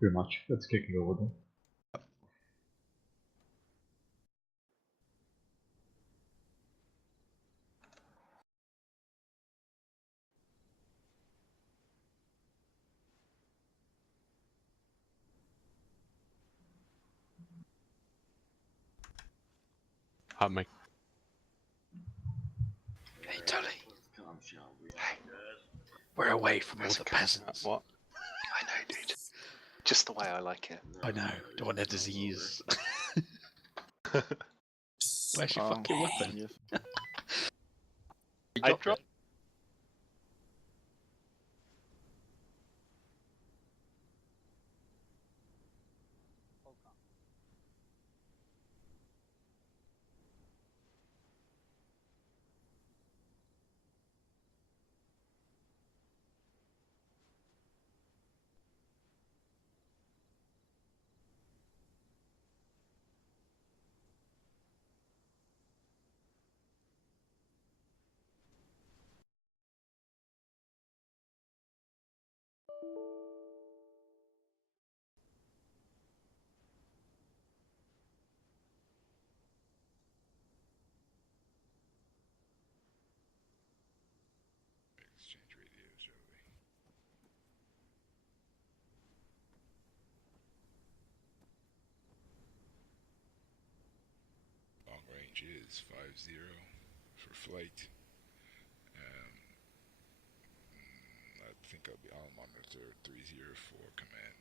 Pretty much. Let's kick it over then. Me. Hey, Tully. Hey. We're away from all the peasants. What? I know, dude. Just the way I like it. I know. Don't want a disease. Where's your fucking weapon? I dropped. Exchange radios, shall we? Long range is 50 for flight. I think I'll be on monitor 30 for command.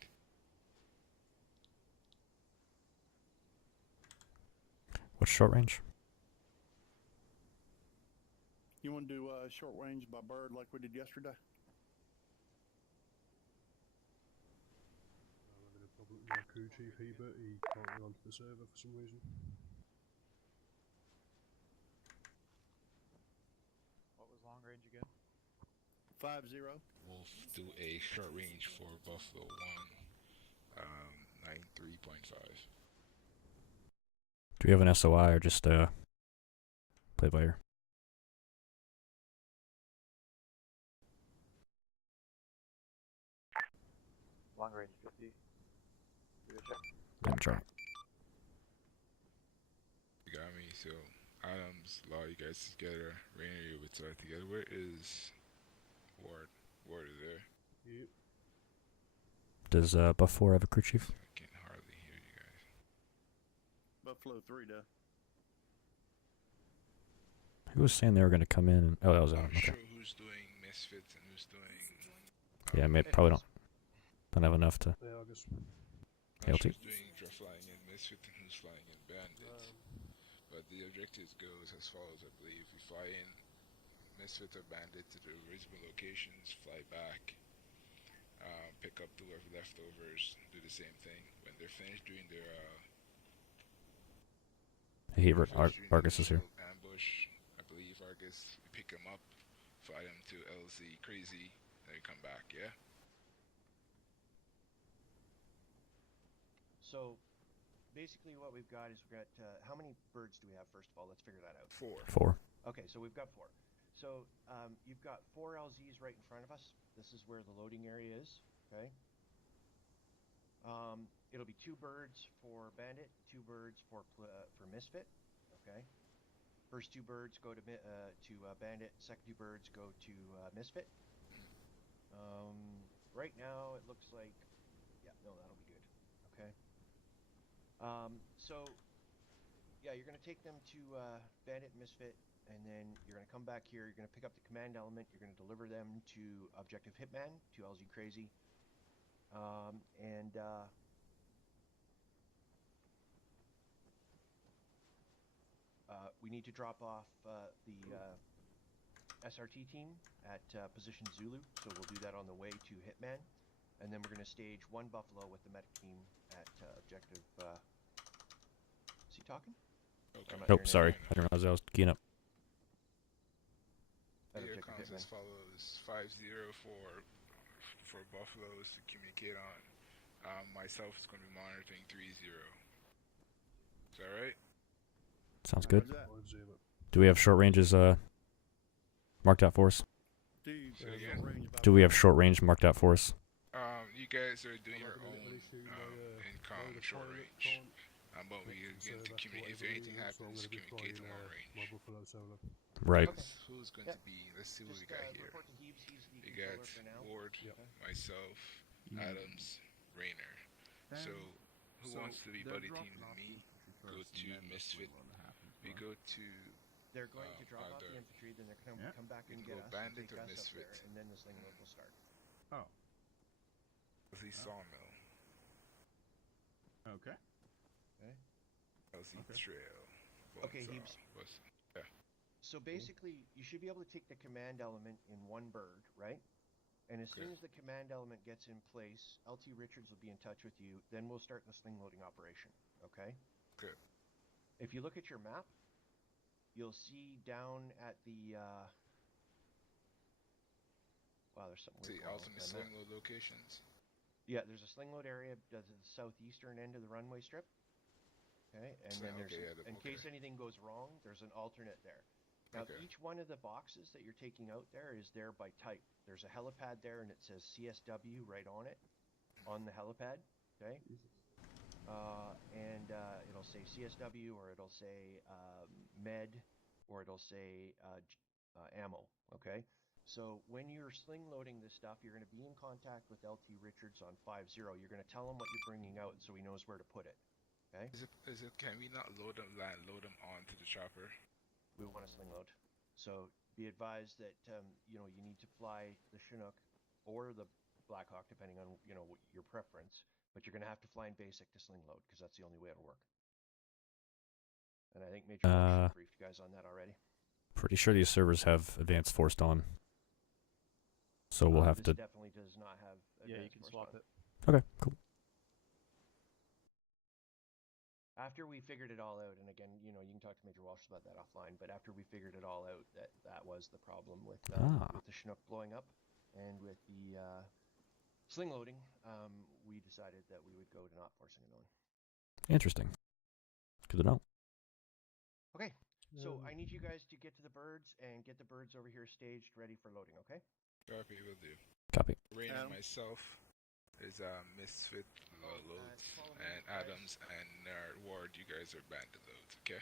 What's short range? You want to do short range by bird like we did yesterday? I'm having a problem with my crew chief Hebert. He can't get onto the server for some reason. What was long range again? 50. Wolf do a short range for Buffalo 1, 93.5. Do we have an SOI or just play by ear? Long range 50. Give it a check. Let me try. You got me. So Adams, Law, you guys together. Rainer, you with Side together. Where is Ward? Ward is there. Yep. Does Buff 4 have a crew chief? I can hardly hear you guys. Buffalo 3 does. Who was saying they were going to come in? And, oh, that was Adam. I'm Okay. sure who's doing Misfits and who's doing. Yeah, maybe probably don't have enough to. Yeah, I guess. Not ALT. sure who's doing flying in Misfit and who's flying in Bandit. But the objectives goes as follows, I believe. We fly in Misfit or Bandit to the original locations, fly back, pick up the leftovers, do the same thing. When they're finished doing their Hey, Argus is here. ambush, I believe Argus, we pick them up, fly them to LZ Crazy, then we come back, yeah? So, basically what we've got is we've got, how many birds do we have first of all? Let's figure that out. 4. Okay, so we've got 4. So, you've got 4 LZs right in front of us. This is where the loading area is, okay? It'll be 2 birds for Bandit, 2 birds for Misfit, okay? First 2 birds go to Bandit, second 2 birds go to Misfit. Right now it looks like, yeah, no, that'll be good, okay? So, yeah, you're going to take them to Bandit and Misfit, and then you're going to come back here, you're going to pick up the command element, you're going to deliver them to Objective Hitman, to LZ Crazy, we need to drop off the SRT team at position Zulu, so we'll do that on the way to Hitman, and then we're going to stage 1 Buffalo with the medic team at Objective, is he talking? Okay. Nope, sorry. I didn't realize I was keying up. Your comms as follows: 50 for Buffaloes to communicate on. Myself is going to be monitoring 30. Is that right? Sounds good. Roger that. 50. Do we have short ranges marked out for us? Do you Say again? range by Do we have bird? short range marked out for us? you guys are doing I'm your having a own little issue. My income the short pilot range, can't but we get are to the going to server for communicate if whatever anything reason, so I'm happens, going to be communicate flying long range. my Buffalo solo. Right. Okay. Who's going Yeah. to be? Let's see what Just we got here. report to Heaves. He's the We got controller for now. Ward, Yep. myself, Adams, Rayner. So, who wants to be buddy team with me? Go to Misfit. We go to They're going to drop off either the infantry, then they're going to come back we and can get go us and Bandit take or us up Misfit. there, and then the sling load will start. Oh, LZ Sawmill, okay. Okay. LZ Okay. Trail. Okay, Bonesaw, Heaps. Yeah. So basically, you should be able to take the command element in one bird, right? And as soon Okay. as the command element gets in place, LT Richards will be in touch with you. Then we'll start the sling loading operation. Okay. Okay. If you look at your map, you'll see down at the. Wow, there's something See weird going on alternate with my sling map. load locations. Yeah, there's a sling load area at the southeastern end of the runway strip. Okay, and then there's okay, yeah, in case anything goes wrong, there's an alternate there. Now, Okay. each one of the boxes that you're taking out there is there by type. There's a helipad there, and it says CSW right on it, on the helipad. Okay, and it'll say CSW, or it'll say med, or it'll say ammo. Okay, so when you're sling loading this stuff, you're going to be in contact with LT Richards on 50. You're going to tell him what you're bringing out, so he knows where to put it. Okay. Is it? Can we not load them onto the chopper? We want a sling load. So be advised that you need to fly the Chinook or the Blackhawk, depending on your preference. But you're going to have to fly in basic to sling load because that's the only way it'll work. And I think Major Walsh briefed you guys on that already. Pretty sure these servers have advanced forced on. So we'll have to. This definitely does not have. Yeah, you can swap it. Okay, cool. After we figured it all out, and again, you can talk to Major Walsh about that offline, but after we figured it all out, that was the problem with the Chinook blowing up, and with the sling loading, we decided that we would go to not forcing it on. Interesting. Good to know. Okay, so I need you guys to get to the birds and get the birds over here staged, ready for loading, okay? Copy, will do. Copy. Rain and myself is Misfit loads, and Adams and Ward, you guys are bandit loads, okay?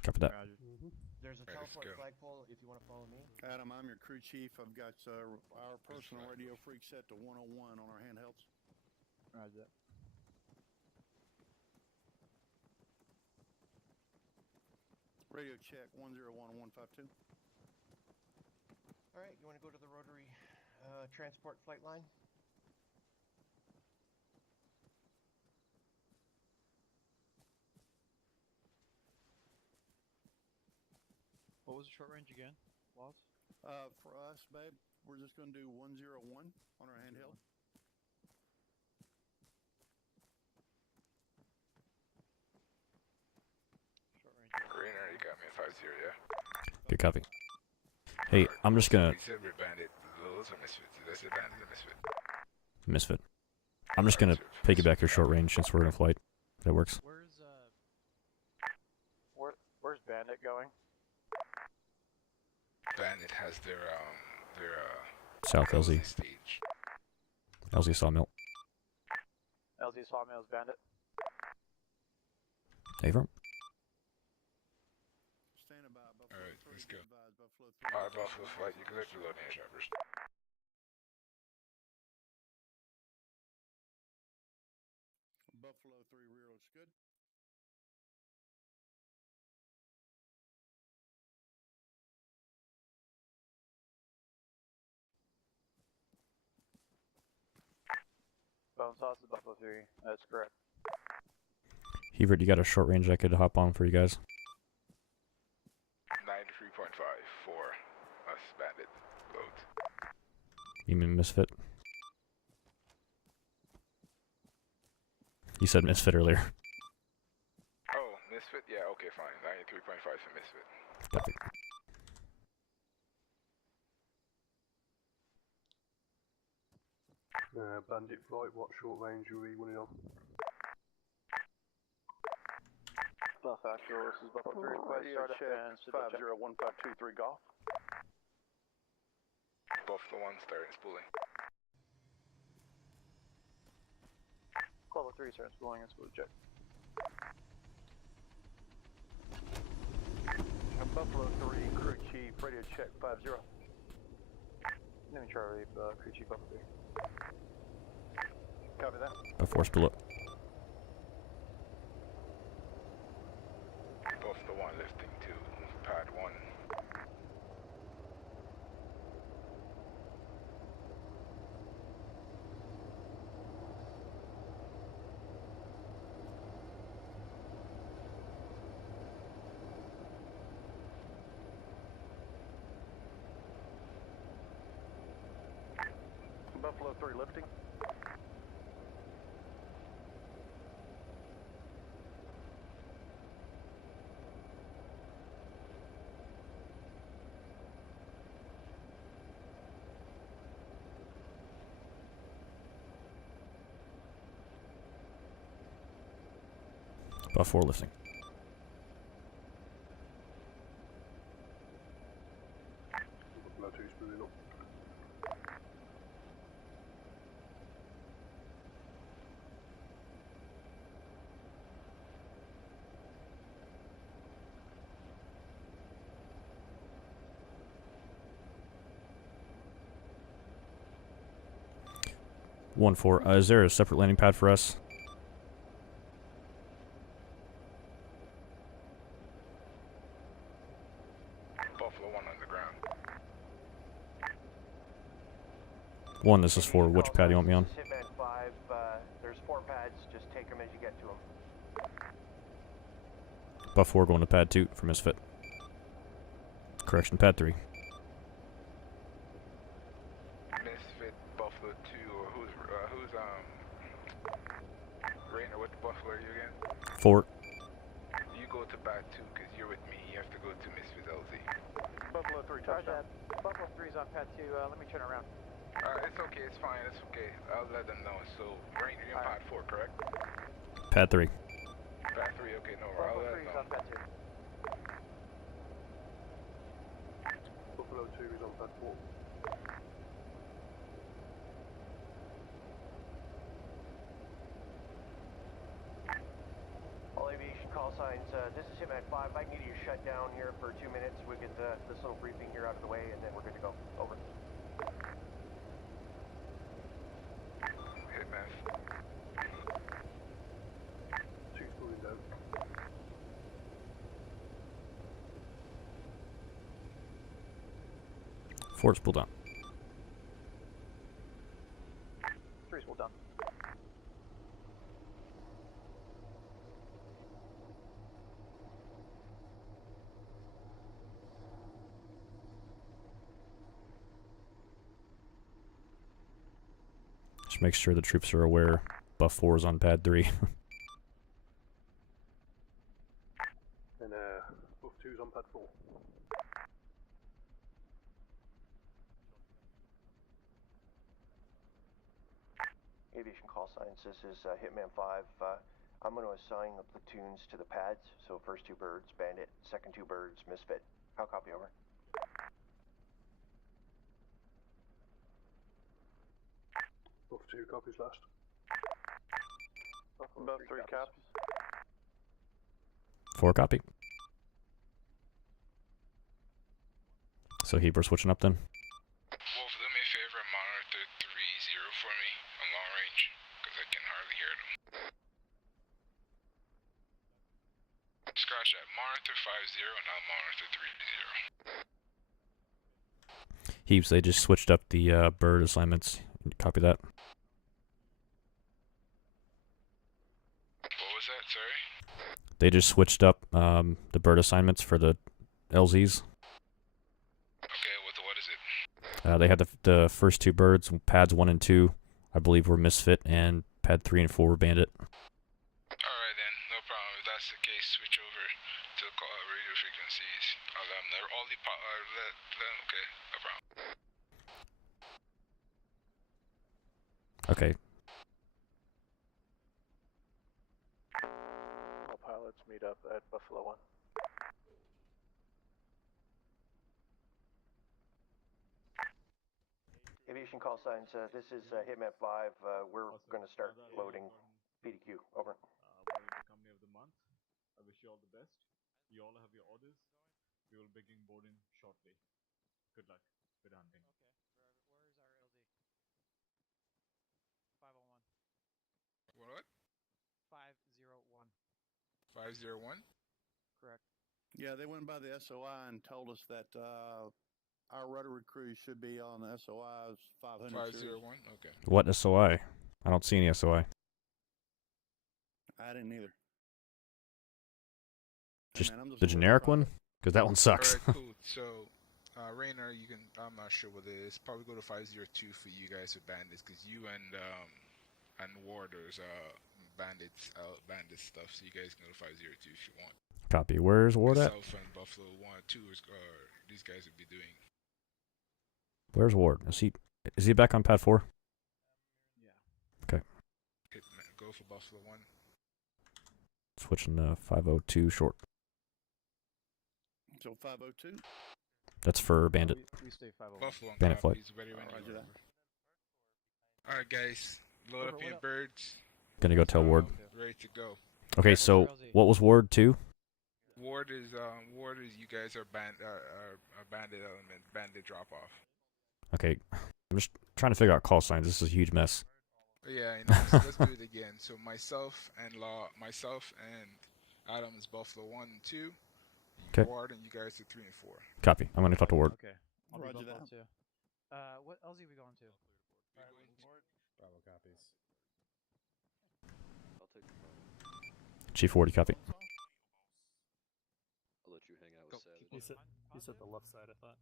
Copy that. Roger. There's a Alright, let's teleport go. flagpole if you want to follow me. Adam, I'm your crew chief. I've got our personal radio freak set to 101 on our handhelds. Roger that. Radio check 101-152. All right, you want to go to the rotary transport flight line? What was the short range again? Was? For us, babe, we're just going to do 101 on our handheld. Short range. Rainer, you got me at 50, yeah? Good copy. Hey, I'm just gonna We said we're bandit loads or misfits. Did I say bandit or misfit? misfit. I'm just gonna piggyback your short range since we're in a flight. That works. Where's Bandit going? Bandit has their South LZ. stage. LZ Sawmill. LZ Sawmills Bandit. Avram. Standing by, Buffalo Alright, 3. let's go. Advise, Buffalo 3. Alright, Buffalo flight, you can let your loading choppers. Buffalo 3 rear looks good. Bone sauce is Buffalo 3. That's correct. Hebert, you got a short range I could hop on for you guys? 93.5 for us bandit loads. You mean misfit? You said misfit earlier. Oh, misfit? Yeah, okay, fine. 93.5 for misfit. Copy. Bandit flight, what short range are we running on? Buff actual, this is Buffalo 3. Request Radio startup check and sit check. 501523 golf. Buffalo 1 starting spooling. Level 3 starts blowing us, we'll check. Buffalo 3, crew chief, radio check 50. Let me try crew chief Buffalo 3. Copy that. Buff below. Buffalo 1 lifting to pad 1. Buffalo 3 lifting. Buff 4 lifting. Buffalo 2 spinning up. One 4. Is there a separate landing pad for us? Buffalo 1 on the ground. 1, this is for which pad do you want me on? Hitman 5, there's 4 pads, just take them as you get to them. Buff 4 going to pad 2 for Misfit. Correction, pad 3. Misfit, Buffalo 2, or who's Rainer, what Buffalo are you again? 4. You go to pad 2 because you're with me, you have to go to Misfit LZ. Buffalo 3 touchdown. Buffalo 3's on pad 2, let me turn around. It's okay, it's fine, it's okay. I'll let them know. So, Rainer, you're in pad 4, correct? Pad 3. Pad 3, okay, no, I'll Buffalo let 3's them on know. pad 2. Buffalo 2 is on pad 4. All aviation call signs, this is Hitman 5. I can get you shut down here for 2 minutes. We'll get this little briefing here out of the way, and then we're good to go. Over. Hitman. 2's pulling down. Four's pulled down. 3's well done. Just make sure the troops are aware. Buff 4 is on pad 3. And Buff 2's on pad 4. Aviation call signs, this is Hitman 5. I'm going to assign the platoons to the pads. So first 2 birds, Bandit. Second 2 birds, Misfit. How copy, over? Buff 2 copies last. Buff 3 copies. 4 copy. So we're switching up then? Wolf, do me a favor and monitor 3-0 for me on long range, because I can hardly hear them. Scratch that. Monitor 5-0 and I'll monitor 3-0. Heaps, they just switched up the bird assignments. Copy that. What was that, sorry? They just switched up the bird assignments for the LZs. Okay, what is it? They had the first 2 birds, pads 1 and 2, I believe were Misfit, and pad 3 and 4 were Bandit. Alright then, no problem. If that's the case, switch over to radio frequencies. I'll let them know. All the let them, okay, no problem. Okay. All pilots meet up at Buffalo 1. Aviation call signs, this is Hitman 5. We're going to start loading PDQ, over. Awarded the company of the month. I wish you all the best. You all have your orders. We will begin boarding shortly. Good luck. Good hunting. What? 501. 501? Correct. Yeah, they went by the SOI and told us that our rotary crew should be on the SOI's 500 series. 501? Okay. What SOI? I don't see any SOI. I didn't either. Just Man, I'm just the worried generic about one? Because that one sucks. Alright, cool. So, Rainer, you can, I'm not sure what it is. Probably go to 502 for you guys with bandits, because you and Warders, bandit stuff, so you guys can go to 502 if you want. Copy. Where's Ward at? Myself and Buffalo 1 or 2 is, these guys would be doing. Where's Ward? Is he back on pad 4? Yeah. Go for Buffalo 1. Switching to 502 short. So 502. That's for bandit. We stay 501. Buffalo Bandit flight. He's ready when Roger you that. are. Alright, guys. Load up What your up? birds. Gonna go tell Ward. Ready to go. Okay, so what was Ward 2? Ward is you guys are bandit element, bandit drop off. Okay, I'm just trying to figure out call signs. This is a huge mess. Yeah, I know. So let's do it again. So myself and Adam is Buffalo 1 and 2. 'Kay. Ward and you guys are 3 and 4. Copy. I'm gonna talk to Ward. Okay. I'll be Roger Buffalo that. too. What LZ we going to? Bravo copies. I'll take the phone. Chief 40, copy. I'll let you hang out with Savage. You said the left side, I thought.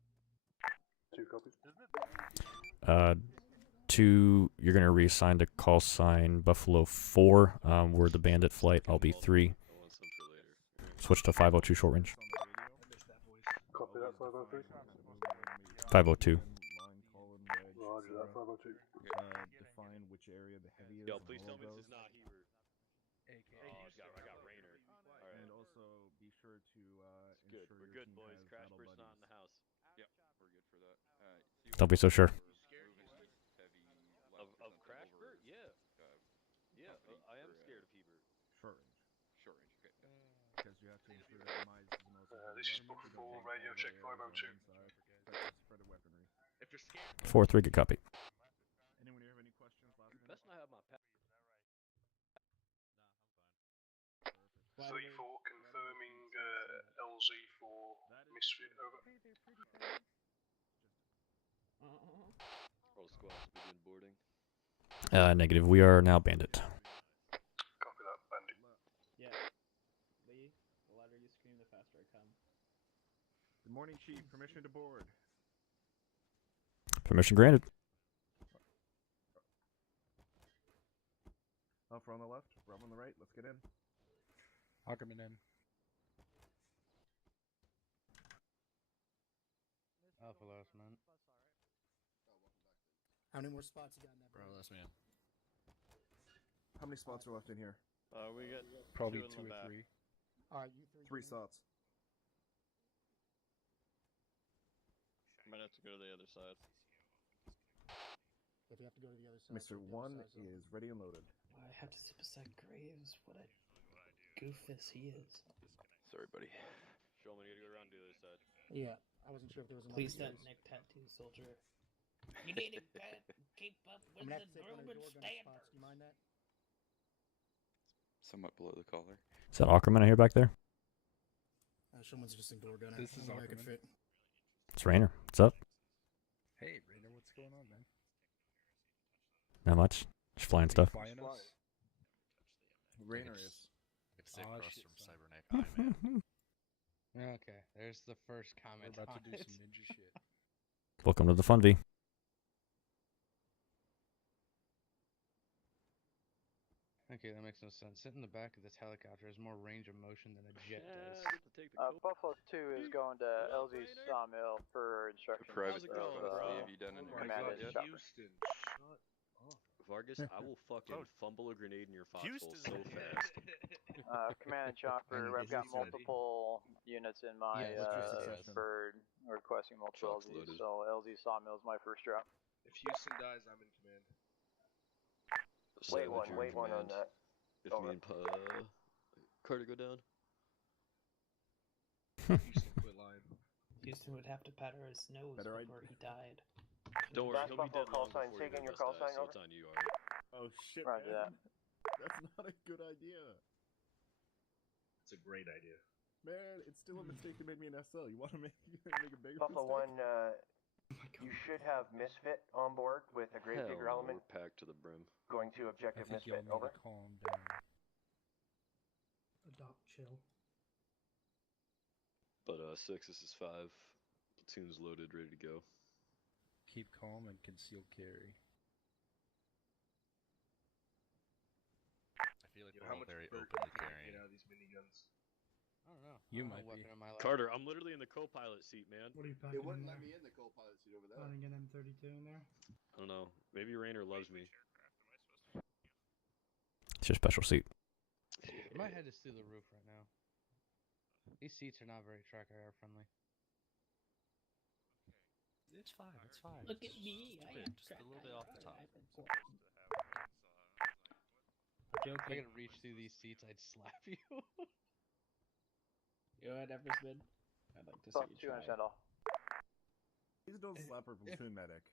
2 copies. 2, you're gonna reassign to call sign Buffalo 4. We're the bandit flight. I'll be 3. I want some for later. Switch to 502 short range. Copy that 503. 502. Roger that 502. Define which area the heavy is. Yo, and please all tell of me this is those. not Hebert. I got Rainer. Alright. And also be sure to Good. ensure We're your good, team boys. has Crash battle burst not in buddies. the house. Yep, we're good for that. Don't be so sure. Of Crash Burt? Yeah. Yeah, I am scared of Hebert. Short range. Short range, okay. Because you have to ensure that Mize is also. This is booked for radio check 502. For the weaponry. If you're scared. 4-3, good copy. Anyone here have any questions? Last minute? Best not have my pet. 34 confirming LZ for Misfit, over. All squads begin boarding. Negative. We are now bandit. Copy that, bandit. Yeah. Lee, the louder you scream, the faster I come. Good morning, Chief. Permission to board. Permission granted. Alpha on the left, Bravo on the right. Let's get in. Ackerman in. Alpha last man. How many more spots you got in that? Bro, last man. How many spots are left in here? We got Probably 2 in 2 the or back. 3. Alright, you 3 three. slots. Might have to go to the other side. If you have to go to the otder side. Mr. go to the other 1 side, so- is ready and loaded. I have to sit beside Graves. What a goofus he is. Sorry, buddy. Showman, you gotta go around to the other side. Yeah, I wasn't sure if there was another. Please that space. neck tattoo soldier. You need to keep up I'm with gonna the have to take one of Roman the door gun standard. spots. Do you mind that? Somewhat below the collar. Is that Ackerman I hear back there? Someone's just in door gun. This is I could Ackerman. fit. It's Rainer. What's up? Hey, Rainer, what's going on, man? Not much. Just flying stuff. Flying us? Rainer is. It's safe Oh, across shit, from son. Cyberknife. Okay, there's the first comment. We're about to on do it. some ninja shit. Welcome to the Fun V. Okay, that makes no sense. Sitting in the back of this helicopter has more range of motion than a jet does. I get to take the Buffalo 2 is going to LZ Sawmill for instructions. Private How's it going, bro? What have you done in Oh your my God, yet? Chopper. Houston, shut up. Vargas, I will fucking fumble a grenade in your foxhole so Houston's- fast. Command and Chopper, I've got multiple units in my Yeah, what's your succession? bird requesting multiple Shots LZs, loaded. so LZ Sawmill is my first drop. If Houston dies, I'm in command. Savage, you're in command. If me and Carter go down. Houston, quit lying. Houston would have to powder his nose before he died. Don't worry, he'll be dead call long sign. before Say either again your of us call die, sign, so over. it's on you, alright? Oh shit, Roger man. That's not a good idea. It's a great idea. Man, it's still a mistake to make me an SL. You want to make a bigger Buffalo mistake? 1, you should have Misfit on board with a Gravedigger Hell no, element. we're packed to the brim. Going to objective I think y'all Misfit, need over. to calm down. Adopt chill. But 6, this is 5. Platoon's loaded, ready to go. Keep calm and conceal carry. I feel like we're all very openly carrying. Out of these miniguns. I don't know. You I don't might know what be. weapon in my life. Carter, I'm literally in the co-pilot seat, man. What are you packing It wouldn't in let there? me in the co-pilot seat over there. Planning an M32 in there? I don't know. Maybe Rainer loves me. It's your special seat. My head is through the roof right now. These seats are not very tracker air friendly. It's fine. It's fine. Look at me. I am just a little bit off the top. If I could reach through these seats, I'd slap you. You know what, Eversman? I'd like to see you try. Please don't slap her platoon medic.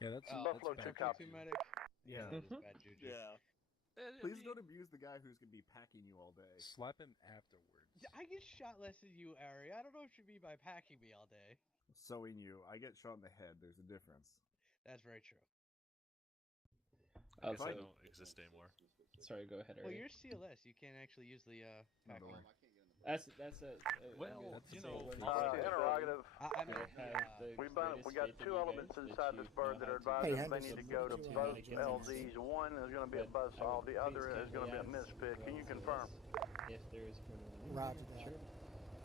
Yeah, that's Buffalo that's 2 copy. medic. Yeah, that is bad juju. Yeah. Please don't abuse the guy who's going to be packing you all day. Slap him afterwards. I get shot less than you, Ari. I don't know what you mean by packing me all day. Sewing you. I get shot in the head. There's a difference. That's very true. I don't exist anymore. Sorry, go ahead, Well, Ari. you're CLS. You can't actually use the pack No, armor. That's a Well, you know, Interrogative. I mean, We got 2 elements inside this bird that are advising they need to go to both LZs. One is going to be a buzzsaw, the other is going to be a misfit. Can you confirm? If there is Roger that. Sure.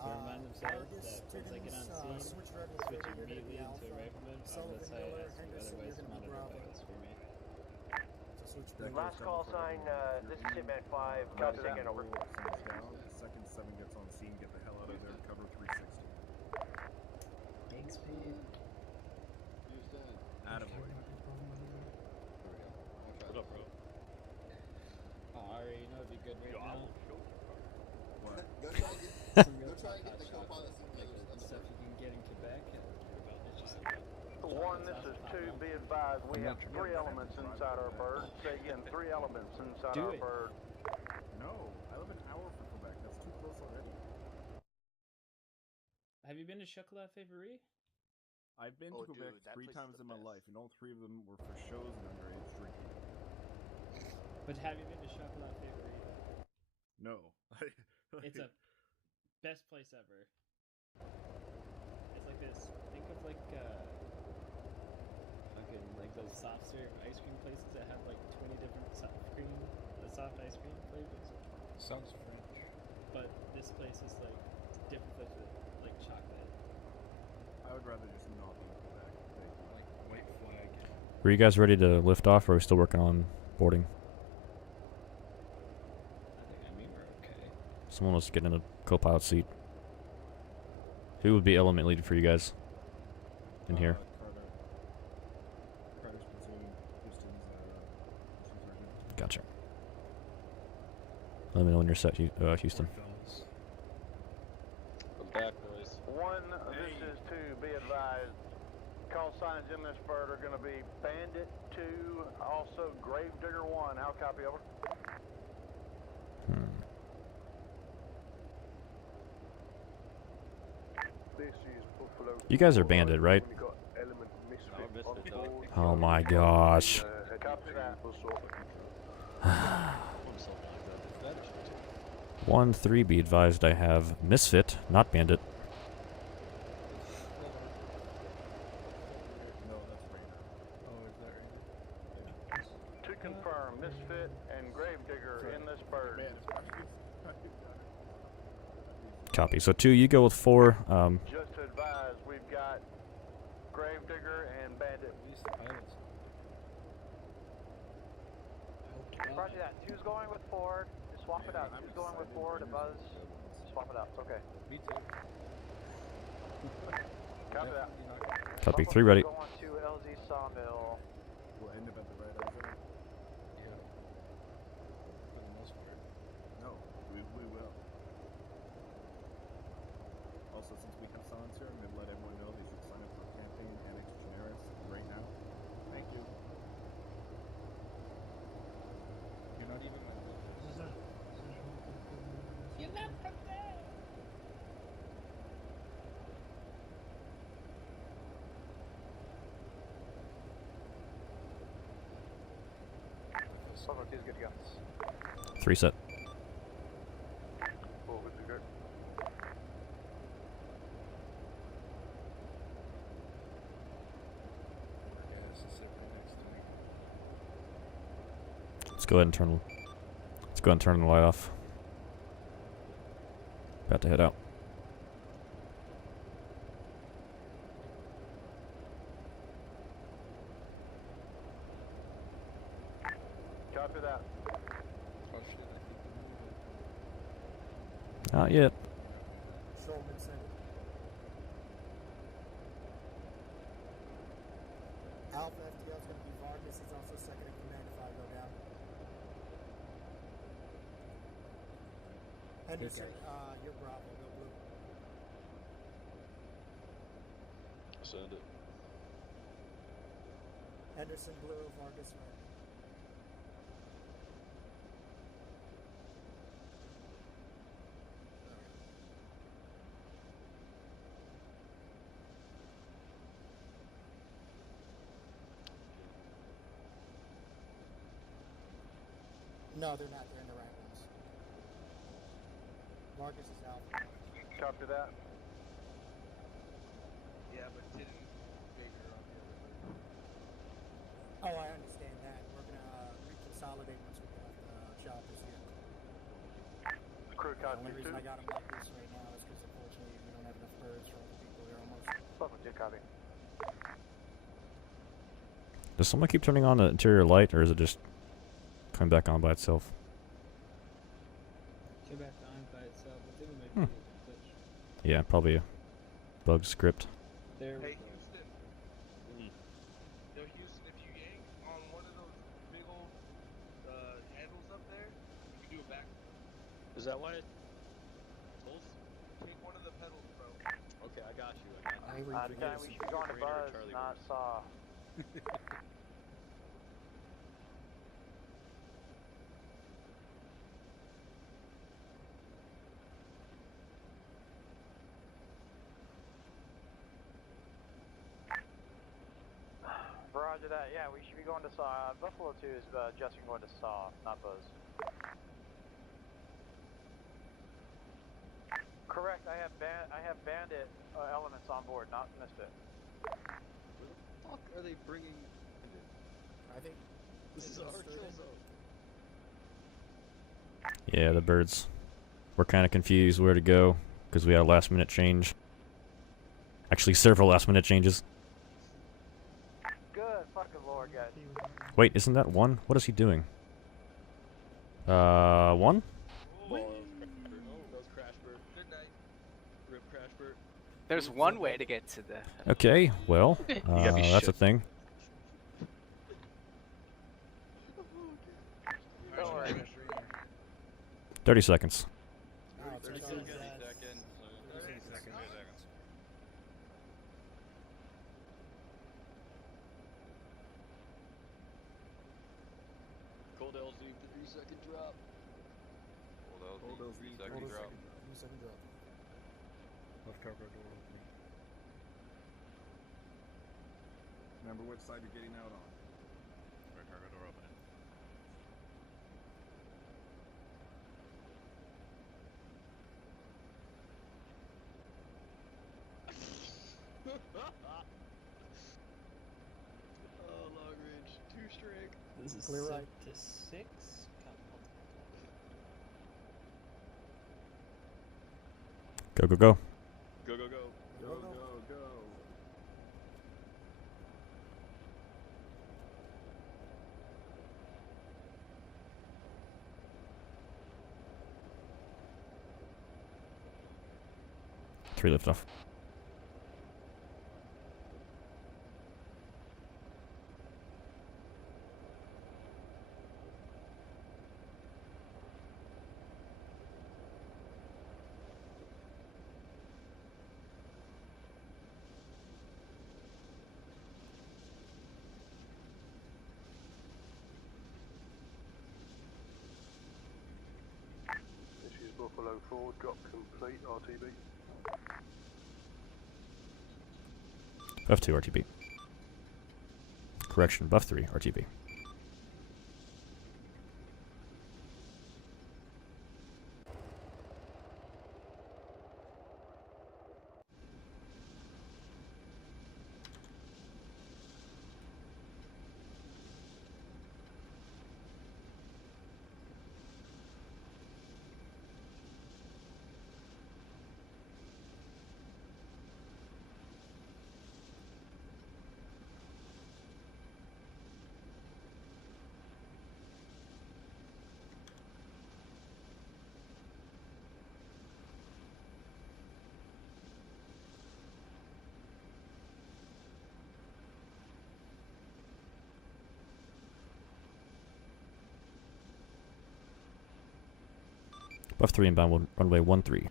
To remind themselves that once I get on scene, switch immediately into a rifleman unless I ask you otherwise to monitor vitals for me. Last call sign, this is Hitman 5. Copy that. Again, over. The second 7 gets on scene, get the hell out of there, cover 360. Thanks, Pete. Attaboy. What up, bro? Ari, you know it'd be good right now. What? Go try and get the co-pilot seat. Like the stuff you can get in Quebec. It's just like 1, this is 2. Be advised, we have 3 elements inside our bird. Say again, 3 elements inside our bird. No, I live an hour from Quebec. That's too close already. Have you been to Chocolat Favori? I've been to Quebec 3 times in my life, and all 3 of them were for shows and underage drinking. But have you been to Chocolat Favori? No. It's a best place ever. It's like this. Think of like fucking like those soft serve ice cream places that have like 20 different soft ice cream flavors. sounds French. But this place is like different flavors with like chocolate. I would rather just not be in Quebec. Like white flag. Were you guys ready to lift off, or are we still working on boarding? I mean, we're okay. Someone was getting in a co-pilot seat. Who would be element lead for you guys in here? Carter's platoon, Houston's sergeant. Gotcha. Let me know when you're set, Houston. I'm back, boys. 1, this is 2. Be advised, call signs in this bird are going to be Bandit 2, also Gravedigger 1. How copy, over? You guys are banded, right? Oh my gosh. Copy that. 1-3, be advised I have Misfit, not Bandit. No, that's Rainer. Oh, is that right? To confirm, Misfit and Gravedigger in this bird. Copy. So 2, you go with 4. Just to advise, we've got Gravedigger and Bandit. Roger that. 2's going with 4. Just swap it out. 2's going with 4 to buzz. Swap it out. Okay. Me too. Copy that. Copy. 3 ready. Going to LZ Sawmill. We'll end up at the right eye zone. We will. Also, since we have silencer, I'm going to let everyone know they should sign up for campaign Annex Generis right now. Thank you. You're not even my witness. You're not prepared. Soldier 2 is good to go. 3 set. Cool, good to go. Let's go ahead and turn the light off. About to head out. Copy that. Not yet. Shulman sent it. Alpha FTL is going to be Vargas. He's also second in command if I go down. Henderson, you're Bravo, go blue. Send it. Henderson blue, Vargas red. No, they're not. They're in the right ones. Vargas is out. Copy that. Yeah, but didn't Baker on the other side. Oh, I understand that. We're going to reconsolidate once we get off the choppers here. Crew The copy only reason 2. I got them like this right now is because unfortunately we don't have enough birds for all the people here almost. Soldier 2 copy. Does someone keep turning on the interior light, or is it just coming back on by itself? Came back on by itself. I think it might be a glitch. Yeah, probably a bug script. There we Hey, go. Houston. Yo, Houston, if you yank on one of those big old handles up there, you can do a back. Is that why it pulls? Take one of the pedals, bro. Okay, I got you. Time we should be going to Buzz, not Saw. Roger that. Yeah, we should be going to Saw. Buffalo 2 is Justin going to Saw, not Buzz. Correct. I have bandit elements on board, not Misfit. Where the fuck are they bringing? I think This is our kill zone. Yeah, the birds. We're kind of confused where to go because we had a last minute change. Actually, several last minute changes. Good fucking lord, guys. Wait, isn't that one? What is he doing? One? There's one way to get to the. Okay, well, gotta be that's a shit. thing. Don't worry. 30 seconds. 30 seconds. 30 seconds. Cold LZ, 3-second drop. Cold LZ, 3-second drop. 3-second drop. Left cargo door opening. Remember which side you're getting out on. Right cargo door opening. Oh, long range, 2-string. This is Clear set right. to 6. Go, go, go. Go, go, go. Go, go, go. Three lift off. Buffalo 4, drop complete, RTB. Buff 2 RTB. Correction, buff 3 RTB. Buff 3 inbound, runway 13.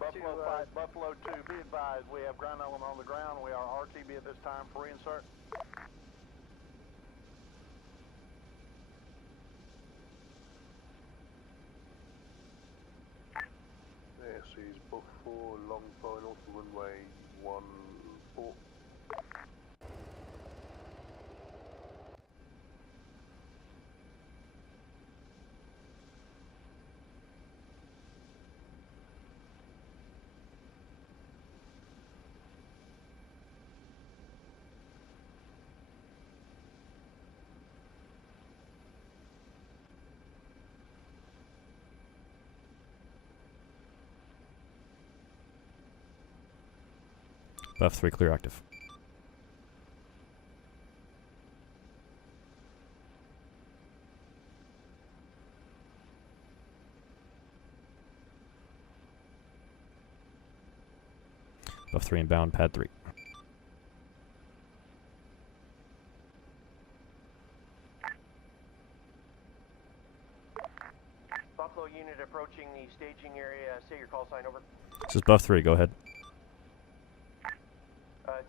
Buffalo 5, Buffalo 2, be advised, we have ground element on the ground. We are RTB at this time for reinsert. This is Buff 4, long final for runway 14. Buff 3 clear active. Buff 3 inbound, pad 3. Buffalo unit approaching the staging area. Say your call sign, over. This is buff 3, go ahead.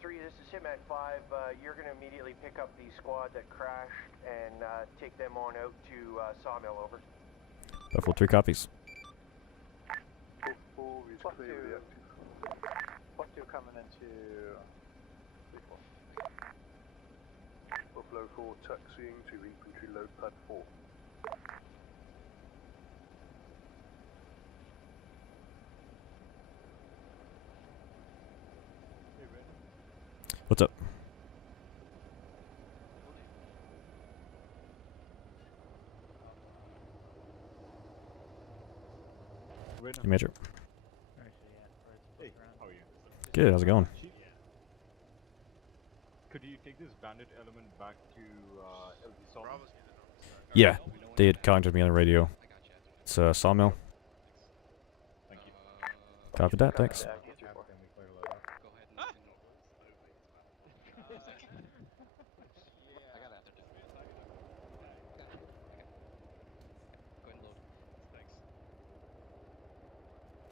3, this is Hitman 5. You're going to immediately pick up the squad that crashed and take them on out to Sawmill, over. Buffalo 3 copies. Buff 2 coming into... Buffalo 4 taxiing to infantry load pad 4. What's up? Hey, Major. Hey, how are you? Good, how's it going? Could you take this bandit element back to LG Sawmill? Yeah, they had contacted me on the radio. It's Sawmill. Thank you. Copy that, thanks.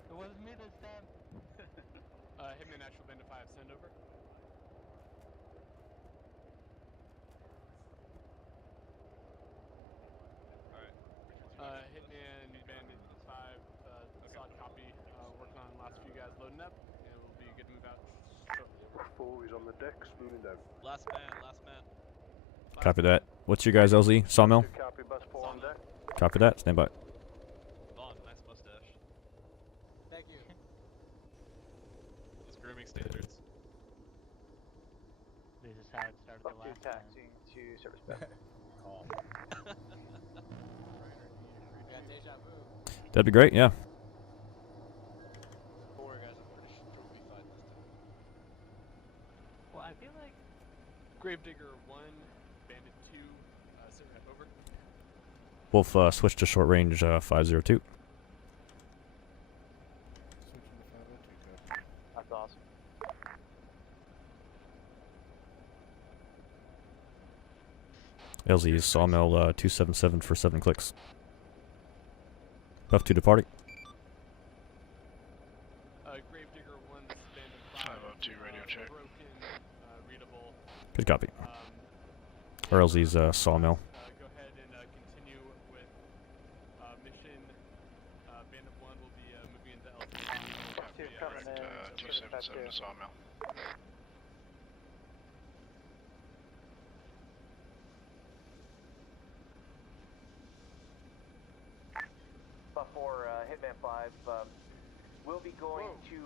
It wasn't me this time. Hitman Natural Bandit 5, send over. Alright. Hitman Bandit 5, solid copy. Working on the last few guys loading up, and we'll be good to move out shortly. 4 is on the decks, moving down. Last man, last man. Copy that. What's your guys' LZ? Sawmill? Copy, bus 4 on deck. Copy that, stand by. Vaughn, nice mustache. Thank you. Those grooming standards. This is how it started the last time. Taxiing to service bed. Yeah, deja vu. That'd be great, yeah. 4 guys, I'm pretty sure we'll be fine this time. Well, I feel like Gravedigger 1, Bandit 2, sit rep over. Wolf, switch to short range 502. That's awesome. LZ is Sawmill 277 for 7 clicks. Buff 2 departing. Gravedigger 1, this is Bandit 5. 502 radio check. Broken, readable. Good copy. Or LZ's Sawmill. Go ahead and continue with 7 to Sawmill. For Hitman 5, we'll be going to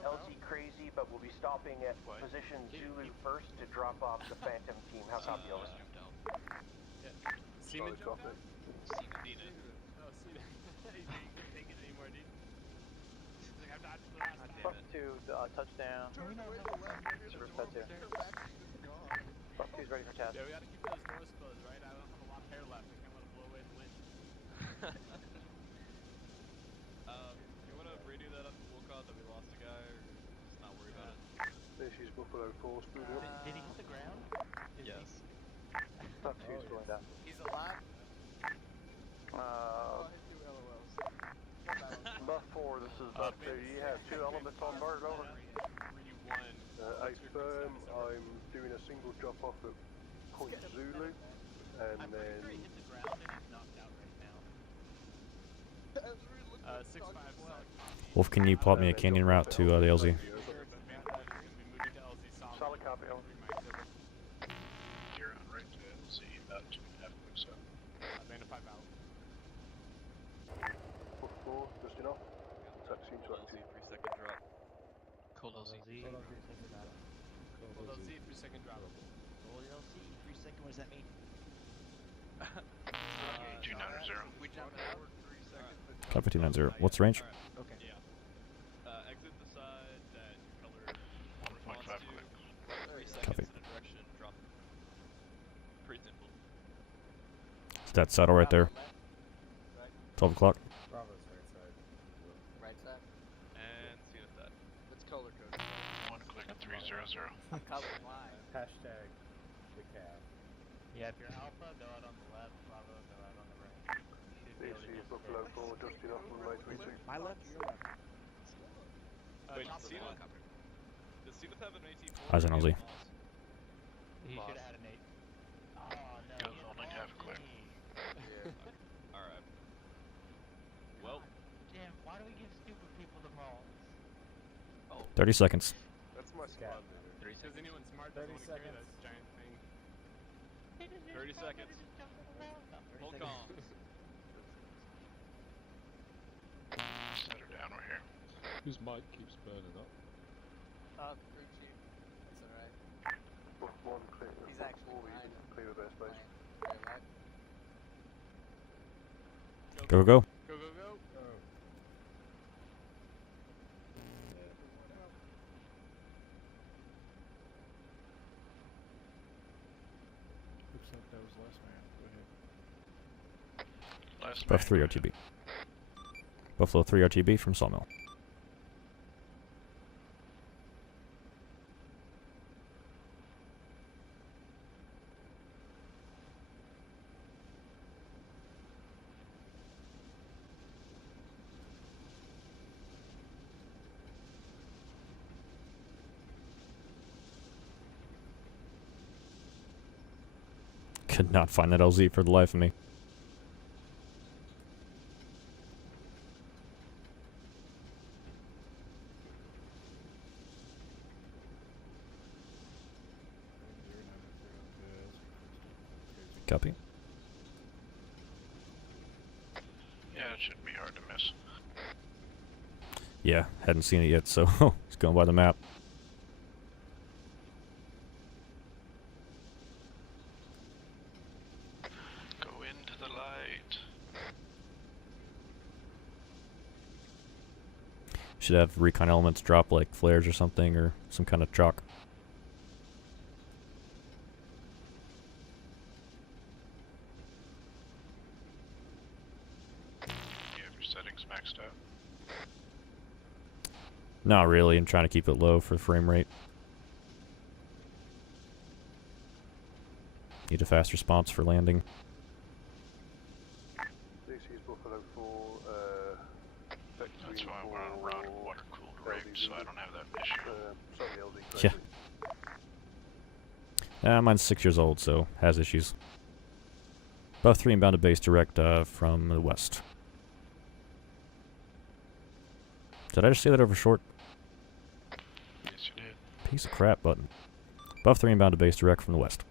LZ Crazy, but we'll be stopping at position Zulu first to drop off the Phantom team. How copy, over? Seaman jumped out? Seaman. Oh, Seaman. He couldn't take it anymore, dude. He's like, I'm not the last time. Buff 2, touchdown. Service pet 2. Buff 2's ready for task. Yeah, we gotta keep those doors closed, right? I don't have a lot of hair left. I can't let them blow away the wind. You wanna radio that up to Wilcott that we lost a guy, or just not worry about it? This is Buffalo 4, speed up. Did he hit the ground? Yes. Buff 2's going down. He's alive. Buff 4, this is Buff 2. You have 2 elements on bird, over. I firm, I'm doing a single drop off at Point Zulu, and I'm then... pretty sure he hit the ground and he's knocked out right now. 6-5 solid. Wolf, can you plot me a canyon route to the LZ? Solid copy, over. You're on right to LZ, about 2.5 clicks up. Land of 5 out. Buff 4, just enough. Taxi into active. 3-second drop. Cold LZ. Well, they'll see 3-second drop. Cold LZ, 3 second, what does that mean? 290. We jumping out? 3 seconds. Copy 290. What's the range? Okay. Yeah. Exit the side that your color 1.5 responds to. clicks. 3 seconds Copy. in a direction, drop. Pretty simple. It's that saddle right there. 12 o'clock. Bravo's right side. Right side? And see if that. What's color code? 1 click 300. I'm color blind. Hashtag the calf. Yeah, if you're alpha, go out on the left, Bravo, go out on the right. This is Buffalo 4, just enough on runway 32. My left or your left? Wait, top of the Cena? helicopter. Does Cena have an AT4? Eyes on LZ. He should have had an 8. Oh, no. Goes only half click. Alright. Well. Damn, why do we give stupid people the balls? 30 seconds. That's my squad leader. Because anyone smart doesn't want to carry that giant thing. 30 seconds. Hold calm. Set her down, we're here. Whose mic keeps burning up? The crew chief. That's alright. Buff 1, clear. He's Buff actually 4, we fine. clear of airspace. Go, go. Go, go, go. Looks like that was last man. Go ahead. Buff 3 RTB. Buffalo 3 RTB from Sawmill. Could not find that LZ for the life of me. Copy. Yeah, it shouldn't be hard to miss. Yeah, hadn't seen it yet, so it's going by the map. Go into the light. Should have recon elements drop like flares or something, or some kind of chalk. You have your settings maxed out. Not really, I'm trying to keep it low for frame rate. Need a fast response for landing. This is Buffalo 4, That's why we're on a water-cooled rig, so I don't have that issue. sorry, LZ. Yeah. Mine's 6 years old, so has issues. Buff 3 inbound to base direct from the west. Did I just say that over short? Piece of crap button. Buff 3 inbound to base direct from the west.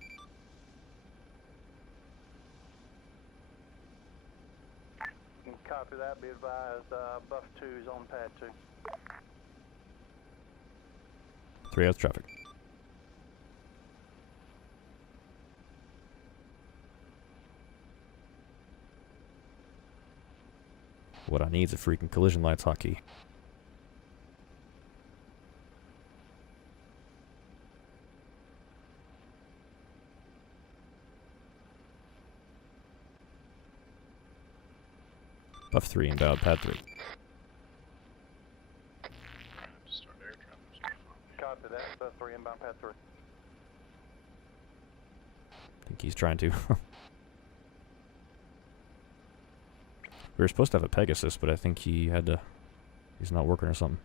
Copy that. Be advised, Buff 2 is on pad 2. 3 has traffic. What I need is a freaking collision lights hotkey. Buff 3 inbound, pad 3. Copy that. Buff 3 inbound, pad 3. I think he's trying to. We were supposed to have a Pegasus, but I think he had to... He's not working or something.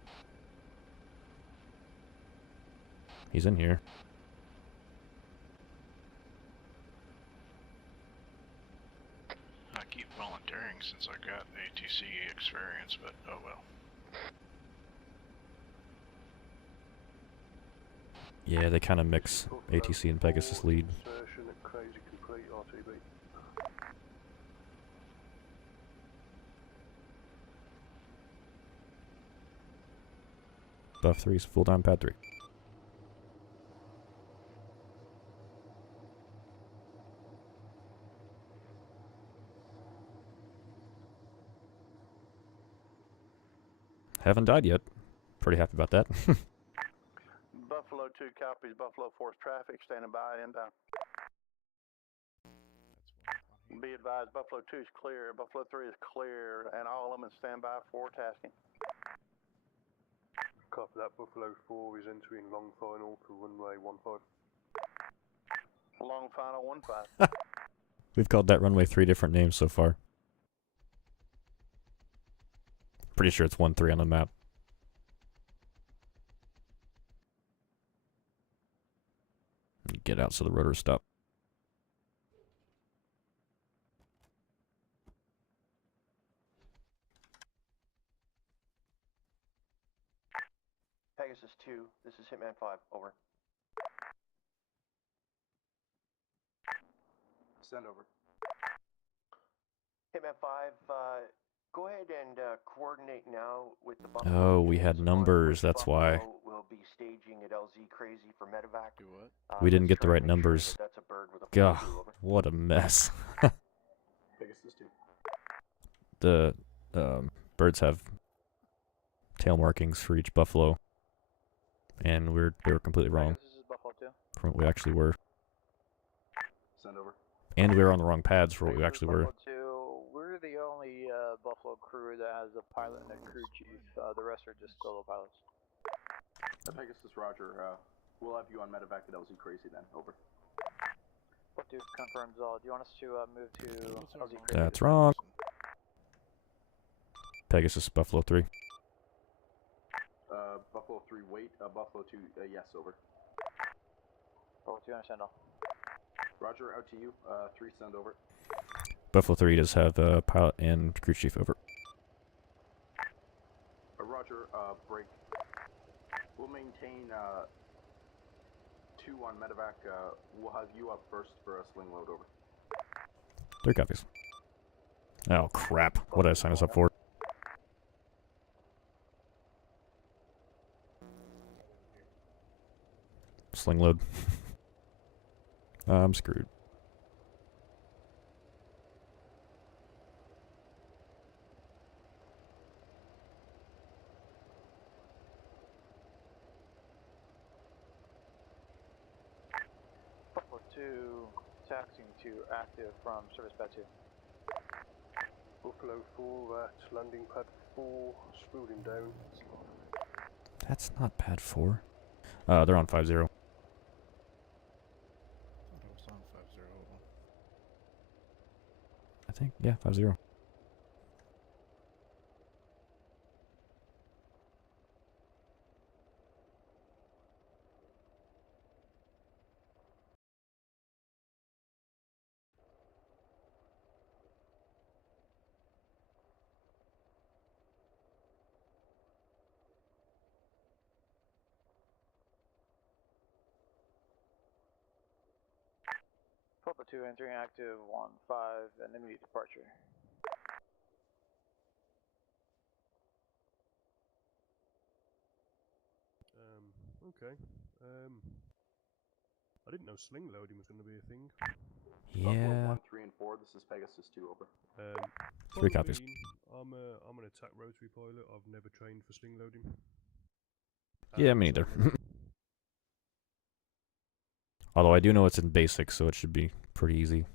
He's in here. I keep volunteering since I got ATC experience, but oh well. Yeah, they kind of mix ATC and Pegasus lead. Insertion at crazy complete RTB. Buff 3 is full down pad 3. Haven't died yet. Pretty happy about that. Buffalo 2 copies. Buffalo 4's traffic. Standing by inbound. Be advised, Buffalo 2 is clear. Buffalo 3 is clear. And all elements stand by for tasking. Copy that. Buffalo 4 is entering long final for runway 15. Long final 15. We've called that runway 3 different names so far. Pretty sure it's 1-3 on the map. Get out so the rotors stop. Pegasus 2, this is Hitman 5, over. Send over. Hitman 5, go ahead and coordinate now with the Oh, we had numbers, that's why. We'll be staging at LZ Crazy for medevac. Do what? We didn't get the right numbers. That's a bird with a Gah, fly over. what a mess. Pegasus 2. The birds have tail markings for each buffalo. And they were completely wrong This is Buffalo 2. from what we actually were. Send over. And we were on the wrong pads for what we This is actually were. Buffalo 2. We're the only Buffalo crew that has a pilot and a crew chief. The rest are just solo pilots. Pegasus, Roger. We'll have you on medevac at LZ Crazy then. Over. What do confirms all? Do you want us to move to LZ Crazy? That's wrong. Pegasus, Buffalo 3. Buffalo 3, wait. Buffalo 2, yes, over. Buffalo 2, understand all. Roger, out to you. 3, send over. Buffalo 3 does have a pilot and crew chief, over. Roger, break. We'll maintain 2 on medevac. We'll have you up first for a sling load, over. 3 copies. Oh, crap. What did I sign us up for? Sling load. I'm screwed. Buffalo 2, taxiing to active from service pad 2. Buffalo 4 at landing pad 4, spooling down. That's not pad 4. They're on 5-0. I think, yeah, 5-0. Delta 2 entering active 1-5 and immediate departure. Okay. I didn't know sling loading was going to be a thing. Yeah. 1, 3, and 4. This is Pegasus 2, over. 3 copies. I'm an attack rotary pilot. I've never trained for sling loading. Yeah, me neither. Although I do know it's in basic, so it should be pretty easy.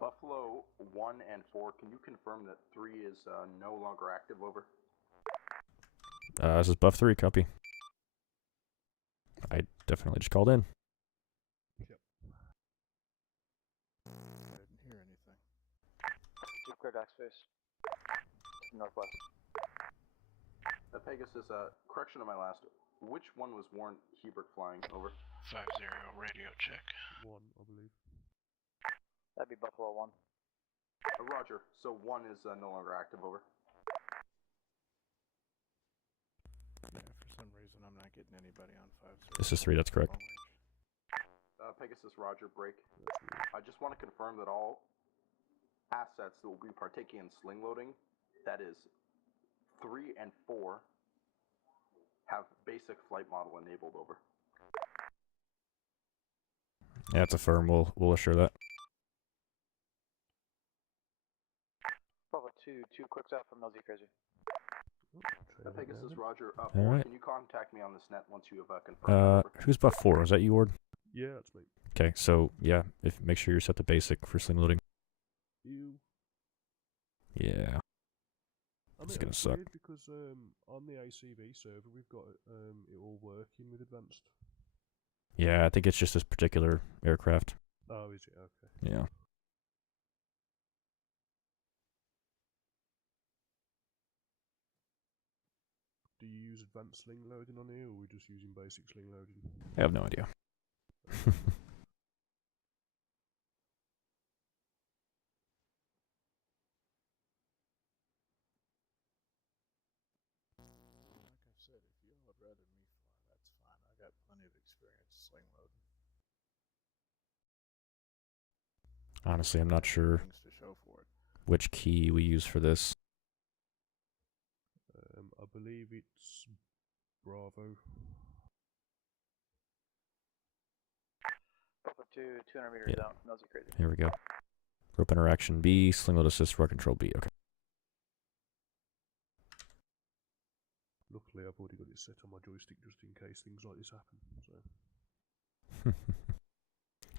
Buffalo 1 and 4, can you confirm that 3 is no longer active, over? This is Buff 3, copy. I definitely just called in. Yep. I didn't hear anything. Two clear dock space. Northwest. Pegasus, correction on my last. Which one was Warren Hebert flying, over? 5-0, radio check. 1, I believe. That'd be Buffalo 1. Roger, so 1 is no longer active, over. Yeah, for some reason I'm not getting anybody on 5-0. This is 3, that's correct. Pegasus, Roger, break. I just want to confirm that all assets that will be partaking in sling loading, that is 3 and 4, have basic flight model enabled, over. Yeah, it's a firm. We'll assure that. Buffalo 2, 2 quicks out from LZ Crazy. Pegasus, Roger. All right. Can you contact me on this net once you have confirmed? Who's Buff 4? Is that you, Ward? Yeah, that's me. Okay, so yeah, make sure you're set to basic for sling loading. Yeah. It's gonna suck. Because on the ACV server we've got it all working with advanced. Yeah, I think it's just this particular aircraft. Oh, is it? Okay. Yeah. Do you use advanced sling loading on here, or are we just using basic sling loading? I have no idea. Like I said, if you would rather me fly, that's fine. I got plenty of experience sling loading. Honestly, I'm not sure Things to show for it. which key we use for this. I believe it's Bravo. Buffalo 2, 200 meters Yeah. out. LZ Crazy. Here we go. Rope interaction B, sling load assist, rock control B. Okay. Luckily, I've already got it set on my joystick just in case things like this happen. So.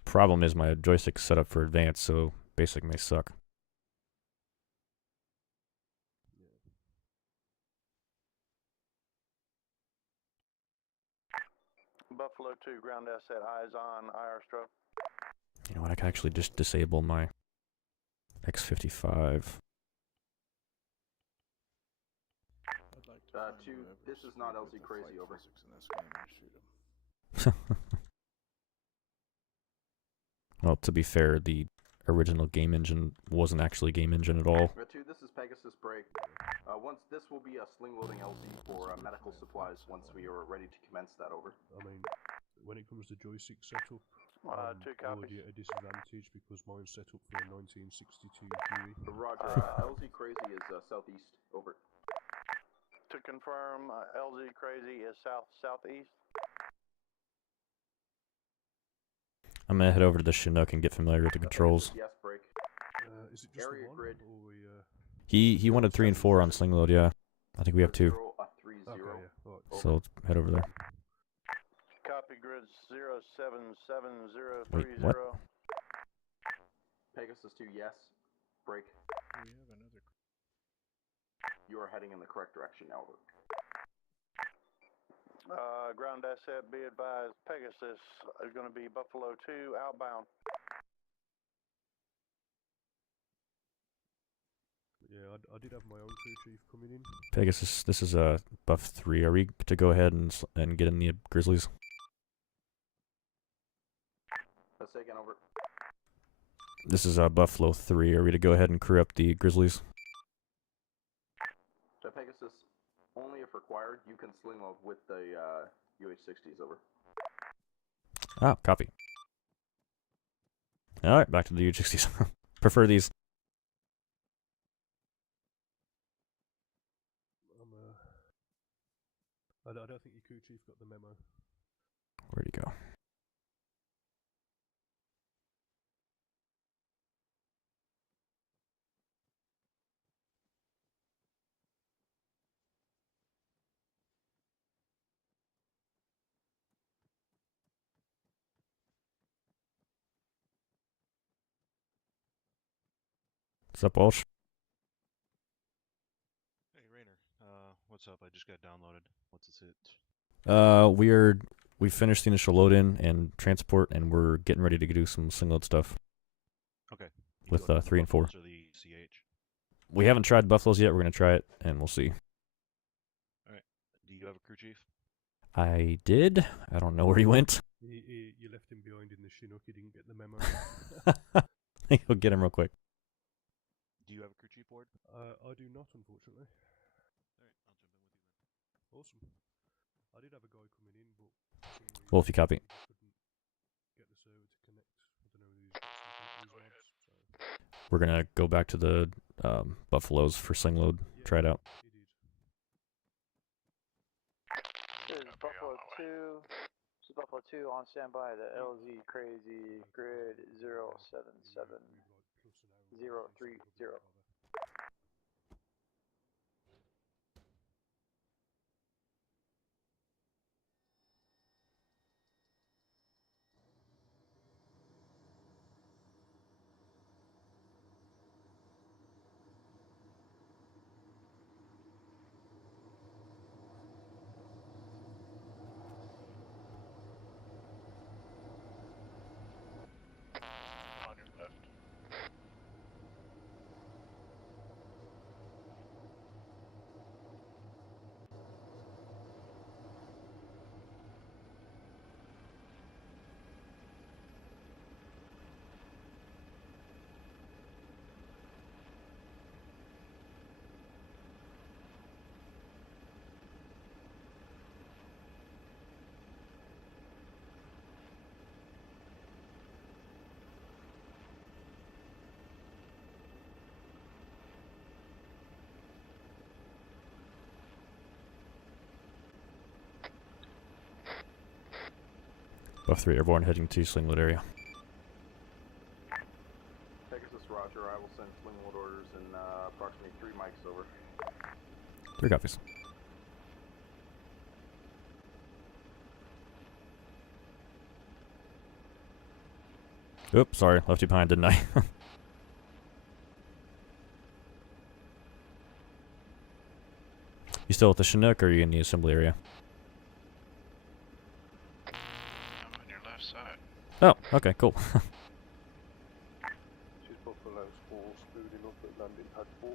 Problem is my joystick's set up for advanced, so basic may suck. Buffalo 2, ground asset, eyes on, IR stroke. You know what? I can actually just disable my X55. This is not LZ Crazy, over. Well, to be fair, the original game engine wasn't actually game engine at all. 2, this is Pegasus break. Once this will be a sling loading LZ for medical supplies once we are ready to commence that, over. I mean, when it comes to joystick setup, 2 copies. already at a disadvantage because mine's set up for a 1962 GUI. Roger, LZ Crazy is southeast, over. To confirm, LZ Crazy is southeast. I'm gonna head over to the Chinook and get familiar with the controls. Yes, break. Is it just Area the one? grid. Or we, He wanted 3 and 4 on sling load, yeah. I think we have 2. 3-0. Okay, yeah. Right. So let's head over there. Copy grid 077030. Wait, what? Pegasus 2, yes. Break. We have another. You are heading in the correct direction now, over. Ground asset, be advised, Pegasus is going to be Buffalo 2 outbound. Yeah, I did have my own crew chief coming in. Pegasus, this is Buff 3. Are we to go ahead and get in the Grizzlies? Let's say again, over. This is Buffalo 3. Are we to go ahead and crew up the Grizzlies? Pegasus, only if required, you can sling load with the UH-60s, over. Ah, copy. Alright, back to the UH-60s. Prefer these. I don't think your crew chief got the memo. Where'd he go? What's up, Walsh? Hey, Rainer. What's up? I just got downloaded. What's it? We finished the initial load in and transport, and we're getting ready to do some single load stuff. Okay. With 3 and 4. Or the CH? We haven't tried buffaloes yet. We're gonna try it, and we'll see. All right. Do you have a crew chief? I did. I don't know where he went. You left him behind in the Chinook. He didn't get the memo. Go get him real quick. Do you have a crew chief, Ward? I do not, unfortunately. All right, I'll jump in with you then. Awesome. I did have a guy coming in, but Wolf, you copy? couldn't get the server to connect. I don't know these labs. We're gonna go back to the buffaloes for sling load. Try it out. This is Buffalo 2. This is Buffalo 2 on standby. The LZ Crazy Grid 077030. On your left. Buff 3 airborne heading to sling load area. Pegasus, roger. I will send sling load orders in approximately 3 mics over. 3 copies. Oops, sorry, left you behind, didn't I? You still at the Chinook, or are you in the assembly area? I'm on your left side. Oh, okay, cool. She's Buffalo 4, spooning up at landing pad 4.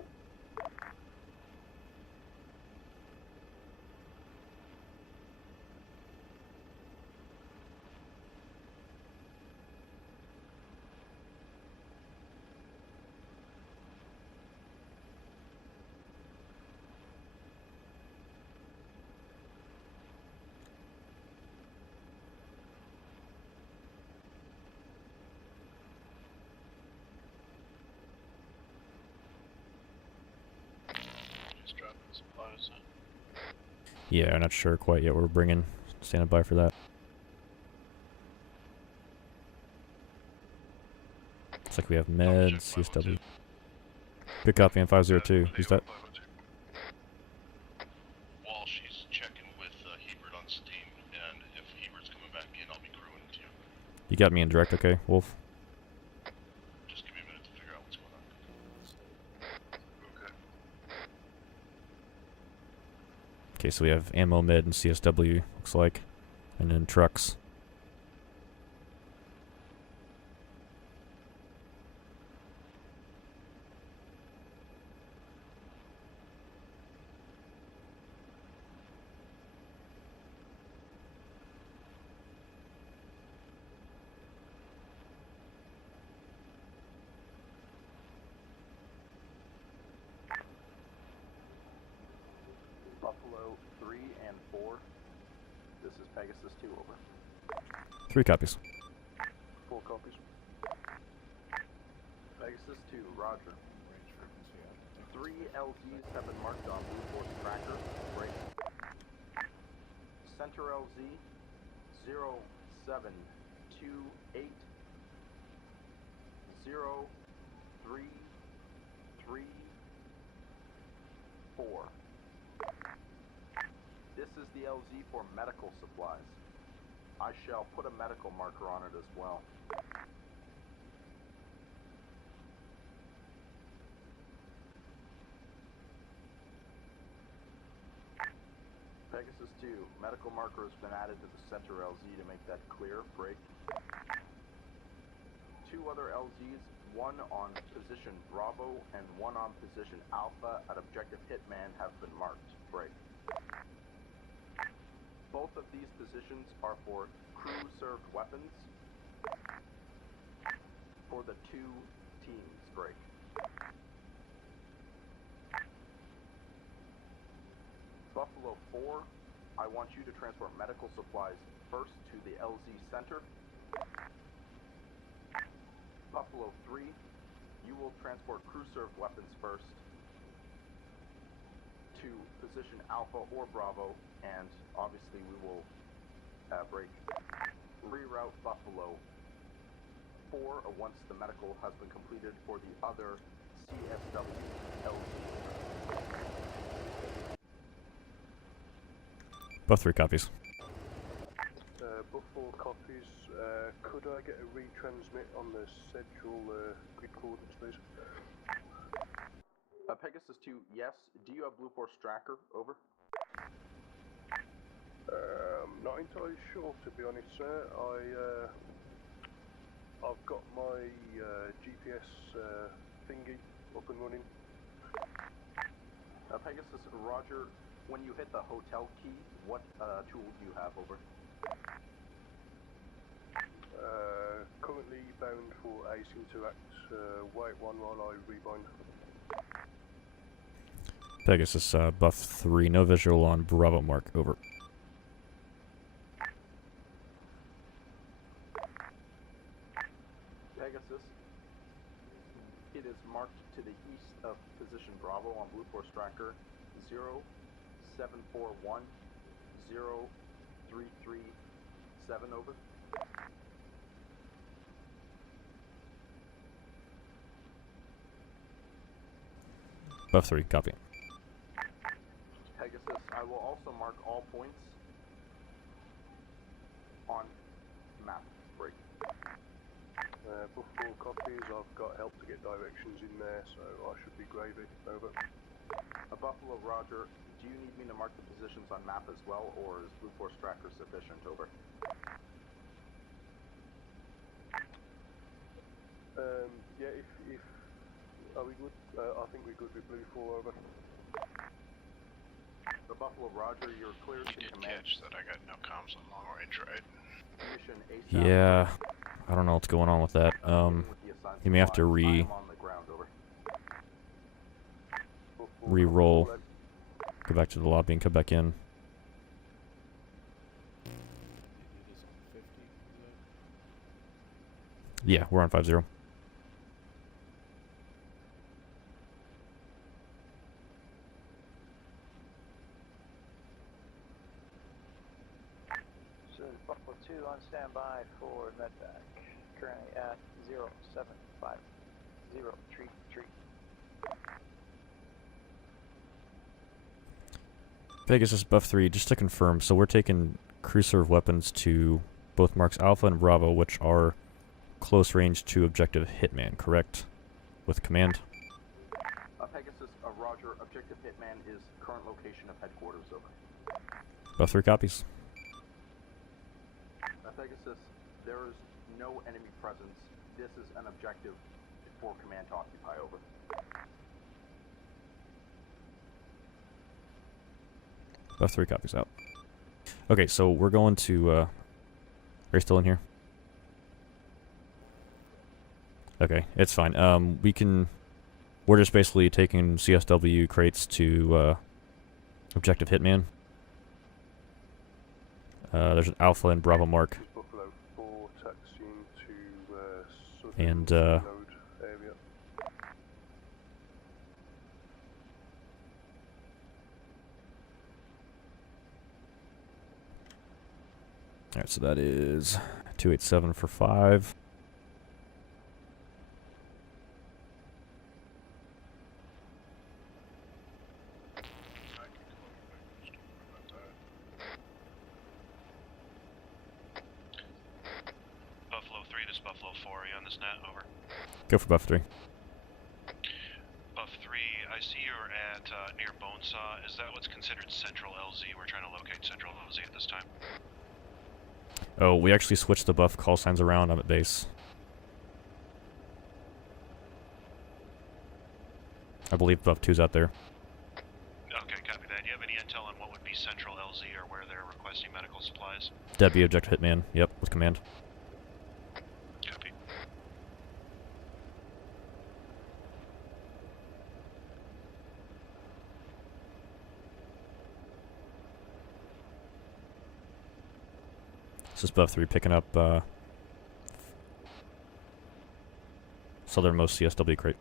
Just dropping supplies in. Yeah, I'm not sure quite yet. We're bringing. Standing by for that. Looks like we have meds, CSW. Good copy on 502. Who's that? Walsh, he's checking with Hebert on Steam, and if Hebert's coming back in, I'll be crewing with you. You got me in direct, okay, Wolf? Just give me a minute to figure out what's going on. Okay. Okay, so we have ammo, med, and CSW, looks like. And then trucks. Buffalo 3 and 4. This is Pegasus 2, over. 3 copies. 4 copies. Pegasus 2, roger. 3 LZs have been marked on Blue Force tracker. Break. Center LZ 0728 0334. This is the LZ for medical supplies. I shall put a medical marker on it as well. Pegasus 2, medical marker has been added to the center LZ to make that clear. Break. 2 other LZs, one on position Bravo and one on position Alpha at objective Hitman have been marked. Break. Both of these positions are for crew-served weapons for the 2 teams. Break. Buffalo 4, I want you to transport medical supplies first to the LZ center. Buffalo 3, you will transport crew-served weapons first to position Alpha or Bravo, and obviously we will reroute Buffalo 4 once the medical has been completed for the other CSW LZ. Both 3 copies. Buffalo copies. Could I get a retransmit on the central grid coordinates, please? Pegasus 2, yes. Do you have Blue Force tracker? Over. Not entirely sure, to be honest, sir. I've got my GPS thingy up and running. Pegasus, roger. When you hit the hotel key, what tool do you have? Over. Currently bound for Ace Interact. Wait one while I rebind. Pegasus, buff 3, no visual on Bravo mark. Over. Pegasus, it is marked to the east of position Bravo on Blue Force tracker 0741 0337. Over. Buff 3, copy. Pegasus, I will also mark all points on map. Break. Buffalo copies, I've got help to get directions in there, so I should be gravy. Over. Buffalo, roger. Do you need me to mark the positions on map as well, or is Blue Force tracker sufficient? Over. Yeah, if are we good? I think we're good with Blue 4. Over. The Buffalo, roger. You're clear to command. Catch that I got no comms on long range, right? Mission ASAP. Yeah, I don't know what's going on with that. You may have to re-roll. Go back to the lobby and come back in. Yeah, we're on 5-0. So Buffalo 2 on standby for medvac. Currently at 0750. Treat. Pegasus buff 3, just to confirm, so we're taking crew-serve weapons to both marks Alpha and Bravo, which are close range to objective Hitman, correct? With command? Pegasus, roger. Objective Hitman is current location of headquarters. Over. Buff 3 copies. Pegasus, there is no enemy presence. This is an objective for command to occupy. Over. Buff 3 copies out. Okay, so we're going to, are you still in here? Okay, it's fine. We're just basically taking CSW crates to, objective Hitman. There's an Alpha and Bravo mark. Buffalo 4 taxiing to And, road area. Alright, so that is 287 for 5. Buffalo 3, this is Buffalo 4. Are you on this net? Over. Go for buff 3. Buff 3, I see you're at near Bonesaw. Is that what's considered Central LZ? We're trying to locate Central LZ at this time. Oh, we actually switched the buff call signs around. I'm at base. I believe buff 2's out there. Okay, copy that. Do you have any intel on what would be Central LZ or where they're requesting medical supplies? That'd be objective hitman. Yep, with command. Copy. This is buff 3 picking up southernmost CSW crate.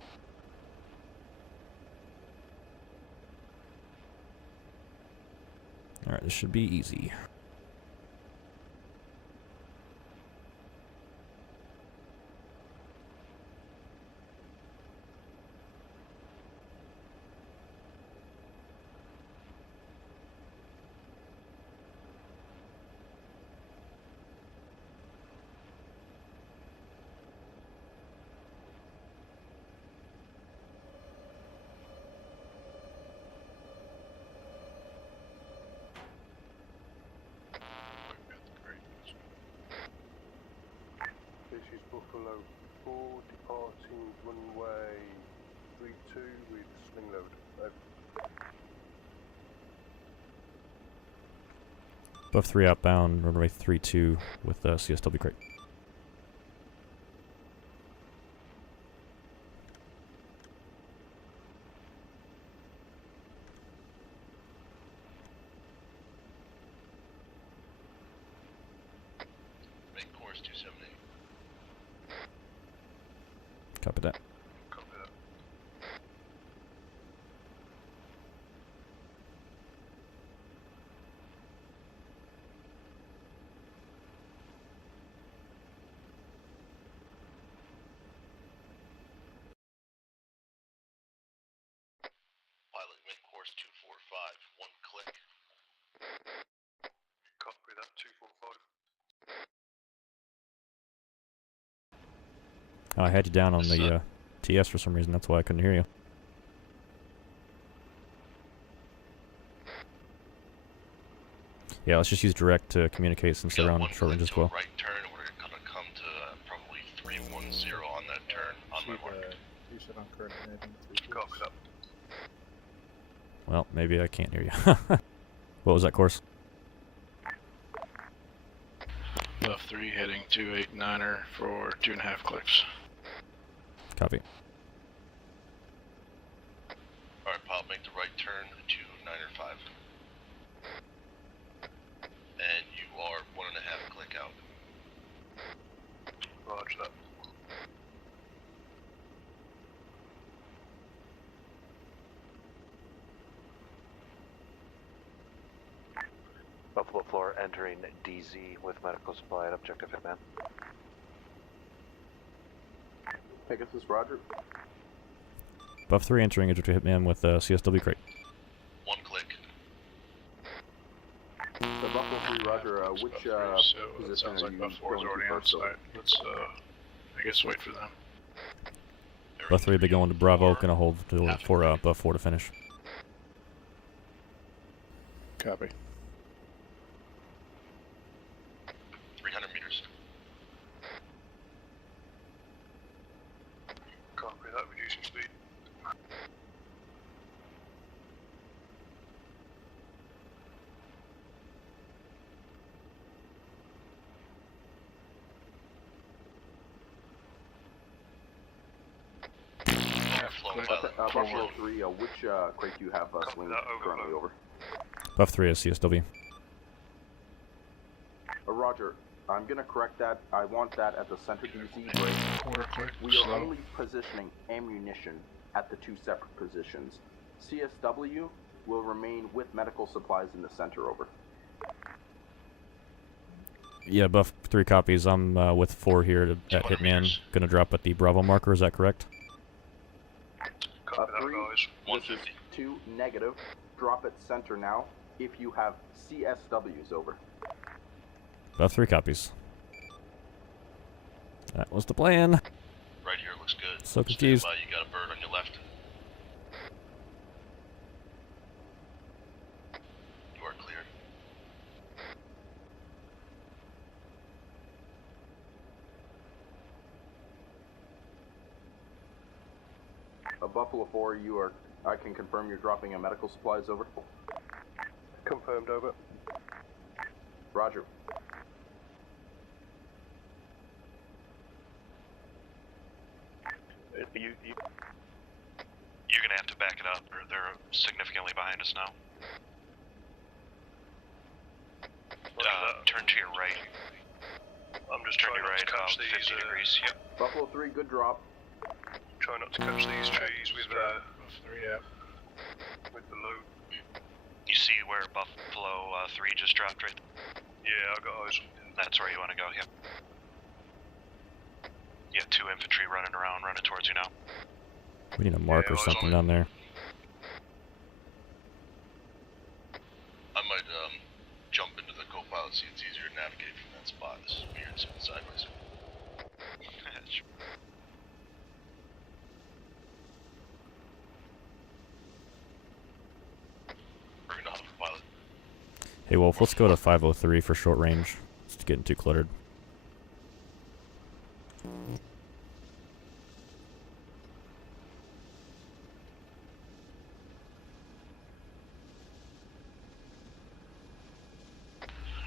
Alright, this should be easy. This is Buffalo 4, departing runway 32 with sling load. Over. Buff 3 outbound, runway 32 with CSW crate. Make course 278. Copy that. Copy that. Pilot, make course 245. 1 click. Copy that. 245. Oh, I had you down on the TS for some reason. That's why I couldn't hear you. Yeah, let's just use direct to communicate since they're on short range as well. Right turn, we're gonna come to probably 310 on that turn on my mark. You said I'm currently heading to Copy that. Well, maybe I can't hear you. What was that course? Buff 3 heading 289er for 2.5 clicks. Copy. Alright, Pop, make the right turn to 905. And you are 1.5 click out. Roger that. Buffalo floor entering DZ with medical supply at objective hitman. Pegasus, Roger. Buff 3 entering objective hitman with CSW crate. 1 click. So Buffalo 3, Roger, which position sounds like Buff 4 is already on site. Let's, I guess, wait for them. Buff 3 will be going to Bravo, gonna hold for Buff 4 to finish. Copy. 300 meters. Copy that, reducing speed. Buffalo 3, which crate do you have swinging currently over? Buff 3 is CSW. Roger, I'm going to correct that. I want that at the center DZ break. We are only positioning ammunition at the 2 separate positions. CSW will remain with medical supplies in the center, over. Yeah, buff 3 copies. I'm with 4 here at Hitman. Gonna drop at the Bravo marker, is that correct? 3, this is 2 negative. Drop at center now if you have CSWs over. Buff 3 copies. That was the plan. Right here looks good. So confused. Stand by, you got a bird on your left. You are clear. Buffalo 4, you are. I can confirm you're dropping a medical supplies over. Confirmed, over. Roger. You're gonna have to back it up, or they're significantly behind us now. Turn to your right. I'm just Turn trying to your not right to catch about these. 50 degrees. Yep. Buffalo 3, good drop. Try not to catch these trees with the loot. You see where Buffalo 3 just dropped right there? Yeah, I got eyes. That's where you want to go, yep. You have 2 infantry running around, running towards you now. We need a mark or something down there. I might jump into the co-pilot, see it's easier to navigate from that spot. This is weird, spin sideways. Bring it on, pilot. Hey Wolf, let's go to 503 for short range. It's getting too cluttered.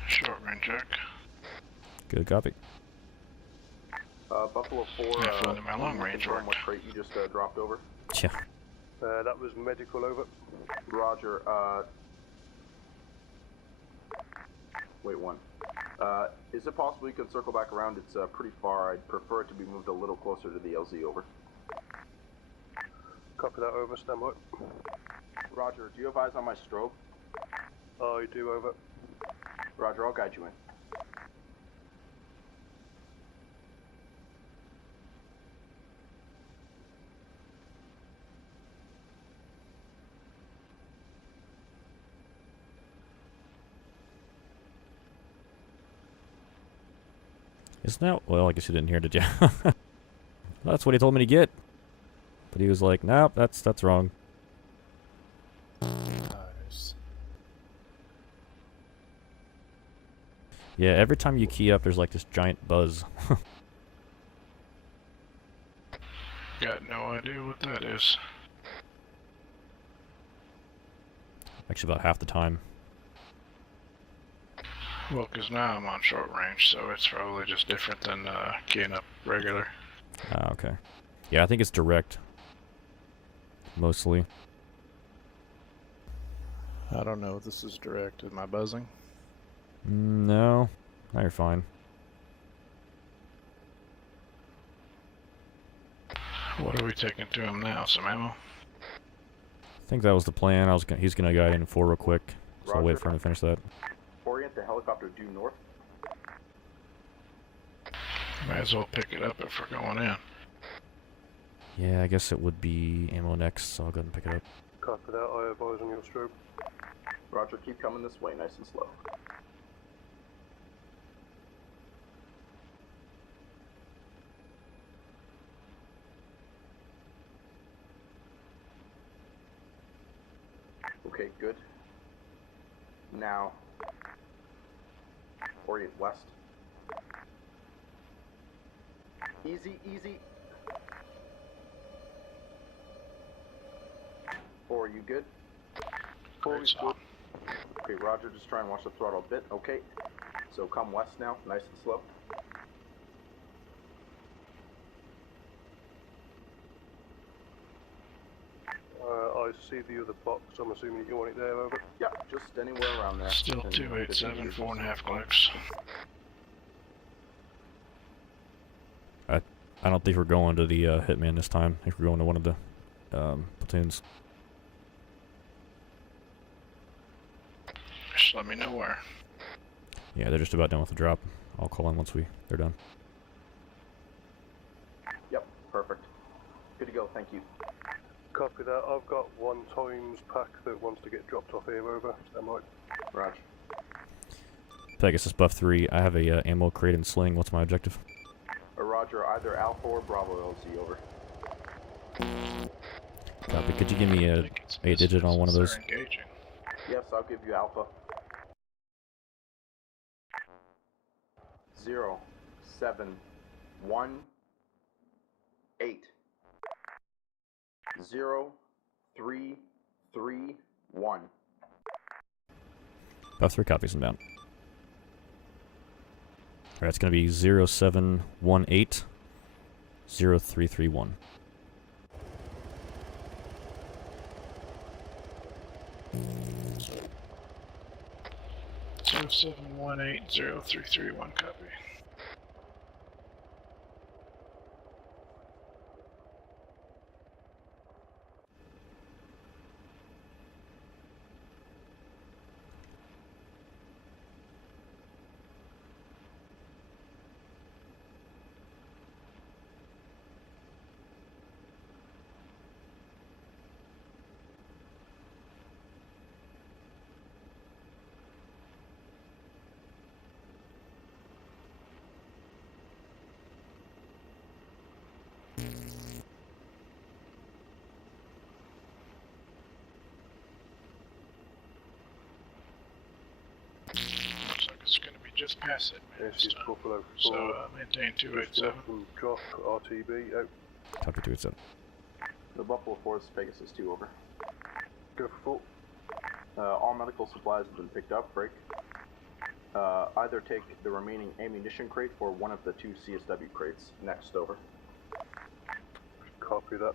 Short range check. Good copy. Buffalo 4, my long range work. What crate you just dropped over? Yeah. That was medical, over. Roger, wait, 1. Is it possible you can circle back around? It's pretty far. I'd prefer it to be moved a little closer to the LZ, over. Copy that, over. Stand by. Roger, do you have eyes on my strobe? I do, over. Roger, I'll guide you in. Isn't that... Well, I guess you didn't hear, did you? That's what he told me to get. But he was like, nope, that's wrong. Nice. Yeah, every time you key up, there's like this giant buzz. Got no idea what that is. Actually, about half the time. Well, because now I'm on short range, so it's probably just different than keying up regular. Ah, okay. Yeah, I think it's direct. Mostly. I don't know if this is direct. Am I buzzing? No. No, you're fine. What are we taking to him now? Some ammo? I think that was the plan. He's gonna guide in 4 real quick, so I'll wait for him to finish that. Orient the helicopter due north. Might as well pick it up if we're going in. Yeah, I guess it would be ammo next, so I'll go ahead and pick it up. Copy that, I have eyes on your strobe. Roger, keep coming this way, nice and slow. Okay, good. Now, orient west. Easy, easy. 4, you good? 4 is good. Okay, Roger, just try and watch the throttle a bit. Okay, so come west now, nice and slow. I see the other box, I'm assuming you want it there, over. Yeah, just anywhere around there. Still 287, 4.5 clicks. I don't think we're going to the Hitman this time. I think we're going to one of the platoons. Just let me know where. Yeah, they're just about done with the drop. I'll call in once they're done. Yep, perfect. Good to go, thank you. Copy that. I've got 1 times pack that wants to get dropped off aim over. Stand by. Roger. Pegasus Buff 3, I have a ammo crate and sling. What's my objective? Roger, either Alpha or Bravo LZ, over. Copy. Could you give me a 8-digit on one of those? Yes, I'll give you Alpha. 0, 7, 1, 8. 0, 3, 3, 1. Buff 3 copies inbound. Alright, it's going to be 0718 0331. So 7180331 copy. Looks like it's going to be just past it. This is Buffalo 4. So maintain 287. Drop RTB out. Copy 287. The Buffalo 4 is Pegasus 2, over. Go for 4. All medical supplies have been picked up, break. Either take the remaining ammunition crate or one of the 2 CSW crates. Next, over. Copy that.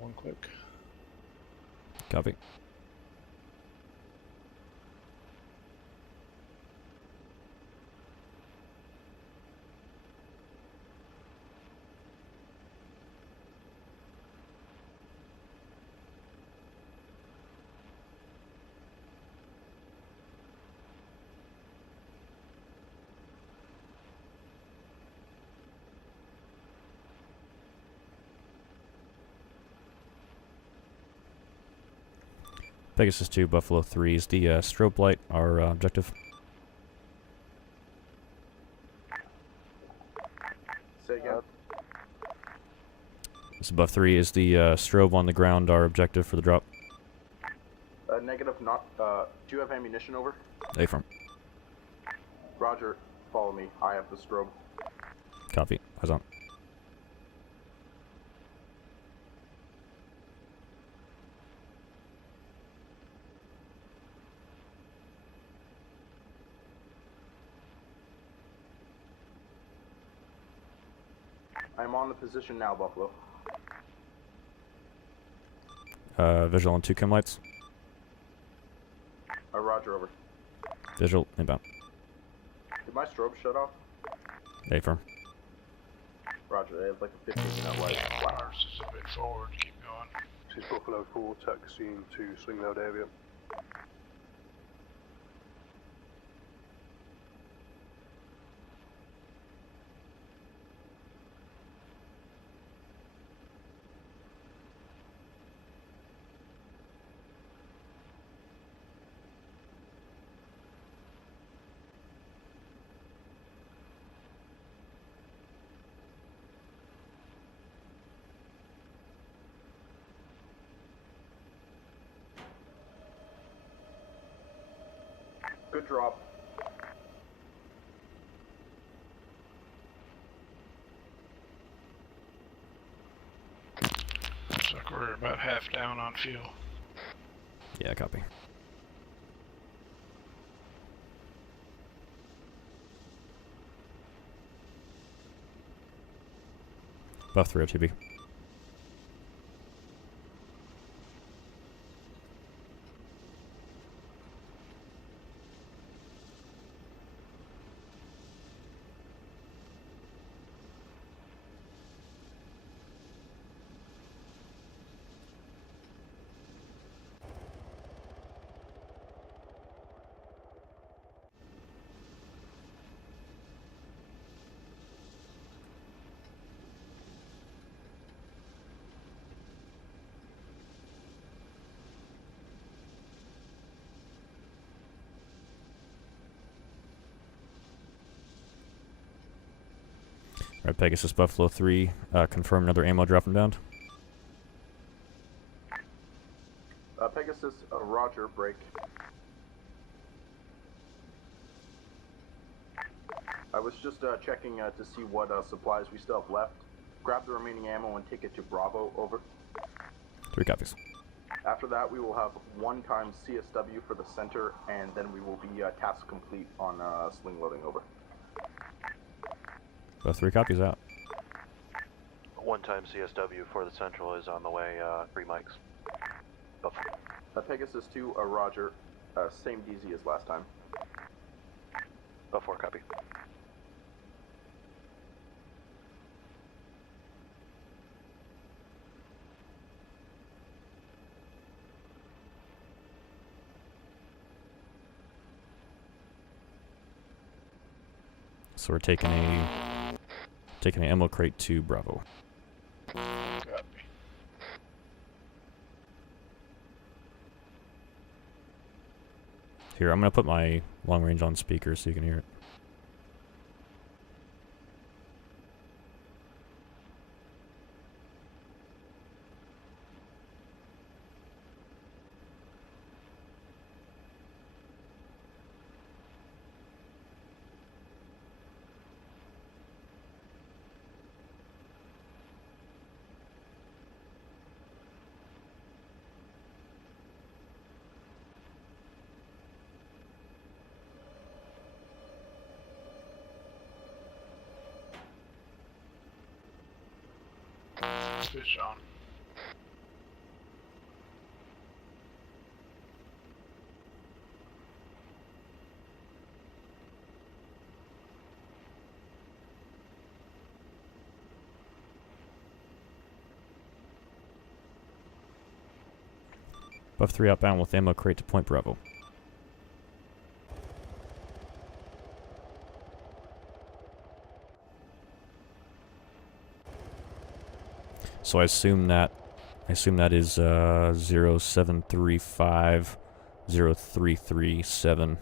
One click. Copy. Pegasus 2, Buffalo 3 is the strobe light our objective. Say again. This Buff 3 is the strobe on the ground our objective for the drop. Negative, not, do you have ammunition, over? Affirm. Roger, follow me. I have the strobe. Copy. Eyes on. I'm on the position now, Buffalo. Visual on 2 chem lights. Roger, over. Visual inbound. Did my strobe shut off? Affirm. Roger, they have like a 15-minute light. Wow. Ours is a bit forward, keep going. This is Buffalo 4, taxiing to Slingload area. Good drop. Looks like we're about half down on fuel. Yeah, copy. Buff 3 OTB. Alright, Pegasus Buffalo 3, confirm another ammo drop inbound. Pegasus, Roger, break. I was just checking to see what supplies we still have left. Grab the remaining ammo and take it to Bravo, over. 3 copies. After that, we will have 1 time CSW for the center, and then we will be task complete on sling loading, over. Both 3 copies out. 1 time CSW for the central is on the way, 3 mics. Pegasus 2, Roger. Same DZ as last time. 4 copy. So we're taking an ammo crate to Bravo. Here, I'm gonna put my long range on speaker so you can hear it. Fish on. Buff 3 outbound with ammo crate to Point Bravo. So I assume that is 0735 0337.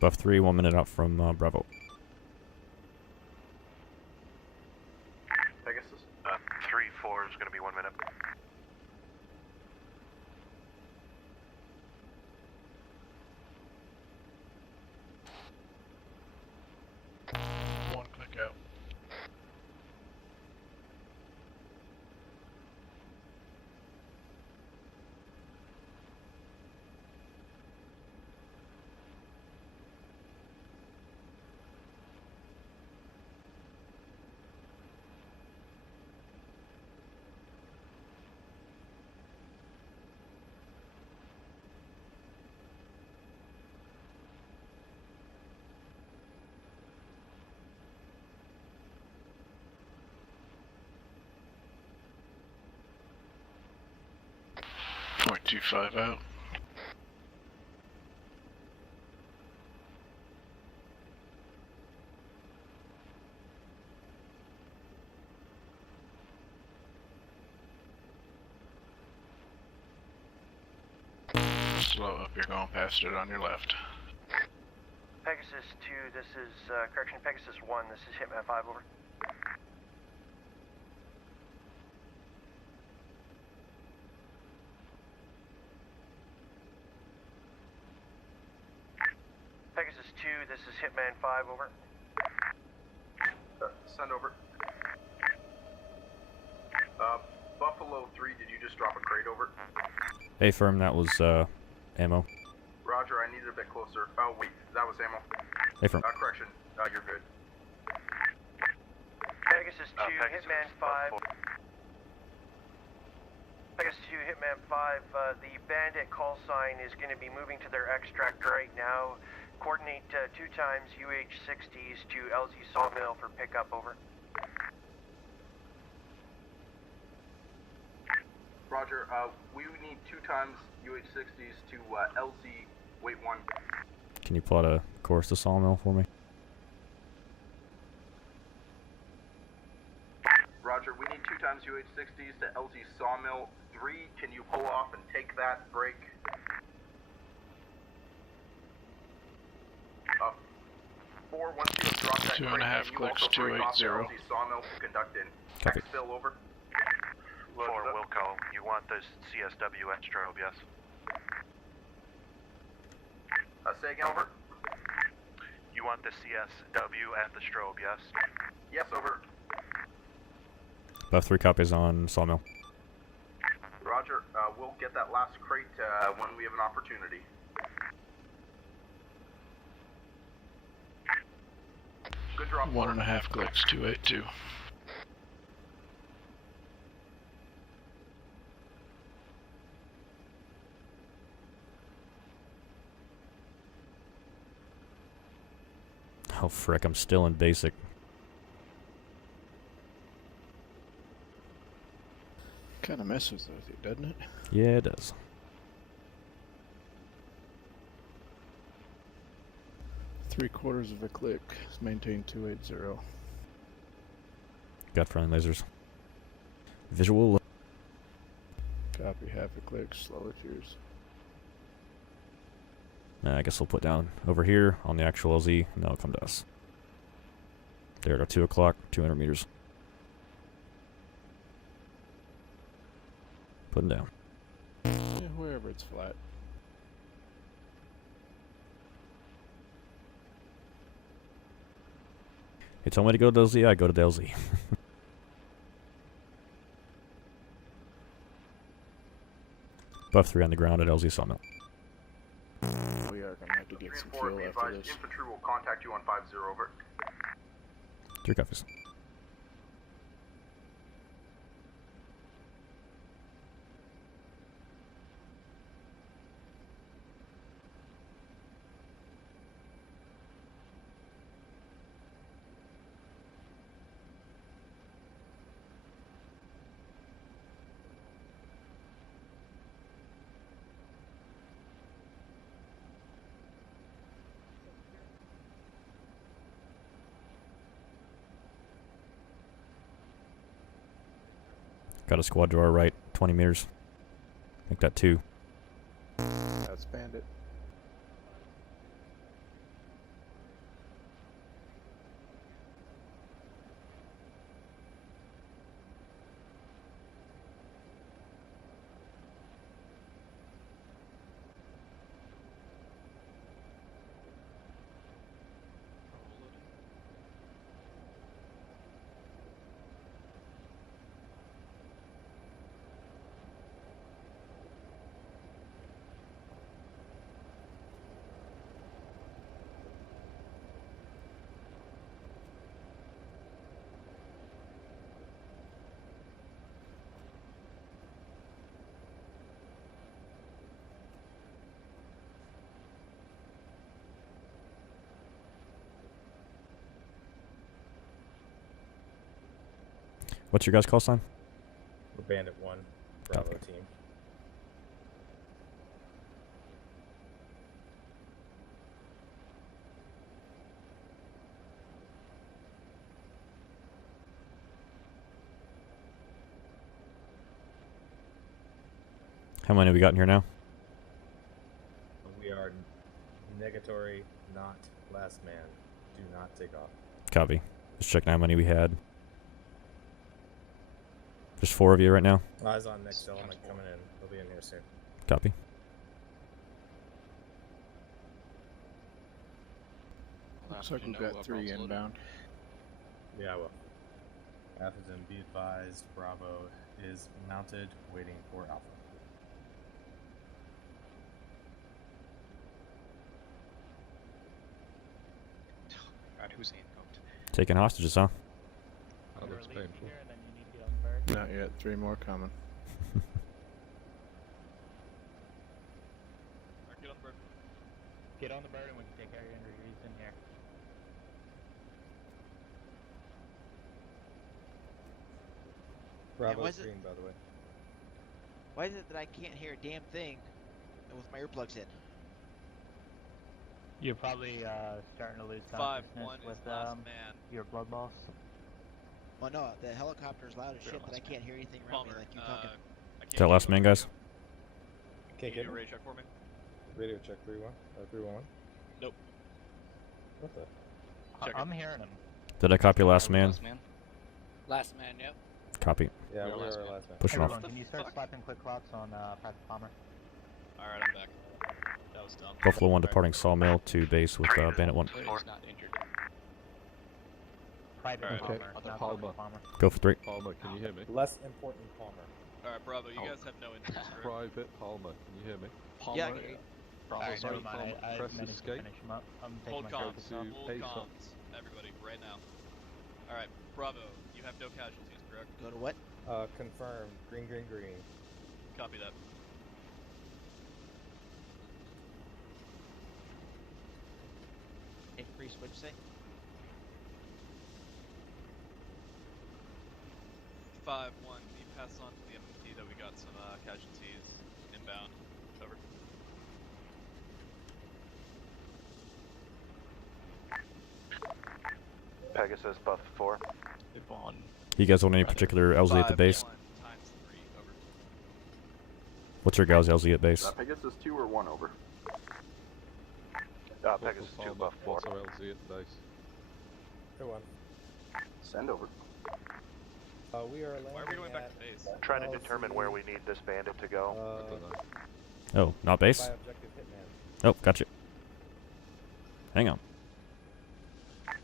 Buff 3, 1 minute out from Bravo. Pegasus? 3-4 is going to be 1 minute. One click out. .25 out. Slow up, you're going past it on your left. Pegasus 2, this is, correction, Pegasus 1, this is Hitman 5, over. this is Hitman 5, over. Send over. Buffalo 3, did you just drop a crate over? Affirm, that was ammo. Roger, I need it a bit closer. Oh wait, that was ammo. Affirm. Correction, you're good. Pegasus 2, Hitman 5. Pegasus 2, Hitman 5, the bandit call sign is going to be moving to their extract right now. Coordinate 2 times UH-60s to LZ Sawmill for pickup, over. Roger, we would need 2 times UH-60s to LZ, wait 1. Can you plot a course to Sawmill for me? Roger, we need 2 times UH-60s to LZ Sawmill 3. Can you pull off and take that break? 4, once you have dropped that 2.5 clicks, 280. LZ Sawmill to conduct in. Copy. Spill over. 4 Wilco, you want this CSW at strobe, yes? Say again, over. You want the CSW at the strobe, yes? Yes, over. Buff 3 copies on Sawmill. Roger, we'll get that last crate when we have an opportunity. Good drop. 1.5 clicks, 282. Oh frick, I'm still in basic. Kind of messes with you, doesn't it? Yeah, it does. Three-quarters of a click. Maintain 280. Got friendly lasers. Visual. Copy, half a click. Slow it yours. I guess we'll put down over here on the actual LZ, and that'll come to us. There at our 2 o'clock, 200 meters. Putting down. Yeah, wherever it's flat. He told me to go to the LZ, I go to the LZ. Buff 3 on the ground at LZ Sawmill. We are going to have to get some fuel after this. Infantry will contact you on 50, over. 3 copies. Got a squad to our right, 20 meters. Make that 2. That's bandit. What's your guys' call sign? We're Bandit 1, Bravo Copy. team. How many have we got in here now? We are negatory, not last man. Do not take off. Copy. Just checking how many we had. There's 4 of you right now. Eyes on next element coming in. They'll be in here soon. Copy. Looks like we've got 3 inbound. Yeah, I will. Atherton, be advised, Bravo is mounted, waiting for Alpha. God, who's invoked? Taking hostages, huh? Oh, that's painful. Not yet. 3 more coming. Get on the bird. Get on the bird and we can take care of your injuries in here. Bravo's green, by the way. Why is it that I can't hear a damn thing with my earplugs in? You're probably starting to lose 5-1 consciousness is with last man. your blood loss. Well, no, the helicopter's loud as shit that I can't hear anything around me like you talking. Is that last man, guys? Can't Can you get do a me? radio check for me? Radio check 3-1. 3-1-1. Nope. What the? I'm hearing him. Did I copy last man? Last man, yep. Copy. Yeah, We are we last are man. last man. Pushing off. Everyone, can you start slapping quick clocks on Patrick Palmer? Alright, I'm back. That was dumb. Buffalo 1 departing Sawmill to base with Bandit 1. He's not injured. Private Alright. Palmer, Okay. not Palmer. Public Palmer. Go for 3. Palmer, can you hear me? Less important Palmer. Alright, Bravo, you guys have no injuries, correct? Private Palmer, can you hear me? Yeah, I can hear you. Bravo, Alright, sorry, never mind. Palmer. I Press managed to escape. finish him up. I'm taking Hold my comms, focus off. hold Ace up. comms, everybody, right now. Alright, Bravo, you have no casualties, correct? Go to what? Confirmed. Green, green, green. Copy that. Increase, what'd you say? 5-1, you pass on to the MMT that we got some casualties inbound. Over. Pegasus, buff 4. You guys want any particular LZ at the base? 5-1 times 3, over. What's your guys' LZ at base? Pegasus 2 or 1 over? Pegasus 2, buff 4. What's our LZ at the base? Go on. Send over. We are Why are we going back to base? Trying to determine where we need this bandit to go. I don't know. Oh, not base? By objective hitman. Oh, gotcha. Hang on.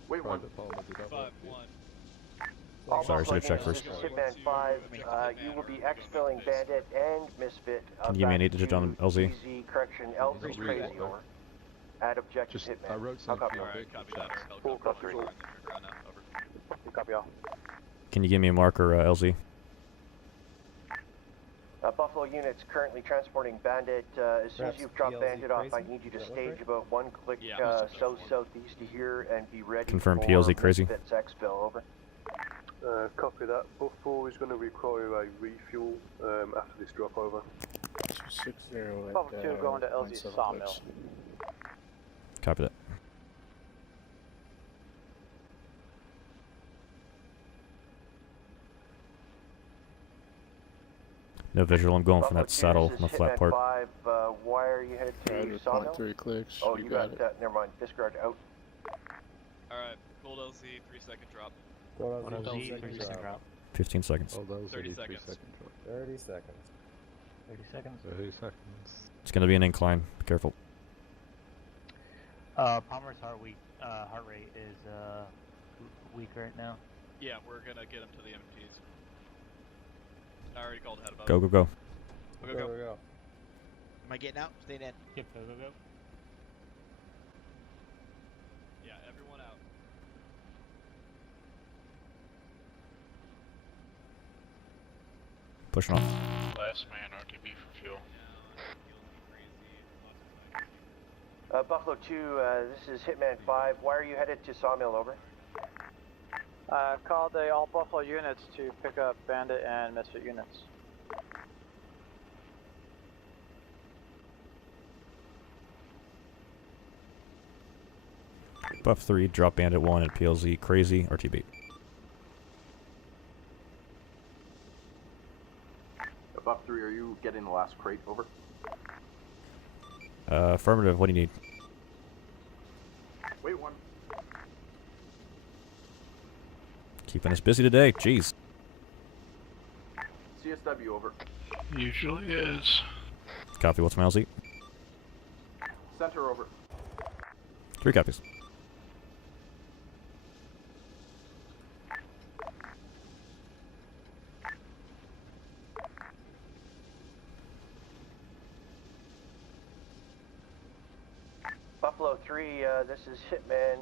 Wait, one. Private Palmer, did that work for you? 5-1. Sorry, I should have checked first. This is Hitman 5. You will be exfilling Bandit and Misfit. Can you give me an 8-digit on LZ? DZ, correction, LZ crazy over. At objective Just, Hitman. I wrote I'll something copy. on Alright, vehicle copy that. checks. Our helicopter Three. is on the ground now, over. Copy all. Can you give me a marker, LZ? Buffalo units currently transporting Bandit. As soon as Perhaps you've dropped PLZ Bandit off, I crazy? need you to Does that look stage right? about 1 click Yeah, south-southeast to here and be ready Confirm for PLZ crazy. Misfit's exfil, over. Copy that. Buff 4 is going to require a refuel after this drop over. 60 at Buffalo 2 going to LZ 0.7 Sawmill. clicks. Copy that. No visual, I'm going from that saddle on the flat part. 5, why are you headed to Sawmill? 0.3 clicks. Oh, you got that. Never mind. Discard out. Alright, hold LZ, 3-second drop. Go on, LZ, 3-second drop. 15 seconds. Oh, those 30 are 3 seconds. second drop. 30 seconds. 30 seconds. 30 seconds. It's gonna be an incline. Be careful. Palmer's heart rate is weak right now. Yeah, we're gonna get him to the MMTs. I already called ahead above. Go, go, go. Go, go, go. Am I getting out? Staying in. Yep, go, go, go. Yeah, everyone out. Pushing off. Last man RTB for fuel. Buffalo 2, this is Hitman 5. Why are you headed to Sawmill, over? Called all Buffalo units to pick up Bandit and Misfit units. Buff 3, drop Bandit 1 at PLZ, crazy, RTB. Buff 3, are you getting the last crate, over? Affirmative, what do you need? Wait, 1. Keeping us busy today, jeez. CSW, over. Usually is. Copy, what's my LZ? Center, over. 3 copies. Buffalo 3, this is Hitman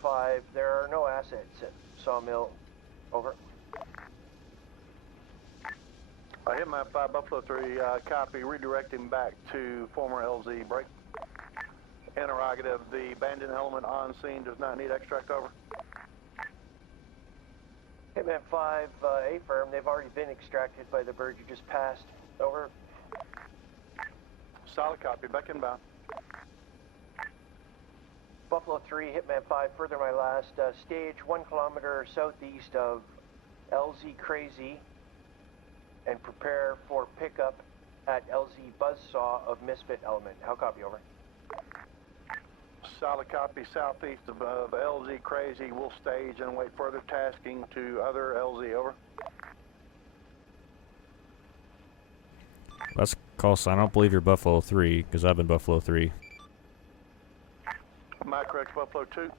5. There are no assets at Sawmill. Over. Hitman 5, Buffalo 3, copy. Redirecting back to former LZ. Break. Interrogative. The abandoned element on scene does not need extract. Over. Hitman 5, A-firm. They've already been extracted by the bird you just passed. Over. Solid copy. Back inbound. Buffalo 3, Hitman 5, further my last. Stage 1 kilometer southeast of LZ Crazy and prepare for pickup at LZ Buzzsaw of Misfit Element. How copy, over? Solid copy. Southeast of LZ Crazy. We'll stage and wait further tasking to other LZ. Over. Let's call sign. I don't believe you're Buffalo 3, because I've been Buffalo 3. My correct, Buffalo 2.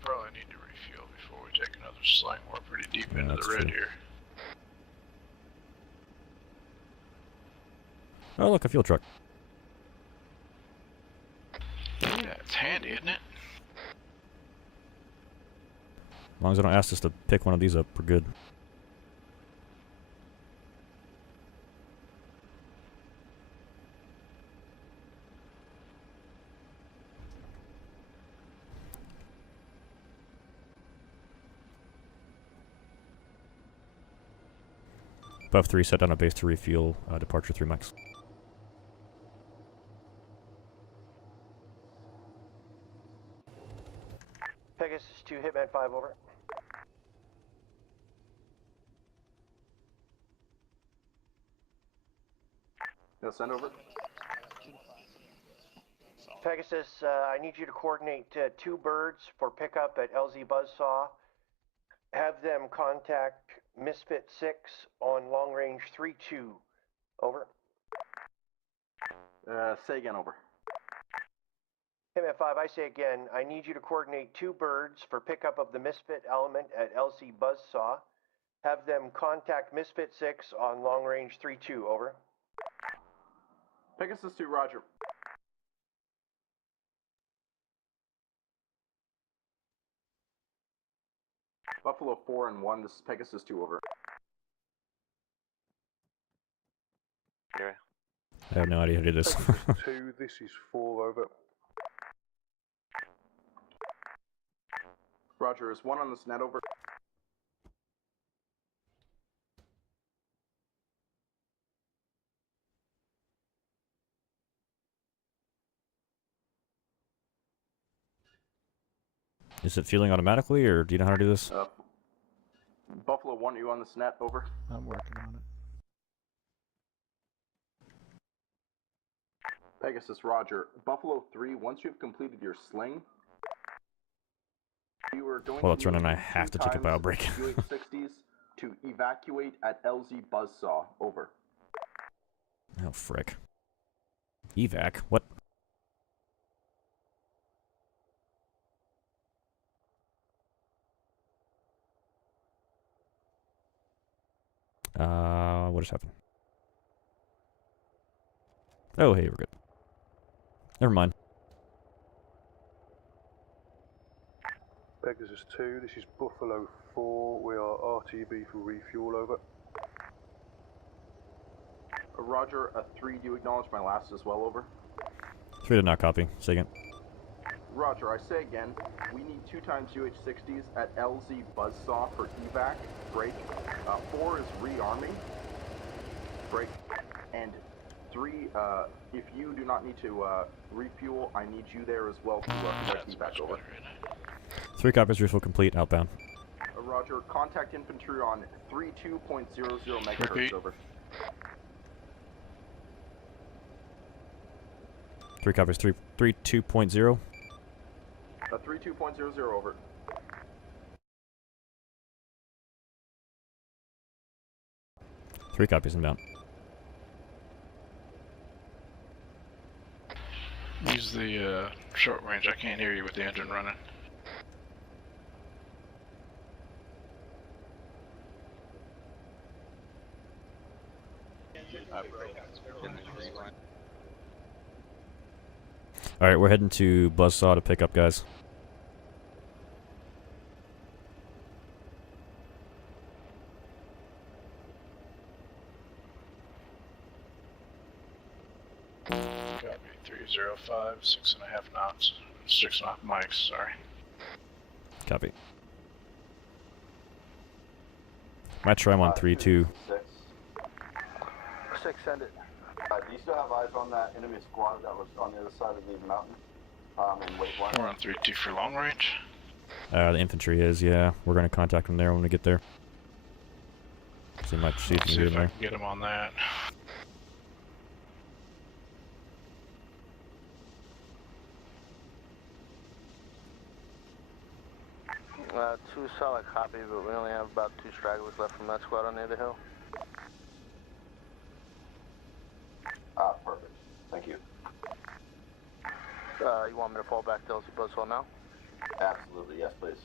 Probably need to refuel before we take another sling. We're pretty deep into the red here. Oh, look, a fuel truck. Yeah, it's handy, isn't it? As long as I don't ask us to pick one of these up, we're good. Buff 3, set down a base to refuel, departure 3 mics. Pegasus 2, Hitman 5, over. No, send over. Pegasus, I need you to coordinate 2 birds for pickup at LZ Buzzsaw. Have them contact Misfit 6 on long range 3-2. Over. Say again, over. Hitman 5, I say again, I need you to coordinate 2 birds for pickup of the Misfit element at LC Buzzsaw. Have them contact Misfit 6 on long range 3-2. Over. Pegasus 2, roger. Buffalo 4 and 1, this is Pegasus 2, over. I have no idea how to do this. 2, this is 4, over. Roger, is 1 on this net, over? Is it fueling automatically, or do you know how to do this? Buffalo 1, you on this net, over? I'm working on it. Pegasus, roger. Buffalo 3, once you've completed your sling, you are going Well, to it's running. use I have to take a bow break. UH-60s to evacuate at LZ Buzzsaw, over. Oh, frick. Evac? What? What just happened? Oh, hey, we're good. Never mind. Pegasus 2, this is Buffalo 4, we are RTB for refuel, over. Roger, a 3, do you acknowledge my last as well, over? 3 did not copy. Say again. Roger, I say again, we need 2 times UH-60s at LZ Buzzsaw for evac, break. 4 is rearming, break. And 3, if you do not need to refuel, I need you there as well to conduct evac, over. 3 copies, refuel complete, outbound. Roger, contact infantry on 32.00 megahertz, Repeat. over. 3 copies, 32.0. 32.00, over. Three copies inbound. Use the short range. I can't hear you with the engine running. Alright, we're heading to Buzzsaw to pick up, guys. Copy 305, 6.5 knots. 6.5 mics, sorry. Copy. Might try him on 3-2. 6, send it. Do you still have eyes on that enemy squad that was on the other side of the mountain? In wave 1? We're on 3-2 for long range. The infantry is, yeah. We're going to contact them there when we get there. See if you can get him there. Get him on that. 2 solid copy, but we only have about 2 stragglers left from that squad on the other hill. Perfect. Thank you. You want me to fall back to LC Buzzsaw now? Absolutely, yes, please.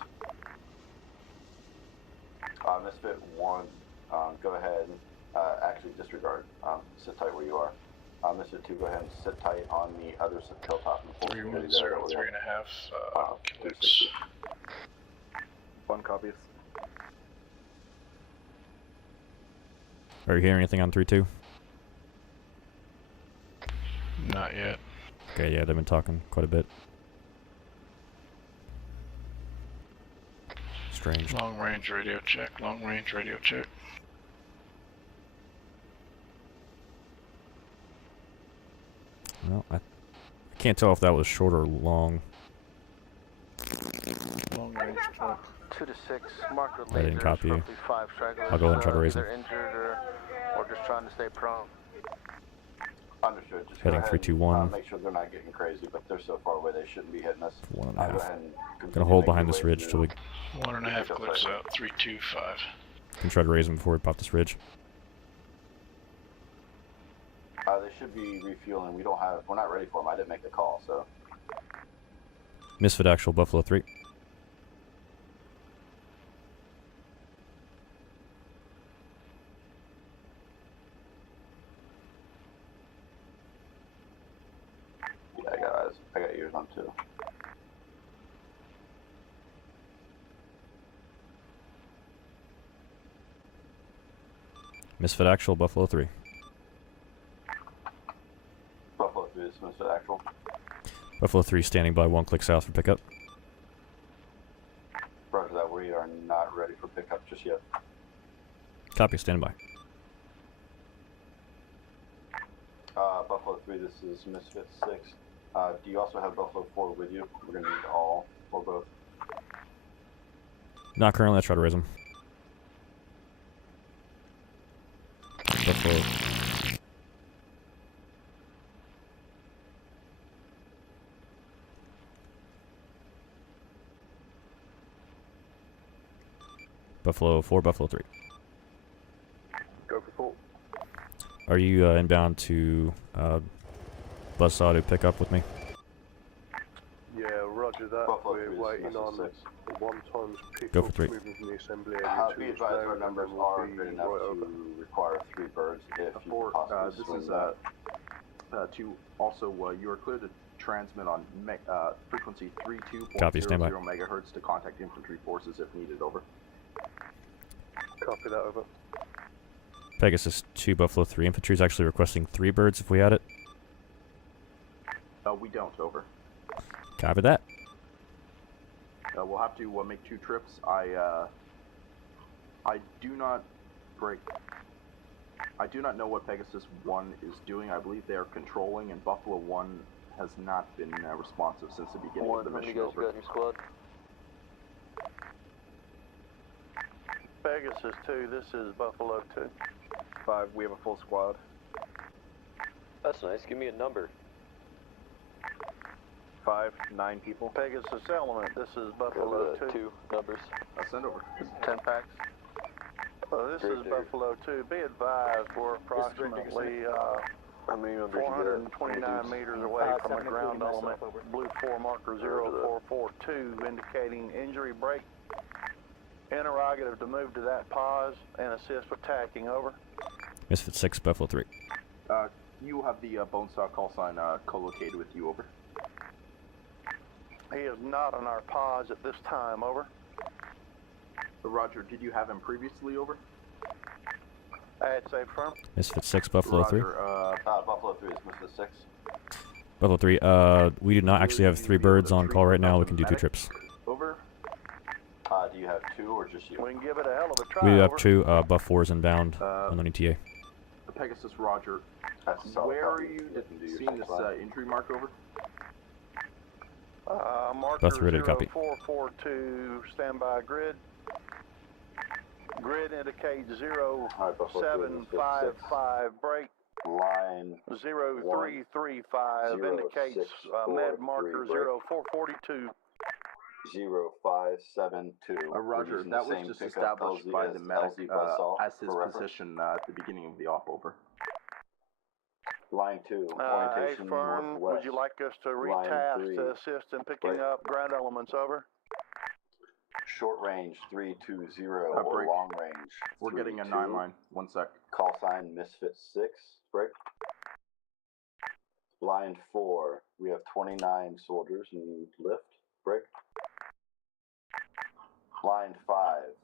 Misfit 1, go ahead. Actually, disregard. Sit tight where you are. Misfit 2, go ahead and sit tight on the other hilltop. 310, 3.5. Clicks. 1 copies. Are you hearing anything on 3-2? Not yet. Okay, yeah, they've been talking quite a bit. Strange. Long range radio check, long range radio check. Well, I can't tell if that was short or long. Long range check. 2 to 6, marked with I didn't lasers, copy you. roughly 5 stragglers. I'll go ahead and try to raise them. Either injured or just trying to stay prone. Understood. Just Heading go ahead 3-2-1. and, make sure they're not getting crazy, but they're so far away they shouldn't be hitting us. 1.5. Go ahead and Gonna hold behind this ridge till we 1.5 clicks out, 325. can try to raise them before we pop this ridge. They should be refueling. We're not ready for them. I didn't make the call, so. Misfit actual, Buffalo 3. Yeah, I got ears on too. Misfit actual, Buffalo 3. Buffalo 3 is Misfit actual. Buffalo 3 standing by 1 click south for pickup. Roger that, we are not ready for pickup just yet. Copy, stand by. Buffalo 3, this is Misfit 6. Do you also have Buffalo 4 with you? We're going to need all or both. Not currently, let's try to raise them. Buffalo. Buffalo 4, Buffalo 3. Go for 4. Are you inbound to Buzzsaw to pick up with me? Yeah, roger that. Buffalo We're 3 is waiting Misfit on 6. the 1 times Go for 3. moving from the assembly area to Be us advised now, our and numbers then we'll are be good enough right over. to require 3 birds if you Four, could possibly this swing is that. to also you are clear to transmit on frequency 32.00 Copy, stand by. megahertz to contact infantry forces if needed. Over. Copy that, over. Pegasus 2, Buffalo 3. Infantry is actually requesting 3 birds if we had it. We don't. Over. Copy that. We'll have to make 2 trips. I do not know what Pegasus 1 is doing. I believe they are controlling, and Buffalo 1 has not been responsive since the beginning of the mission. You guys got your squad? Pegasus 2, this is Buffalo 2. 5, we have a full squad. That's nice. Give me a number. 5, 9 people. Pegasus Element, this is Buffalo 2. 2 numbers. Send over. 10 packs. This Great is there. Buffalo 2. Be advised, we're approximately How many members you get? 429 meters away from a ground element. Blue 4 marker 0442 indicating injury break. Interrogative to move to that pause and assist with tacking. Over. Misfit 6, Buffalo 3. You have the bone stock call sign co-located with you. Over. He is not on our pods at this time, over. Roger, did you have him previously, over? Add safe firm. Misfit 6, Buffalo 3. Buffalo 3 is Misfit 6. Buffalo 3, we do not actually have 3 birds on call right now. We can do 2 trips. Over. Do you have 2 or just you? We can give it a hell of a try. We do have over. 2, Buff 4's inbound on ETA. Pegasus, Roger. Where are you seeing this injury mark, over? Marker Buff 3 ready to copy. 0442, standby grid. Grid indicates 0755 break. Line 0335 indicates med marker 0442. 0572. Roger, that was just established by the medic as his position at the beginning of the op, over. Line 2, orientation Fern, northwest. would you like us to retask to assist in picking up ground elements, over? Short range 320 or long range. We're getting a 9 line. 1 sec. Call sign Misfit 6. Break. Line 4. We have 29 soldiers in lift. Break. Line 5.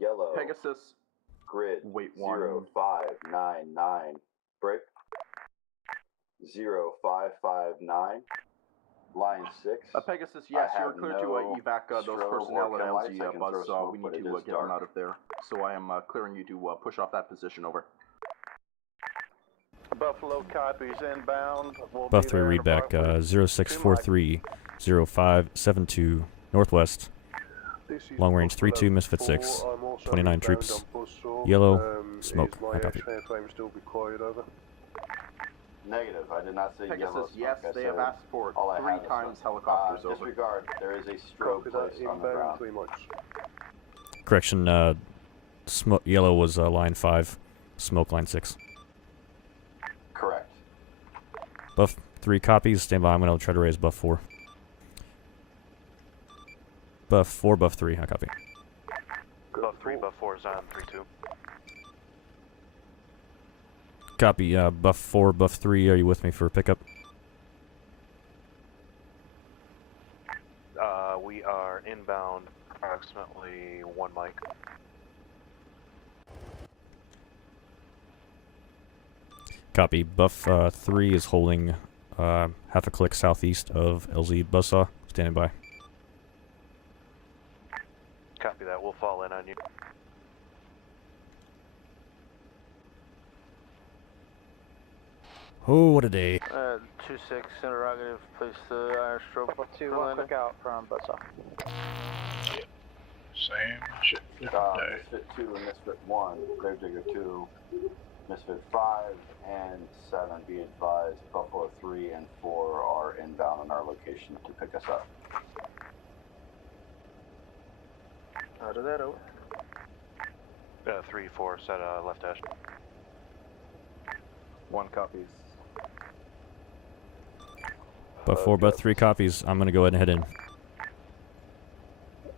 Yellow. Pegasus. Grid. Wait 1. 0599. Break. 0559. Line 6. Pegasus, yes, you're clear to evac those personnel at LZ Buzz. We need to get them out of there. So I am clearing you to push off that position, over. Buffalo copies inbound. Buff 3 read back 0643 0572 northwest. Long range 32 Misfit 6. 29 troops. Yellow smoke. I copy. Still be quiet, over. Negative. I did not say Pegasus, yellow. yes, Like they said, have asked for it all I 3 had is times smoke. helicopters, over. Disregard. There is a strobe placed on the ground. Correction, yellow was line 5. Smoke line 6. Correct. Buff 3 copies. Stand by. I'm going to try to raise Buff 4. Buff 4, Buff 3. I copy. Buff 3, Buff 4 is on 3-2. Copy. Buff 4, Buff 3. Are you with me for pickup? We are inbound approximately 1 mic. Copy. Buff 3 is holding half a click southeast of LZ Buzzsaw. Standing by. Copy that. We'll fall in on you. Oh, what a day. 2-6 interrogative, place the iron strobe. 2-1 quick out from Buzzsaw. Yep. Same shit, different day. Misfit 2 and Misfit 1, Gravedigger 2, Misfit 5 and 7, be advised, Buffalo 3 and 4 are inbound on our location to pick us up. Out of that, over. 3-4 set left dash. 1 copies. Buff 4, Buff 3 copies. I'm going to go ahead and head in.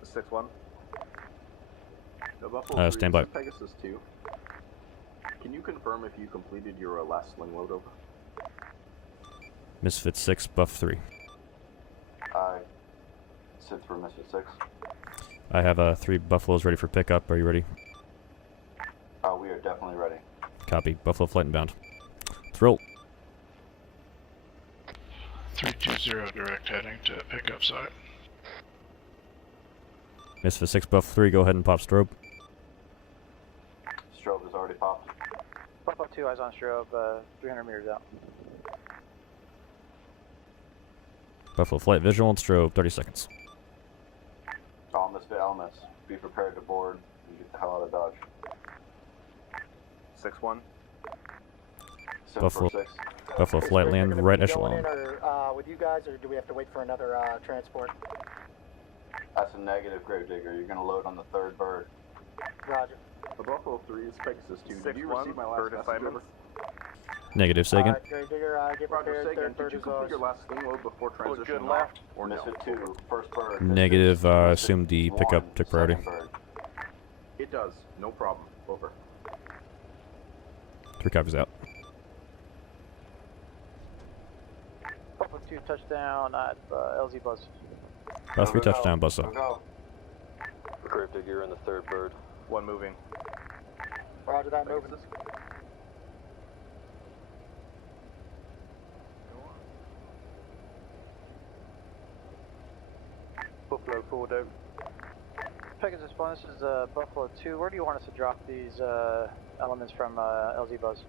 6-1. Buffalo 3, stand by. Pegasus 2. Can you confirm if you completed your last sling load, over? Misfit 6, Buff 3. I sit for Misfit 6. I have 3 Buffaloes ready for pickup. Are you ready? We are definitely ready. Copy. Buffalo flight inbound. Thrill. 320 direct heading to pickup site. Misfit 6, Buff 3, go ahead and pop strobe. Strobe is already popped. Buffalo 2, eyes on strobe, 300 meters out. Buffalo flight visual and strobe, 30 seconds. All Misfit elements, be prepared to board and get the hell out of Dodge. 6-1. Buffalo flight land right echelon. With you guys, or do we have to wait for another transport? That's a negative, Gravedigger. You're going to load on the 3rd bird. Roger. The Buffalo 3 is Pegasus 2. Did you receive my last message, over? Negative, say again. Gravedigger, get prepared. Roger, did you complete your last sling load before transition? Good left. Or Misfit 2, first bird. Negative, assume the pickup took priority. It does. No problem. Over. 3 copies out. Buffalo 2 touchdown at LZ Buzz. Buff 3 touchdown, Buzzsaw. Go. Grave digger in the third bird. One moving. Roger that, moving. Buffalo 4 down. Pegasus 1, this is Buffalo 2. Where do you want us to drop these elements from LZ Buzz?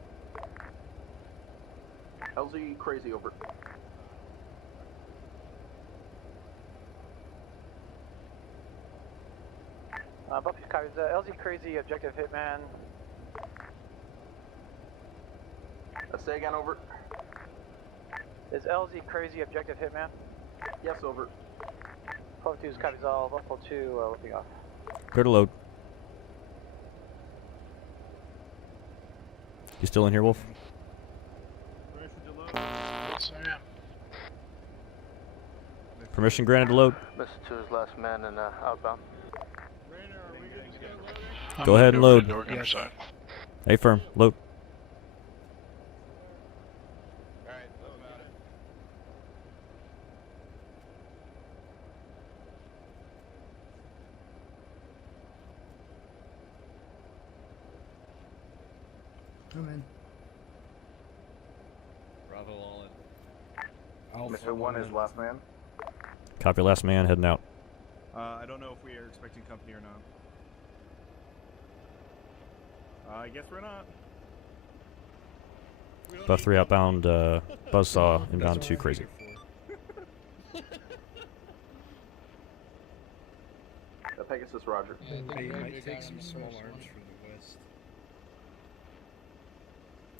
LZ crazy over. Buffy copies. LZ crazy objective hitman. Say again, over. Is LZ crazy objective hitman? Yes, over. Buffalo 2 copies all. Buffalo 2 lifting off. Go to load. You still in here, Wolf? Yes, I am. Permission granted to load. Mr. 2 is last man and outbound. Go ahead and load. Yes. Hey, firm, load. I'm in. Bravo all in. Mr. 1 is last man. Copy, last man heading out. I don't know if we are expecting company or not. I guess we're not. Buff 3 outbound, Buzzsaw inbound 2 crazy. Pegasus, roger. They might take some small arms from the west.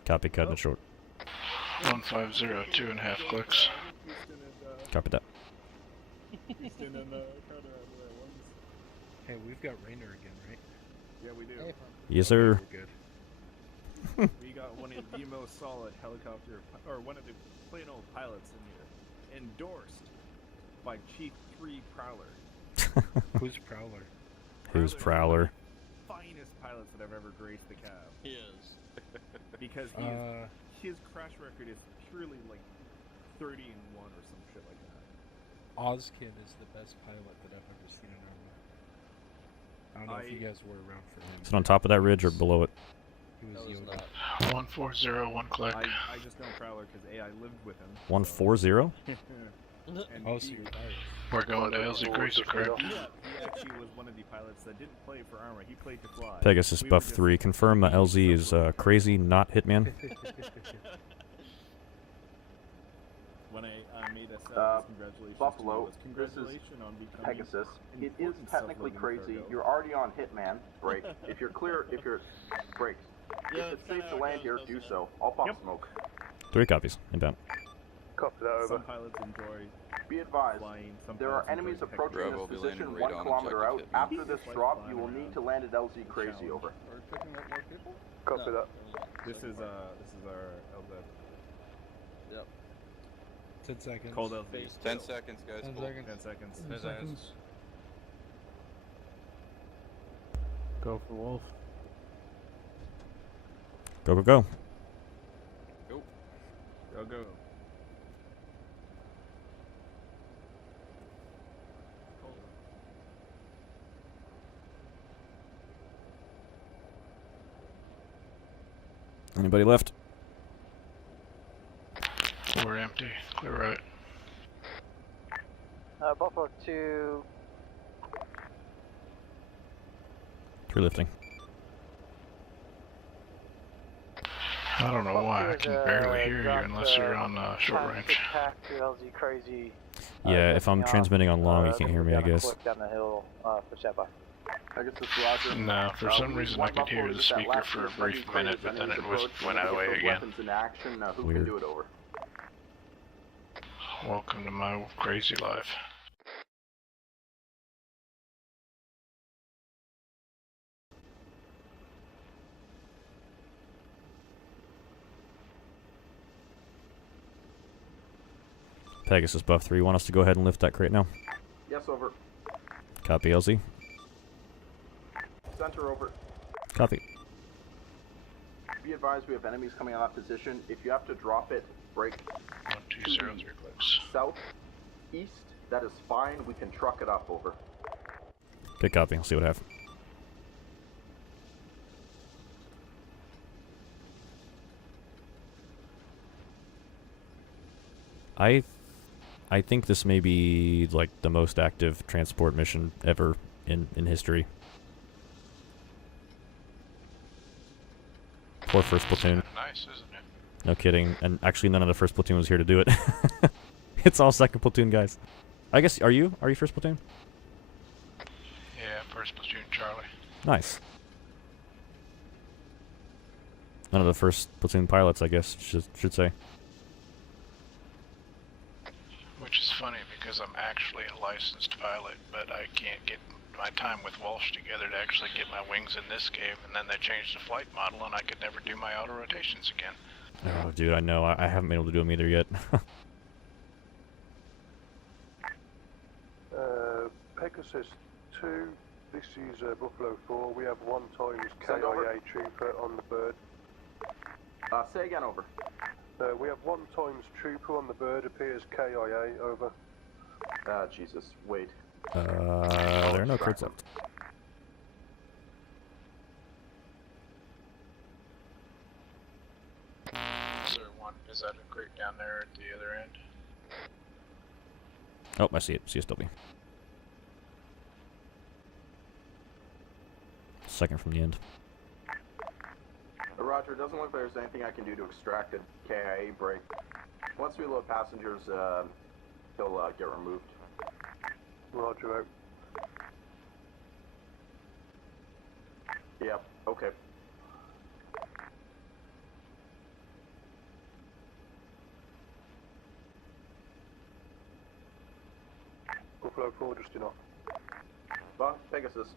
Copy, cutting it short. 150, 2.5 clicks. Copy that. Hey, we've got Rainer again, right? Yeah, we do. Yes, sir. We're good. We got one of the most solid helicopter, or one of the plain old pilots in here, endorsed by Chief 3 Prowler. Who's Prowler? Who's Prowler? Finest pilots that have ever graced the cab. He is. Because his crash record is purely like 30-1 or some shit like that. Ozkin is the best pilot that I've ever seen in Arma. I don't know if you guys were around for him. Is it on top of that ridge or below it? He was Yoda. 140, 1 click. I just know Prowler because I lived with him. 140? Oh, so you're We're going to LZ Crazy, correct? Yeah, he actually was one of the pilots that didn't play for Arma. He played to fly. Pegasus Buff 3. Confirm LZ is crazy, not Hitman. When I made a set, congratulations. Buffalo, this is congratulations on becoming Pegasus. It is technically crazy. You're already on Hitman. Break. If you're clear, if you're break. If it's safe to land here, do so. I'll pop smoke. 3 copies. Inbound. Copy that over. Some pilots enjoy Be advised, flying. Some there are pilots enemies enjoy approaching technical. this position 1 kilometer out. After this drop, you will need to land at LZ Crazy, over. Copy that. This is our LZ. Yep. 10 seconds. Cold LZ. 10 seconds, guys. 10 Cool. seconds. 10 seconds. 10 seconds. Go for Wolf. Go, go, go. Go. Go, go. Anybody left? We're empty. Clear right. Buffalo 2. 3 lifting. I don't know why. I can barely hear you unless you're on short range. To LZ Crazy. Yeah, if I'm transmitting on long, you can't hear me, I guess. Down the hill for standby. I guess it's Roger. No, for some reason I could hear the speaker for a brief minute, but then it went away again. Weapons in action. Who Weird. can do it over? Welcome to my crazy life. Pegasus Buff 3. You want us to go ahead and lift that crate now? Yes, over. Copy, LZ. Center over. Copy. Be advised, we have enemies coming on that position. If you have to drop it, break 120, 3 clicks. south, east, That is fine. We can truck it up. Over. Good copy. I'll see what I have. I think this may be like the most active transport mission ever in history. Poor first platoon. Nice, isn't it? No kidding. And actually none of the first platoon was here to do it. It's all second platoon guys. I guess, are you first platoon? Yeah, first platoon, Charlie. Nice. None of the first platoon pilots, I guess, should say. Which is funny because I'm actually a licensed pilot, but I can't get my time with Walsh together to actually get my wings in this game, and then they changed the flight model and I could never do my auto rotations again. Oh, dude, I know. I haven't been able to do them either yet. Pegasus 2, this is Buffalo 4. We have 1 times KIA trooper on the bird. Say again, over. We have 1 times trooper on the bird, appears KIA, over. Jesus, wait. There are no crits left. Is that a crate down there at the other end? Oh, I see it. CSW. Second from the end. Roger, it doesn't look like there's anything I can do to extract a KIA break. Once we load passengers, he'll get removed. Roger out. Yep, okay. Buffalo 4 just enough. Well, Pegasus.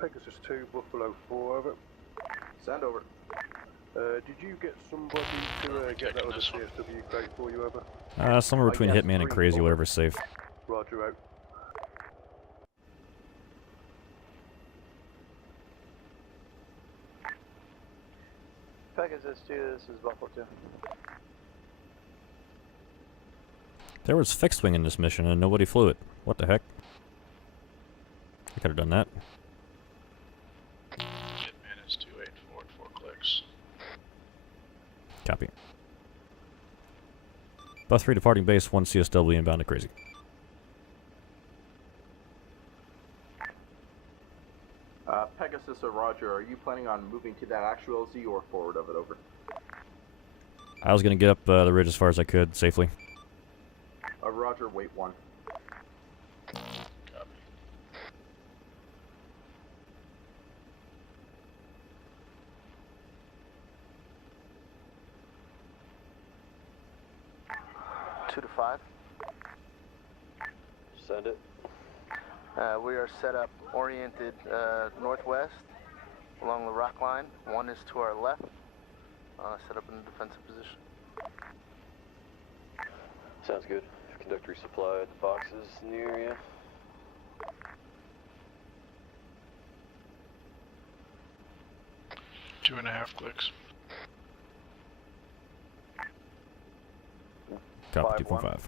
Pegasus 2, Buffalo 4, over. Send over. Did you get somebody to get that other CSW crate for you, over? Somewhere between Hitman and Crazy, whatever's safe. Roger out. Pegasus 2, this is Buffalo 2. There was fixed wing in this mission and nobody flew it. What the heck? I could have done that. Hitman is 284 at 4 clicks. Copy. Bus 3 departing base, 1 CSW inbound to Crazy. Pegasus or Roger, are you planning on moving to that actual LZ or forward of it, over? I was going to get up the ridge as far as I could, safely. Roger, wait 1. Copy. 2 to 5. Send it. We are set up oriented northwest along the rock line. 1 is to our left. Set up in a defensive position. Sounds good. Conductor resupply at the boxes in the area. Two and a half clicks. Copy, 2.5.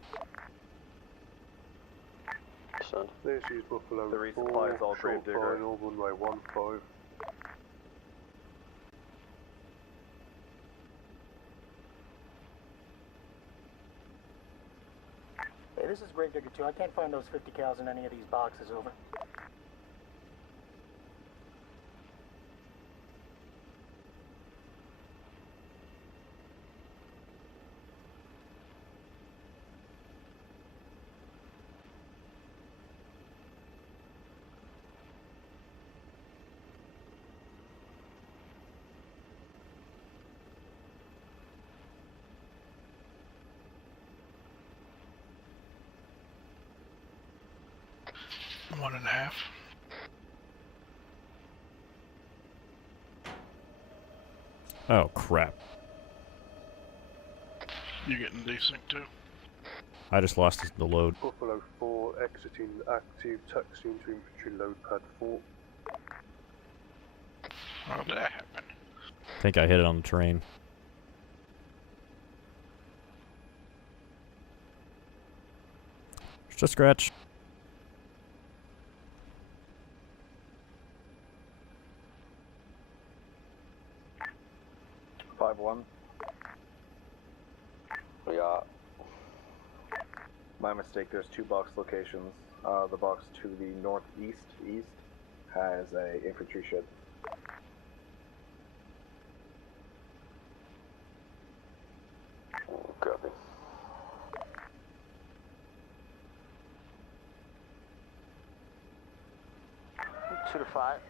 Send. This is Buffalo 4. The resupply is all short Gravedigger. final, runway 15. Hey, this is Gravedigger 2. I can't find those 50 cals in any of these boxes, over. One and a half. Oh, crap. You getting desync too? I just lost the load. Buffalo 4 exiting active, taxiing to infantry load pad 4. How did that happen? I think I hit it on the terrain. Just a scratch. One. Yeah. My mistake, there's 2 box locations. The box to the northeast has a infantry shed. Copy. Two to 5.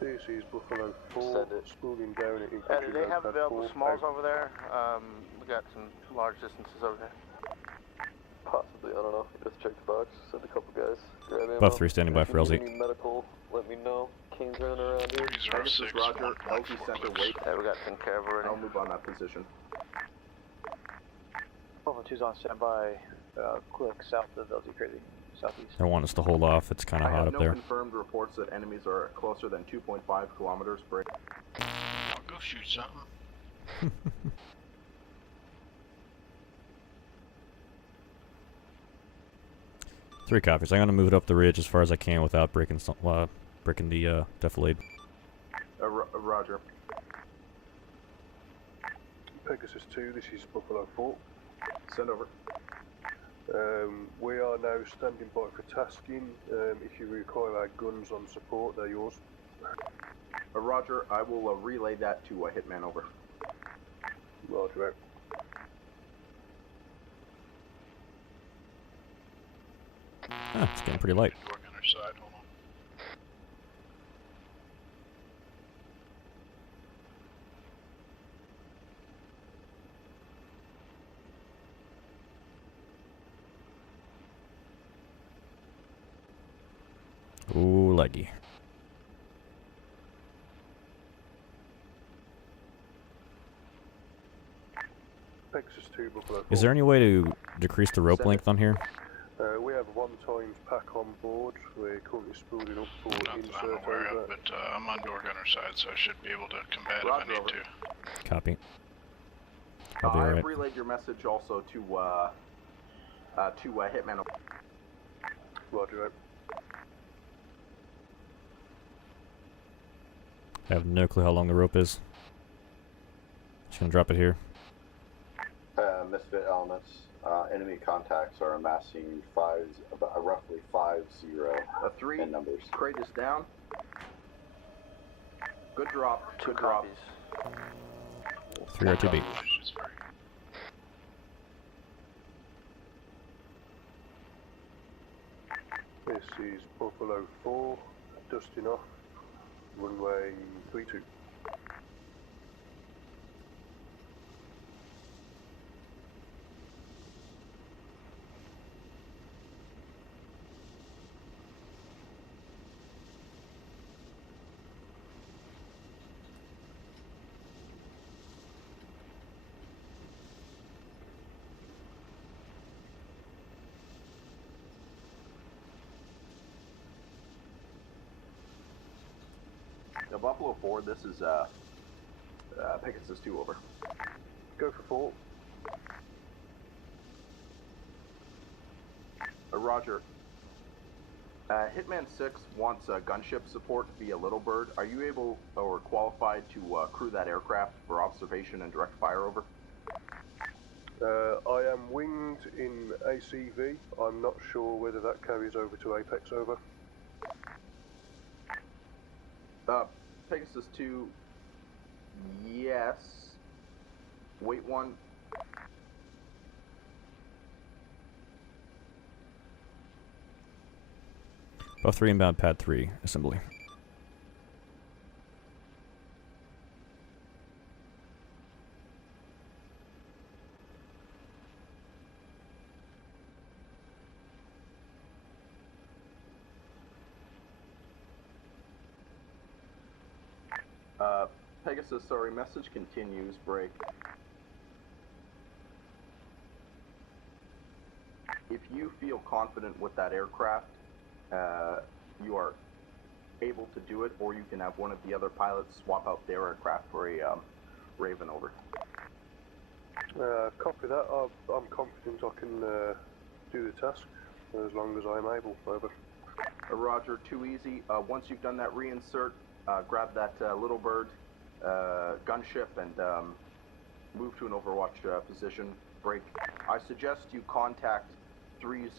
This is Buffalo 4, spooling down at infantry Do they load have pad available 4. smalls over there? We got some large distances over there. Possibly, I don't know. Just check the box, send a couple guys. Grab ammo. Buff 3 standing by for If you LZ. need any medical, let me know. Kane's running around here. 306, Roger, LG center, wait. Yeah, we got some care already. I'll move on that position. Bravo 2's on standby, quick south of LZ Crazy, southeast. They want us to hold off. It's kind of hot up I there. have no confirmed reports that enemies are closer than 2.5 kilometers. Break. I'll go shoot something. 3 copies. I'm gonna move it up the ridge as far as I can without breaking the defilade. Roger. Pegasus 2, this is Buffalo 4. Send over. We are now standing by for tasking. If you require our guns on support, they're yours. Roger, I will relay that to Hitman over. Roger out. Ah, it's getting pretty light. Door gunner side, hold on. Ooh, leggy. Pegasus 2, Buffalo 4. Is there any way to decrease the rope length on here? We have 1 times pack on board. We're currently spooling up for Not that I'm insert aware over. of, but I'm on door gunner side, so I should be able to combat if I need to. Copy. I'll be I alright. have relayed your message also to Hitman over. Roger out. I have no clue how long the rope is. Just gonna drop it here. Misfit elements, enemy contacts are amassing roughly 5-0 3 in numbers. Crate is down. Good drop. 2 copies. 3 RTB. This is Buffalo 4, dusting off, runway 32. The Buffalo 4, this is Pegasus 2 over. Go for 4. Roger. Hitman 6 wants gunship support via Little Bird. Are you able or qualified to crew that aircraft for observation and direct fire over? I am winged in ACV. I'm not sure whether that carries over to Apex over. Pegasus 2, yes. Wait 1. Buff 3 inbound, pad 3, assembly. Pegasus, sorry, message continues, break. you feel confident with that aircraft, you are able to do it, or you can have one of the other pilots swap out their aircraft for a Raven. Over. Copy that. I'm confident I can do the task as long as I'm able. Over. Roger, too easy. Once you've done that reinsert, grab that little bird gunship and move to an overwatch position. Break. I suggest you contact 30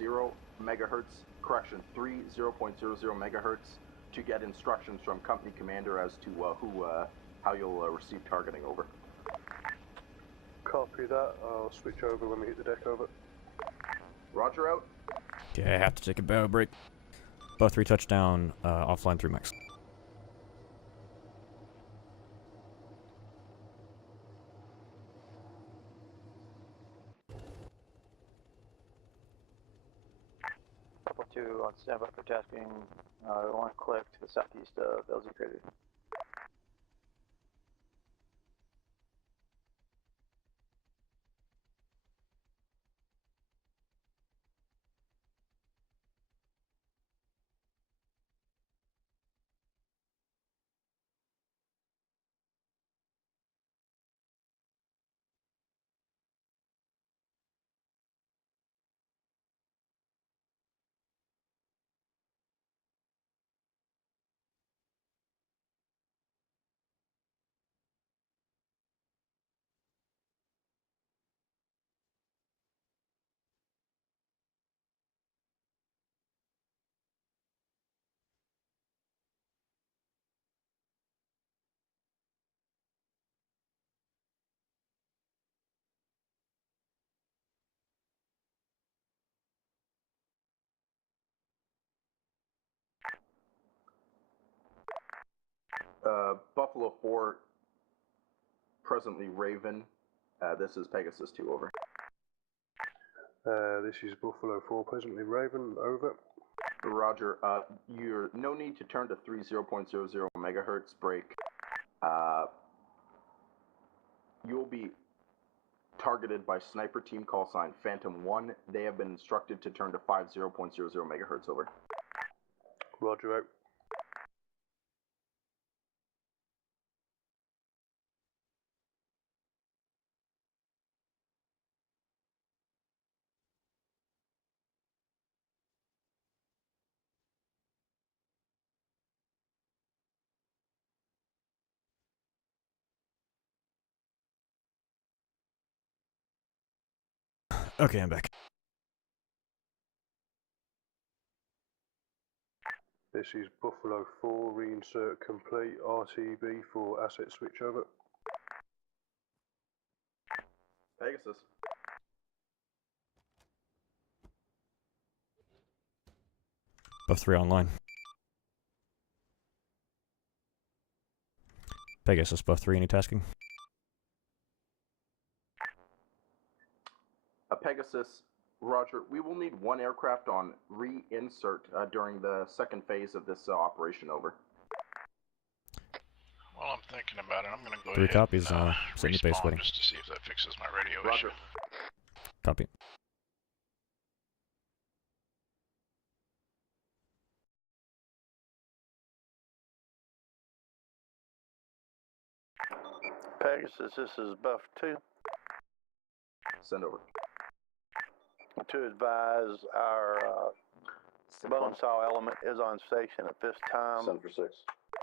megahertz, correction, 30.00 megahertz to get instructions from company commander as to how you'll receive targeting. Over. Copy that. I'll switch over when we hit the deck. Over. Roger, out. Okay, I have to take a bow break. Buff 3 touchdown, offline 3 max. Couple 2 on standby for tasking. 1 click to the southeast of LZ crater. Buffalo 4, presently Raven. This is Pegasus 2, over. This is Buffalo 4, presently Raven, over. Roger, you're no need to turn to 30.00 megahertz break. You'll be targeted by sniper team call sign Phantom 1. They have been instructed to turn to 50.00 megahertz, over. Roger, out. Okay, I'm back. This is Buffalo 4, reinsert complete, RTB for asset switch, over. Pegasus. Buff 3 online. Pegasus, Buff 3, any tasking? Pegasus, Roger, we will need 1 aircraft on reinsert during the second phase of this operation, over. Well, I'm thinking about it. I'm going to go 3 ahead copies, and sitting in base respawn waiting. just to see if that fixes my radio Roger. issue. Copy. Pegasus, this is Buff 2. Send over. To advise, our bone saw element is on station at this time. Send for 6.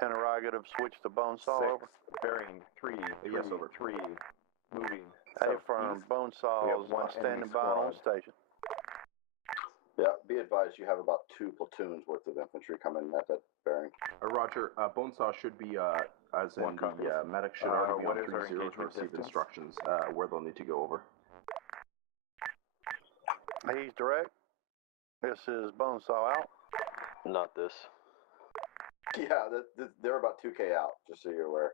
Interrogative, switch to bone saw, 6. over. Bearing 3. Yes, over. 3. Moving. Affirm, bone saw is one standing enemy by on squad. station. Yeah, be advised you have about 2 platoons worth of infantry coming at that bearing. Roger, Bonesaw should be, as in One copy. the medic should already be what on is our 3-0 to engagement receive distance? instructions where they'll need to go, over. He's direct. This is bone saw out. Not this. Yeah, they're about 2K out, just so you're aware.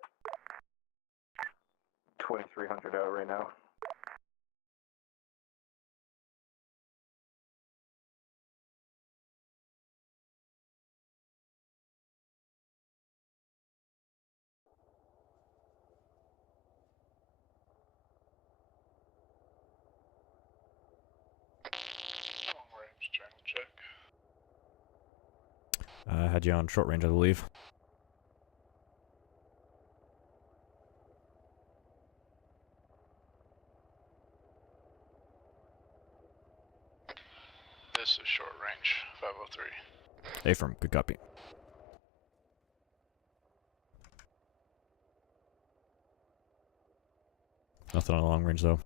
2300 out right now. Don't worry I had you on short range, I believe. This is short range, 503. Affirm, good copy. Nothing on long range though.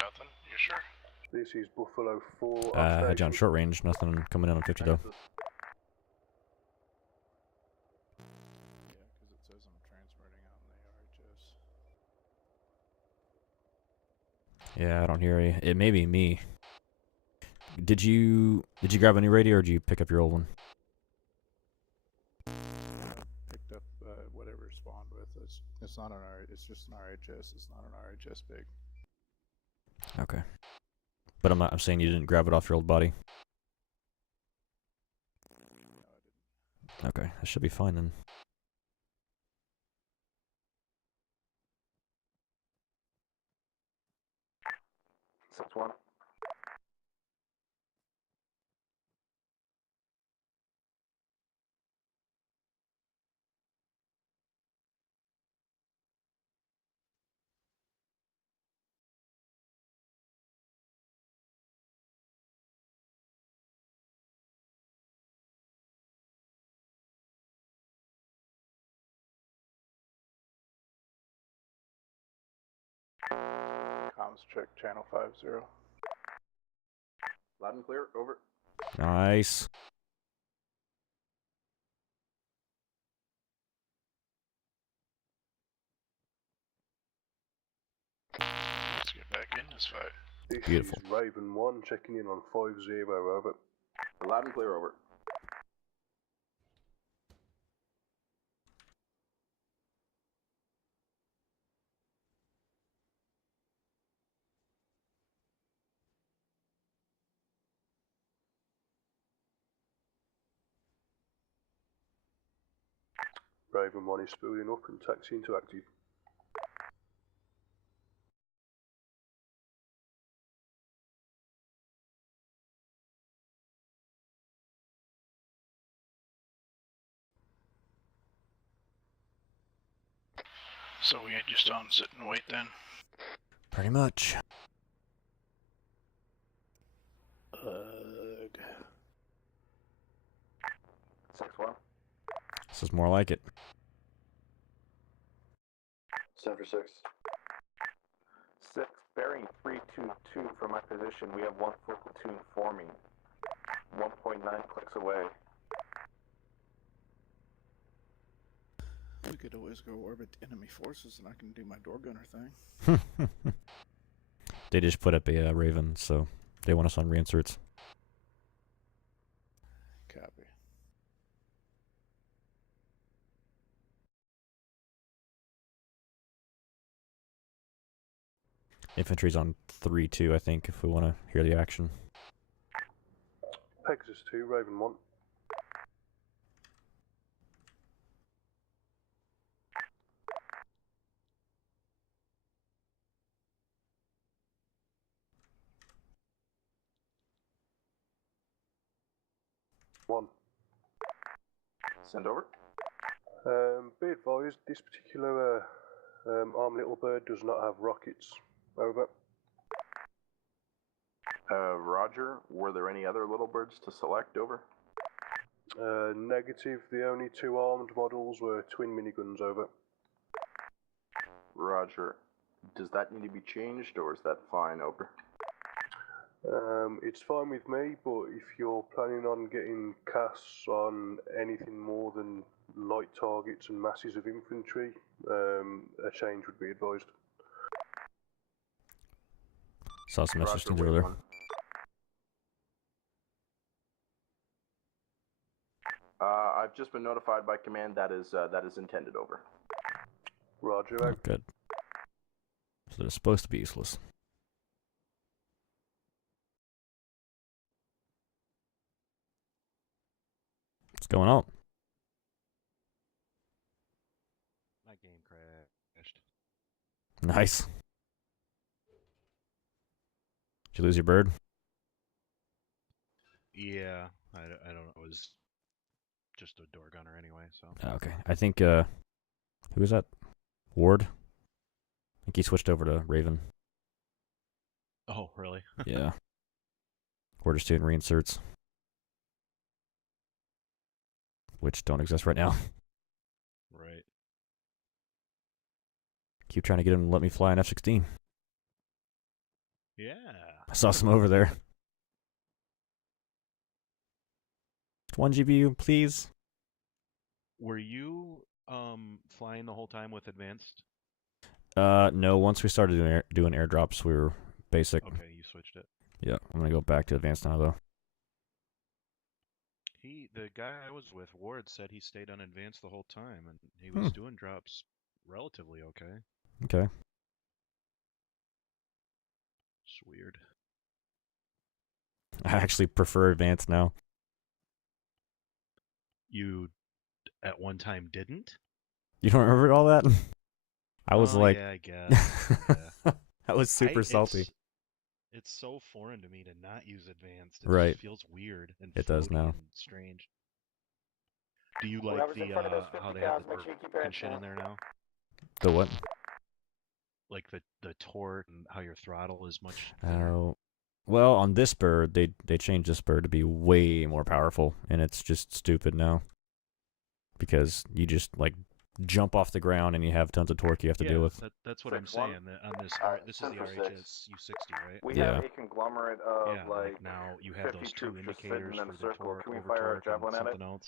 Nothing? You sure? This is Buffalo 4. I had you on short range, nothing coming in on 50 though. Yeah, because it says I'm transmitting out in the RHS. Yeah, I don't hear you. It may be me. Did you grab a new radio or did you pick up your old one? Picked up whatever it spawned with. It's not an R. It's just an RHS. It's not an RHS big. Okay. But I'm saying you didn't grab it off your old body. Okay, that should be fine then. Six one. Comms check channel 50. Loud and clear, over. Nice. Let's get back in this fight. This Beautiful. is Raven 1 checking in on 50, over. Loud and clear, over. Raven 1 is spooling up and taxiing to active. So we just on sit and wait then? Pretty much. Ugh. 6-1. This is more like it. 7 for 6. 6, bearing 322 from my position. We have 1 full platoon forming. 1.9 clicks away. We could always go orbit enemy forces and I can do my door gunner thing. They just put up a Raven, so they want us on reinserts. Copy. Infantry's on 3-2, I think, if we want to hear the action. Pegasus 2, Raven 1. One. Send over. Be advised, this particular Arm Little Bird does not have rockets. Over. Roger. Were there any other little birds to select, over? Negative. The only 2 armed models were twin miniguns, over. Roger. Does that need to be changed, or is that fine, over? It's fine with me, but if you're planning on getting casts on anything more than light targets and masses of infantry, a change would be advised. Saw some message Roger, earlier. I've just been notified by command that is intended, over. Roger. Oh, good. So they're supposed to be useless. What's going on? My game crashed. Nice. Did you lose your bird? Yeah, I don't know. It was just a door gunner anyway, so. Okay. I think, who was that? Ward? I think he switched over to Raven. Oh, really? Yeah. We're just doing reinserts. Which don't exist right now. Right. Keep trying to get him to let me fly an F-16. Yeah. I saw some over there. 1 GBU, please. Were you flying the whole time with advanced? No. Once we started doing airdrops, we were basic. Okay, you switched it. Yeah, I'm gonna go back to advanced now though. The guy I was with, Ward, said he stayed on advanced the whole time, and he was doing drops relatively okay. Okay. It's weird. I actually prefer advanced now. You, at one time, didn't? You don't remember all that? I was like, yeah, I guess. Yeah. I was super salty. It's so foreign to me to not use advanced. It Right. just feels weird and it does now. and strange. Do you like the how they have the torque and shit in there now? The what? Like the torque and how your throttle is much. Oh, well, on this bird, they changed this bird to be way more powerful, and it's just stupid now. Because you just like jump off the ground and you have tons of torque you have to deal with. That's what I'm saying. On this, this is the RHS U60, right? We have a conglomerate of like now you have those two indicators in a for the circle. torque, Can we over fire torque, a javelin and at something else.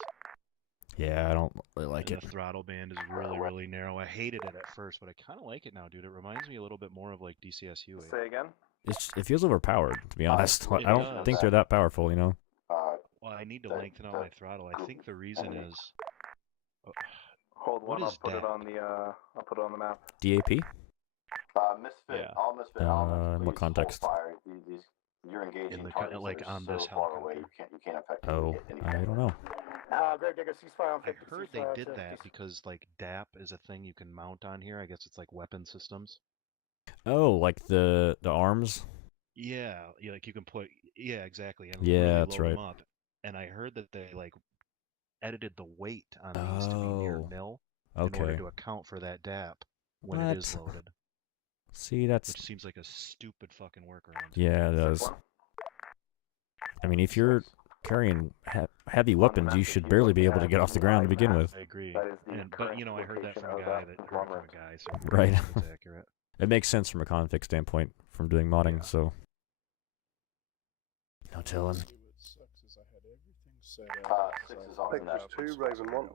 Yeah, I don't really like and it. The throttle band is really, really narrow. I hated it at first, but I kind of like it now, dude. It reminds me a little bit more of like DCSU. Say again? It feels overpowered, to be honest. I don't think they're that powerful, you know? Well, I need to lengthen out my throttle. I think the reason is... Hold one, I'll put it on the map. DAP? Misfit, all Misfit elements, in what context? Fire. You're engaging targets like that are on so this far helicopter. away, you can't effectively hit anything. I don't know. Greg Digger, ceasefire on 50. I heard they did that because like DAP is a thing you can mount on here. I guess it's like weapon systems. Oh, like the arms? Yeah, like you can put... Yeah, exactly. And yeah, really that's load right. them up. And I heard that they like edited the weight on these to be near nil in order to account for that DAP when it is loaded. See, that's... Which seems like a stupid fucking workaround. Yeah, it does. I mean, if you're carrying heavy weapons, you should barely be able to get off the ground to begin with. I agree. But, I heard that from a guy so right. It's accurate. It makes sense from a config standpoint from doing modding, so... No telling. What sucks is I had everything set up. 6 is on Pectus 2, Raven 1.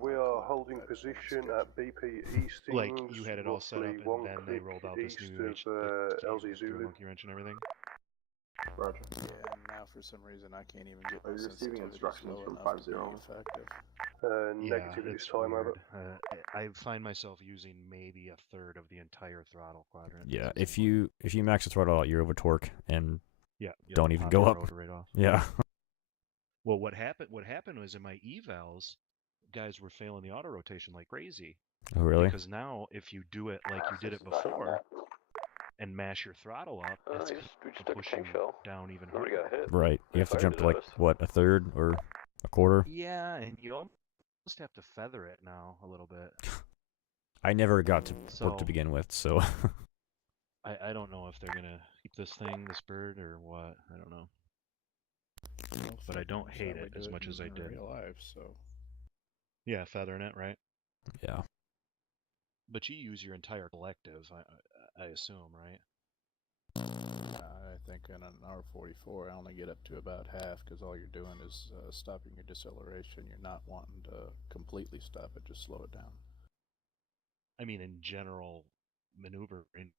We are holding position at BP Eastings. Like, you had it all set up and then they rolled out this east new of LZ Zulu. monkey wrench and everything? Roger. Yeah, and now for some reason I can't even get Are you receiving instructions from 5-0? Negative this time, over. I find myself using maybe a third of the entire throttle quadrant. Yeah, if you max the throttle out, you're over torque and don't even pop go the up. rotor right off. Yeah. Well, what happened was in my evals, guys were failing the auto rotation like crazy. Oh, really? Because now, if you do it like you did it before, and mash your throttle up, it's going to push you down even harder. Right. You have to jump to like, what, a third or a quarter? Yeah, and you almost have to feather it now a little bit. I never got to work to begin with, so... I don't know if they're going to keep this bird, or what. I don't know. But I don't hate it as much as I did. Real life, so. Yeah, feathering it, right? Yeah. But you use your entire collective, I assume, right? I think in an R44 I only get up to about half because all you're doing is stopping your deceleration. You're not wanting to completely stop it, just slow it down. I mean, in general maneuvering.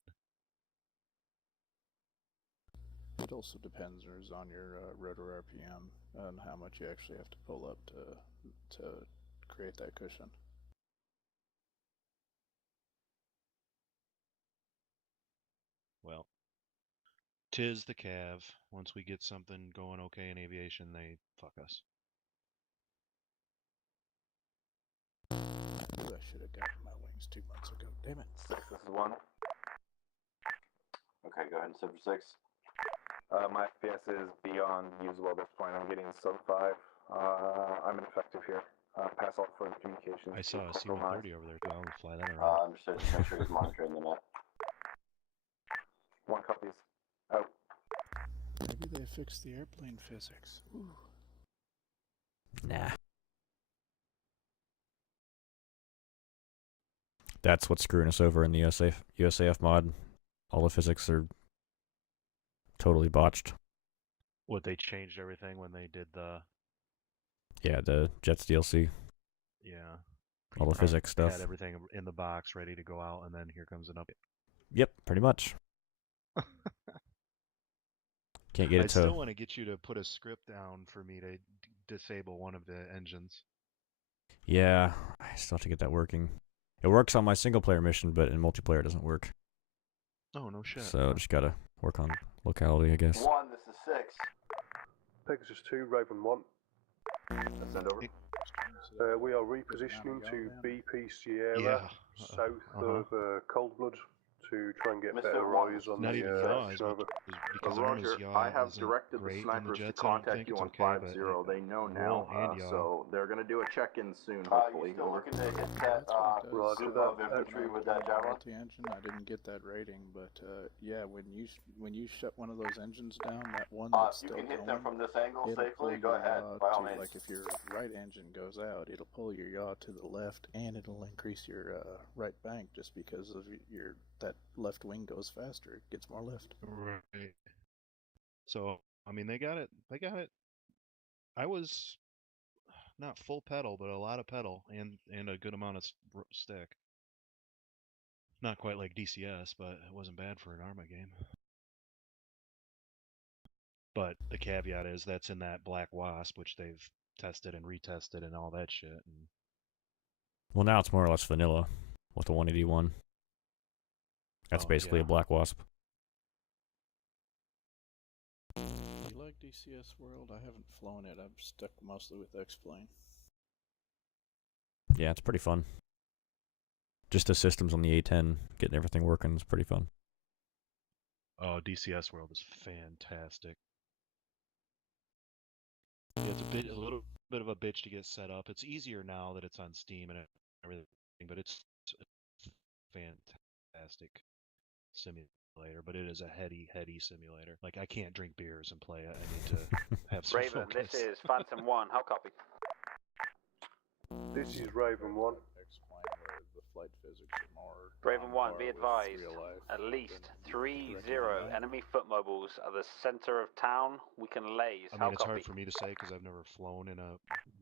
It also depends on your rotor RPM and how much you actually have to pull up to create that cushion. Well, 'tis the Cav. Once we get something going okay in aviation, they fuck us. I should have gotten my wings 2 months ago. Damn it. 6, this is 1. Okay, go ahead and sub 6. My FPS is beyond usable at this point. I'm getting sub 5. I'm ineffective here. Pass all further communications. I saw a C-130 over there too. I'll fly that around. Understood. Just make sure he's monitoring the net. 1 copies. Out. Maybe they fixed the airplane physics. Ooh. Nah. That's what's screwing us over in the USAF mod. All the physics are totally botched. What, they changed everything when they did the... Yeah, the Jets DLC. Yeah. All the physics stuff. Had everything in the box ready to go out, and then here comes an update. Yep, pretty much. Can't get it to... I still want to get you to put a script down for me to disable one of the engines. Yeah, I still have to get that working. It works on my single-player mission, but in multiplayer it doesn't work. Oh, no shit. So just gotta work on locality, I guess. 1, this is 6. Pegasus 2, Raven 1. Send over. We are repositioning to BP Sierra, south of Coldblood, to try and get better eyes on the Nova. Roger, I have directed the snipers to contact you on 5-0. They know now, so they're going to do a check-in soon, hopefully. You still looking to hit that group of infantry with that javelin? Multi-engine, I didn't get that rating, but yeah, when you shut one of those engines down, that one that's still you can hit going, them from this angle safely. Go ahead, by all means. Like if your right engine goes out, it'll pull your yaw to the left, and it'll increase your right bank just because of that left wing goes faster. It gets more lift. Right. So, I mean, they got it. I was not full pedal, but a lot of pedal and a good amount of stick. Not quite like DCS, but it wasn't bad for an Arma game. But the caveat is that's in that Black Wasp, which they've tested and retested and all that shit. And... Well, now it's more or less vanilla with the 181. That's basically a Black Wasp. You like DCS World? I haven't flown it. I've stuck mostly with X-Plane. Yeah, it's pretty fun. Just the systems on the A10, getting everything working is pretty fun. Oh, DCS World is fantastic. Yeah, it's a little bit of a bitch to get set up. It's easier now that it's on Steam and everything, but it's fantastic simulator. But it is a heady simulator. Like, I can't drink beers and play it. I need to have some Raven, focus. this is Phantom 1. How copy? This is Raven 1. Explain the flight physics are more... Raven 1, be advised, at least 3-0 enemy foot mobiles are the center of town. We can laze. I mean, it's hard for me to say because I've never flown in a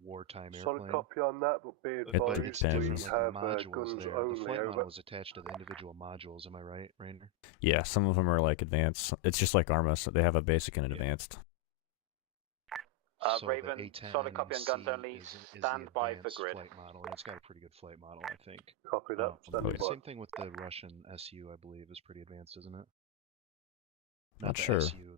wartime airplane. Solid copy on that, but be advised, we have guns only The flight over. model is attached to the individual modules. Am I right, Rainer? Yeah, some of them are like advanced. It's just like Arma, so they have a basic and an advanced. So Raven, solid copy on guns only. Stand by for grid. Flight model, and it's got a pretty good flight model, I think. Copy that. Same thing with the Russian SU, I believe, is pretty advanced, isn't it? Not the sure. SU,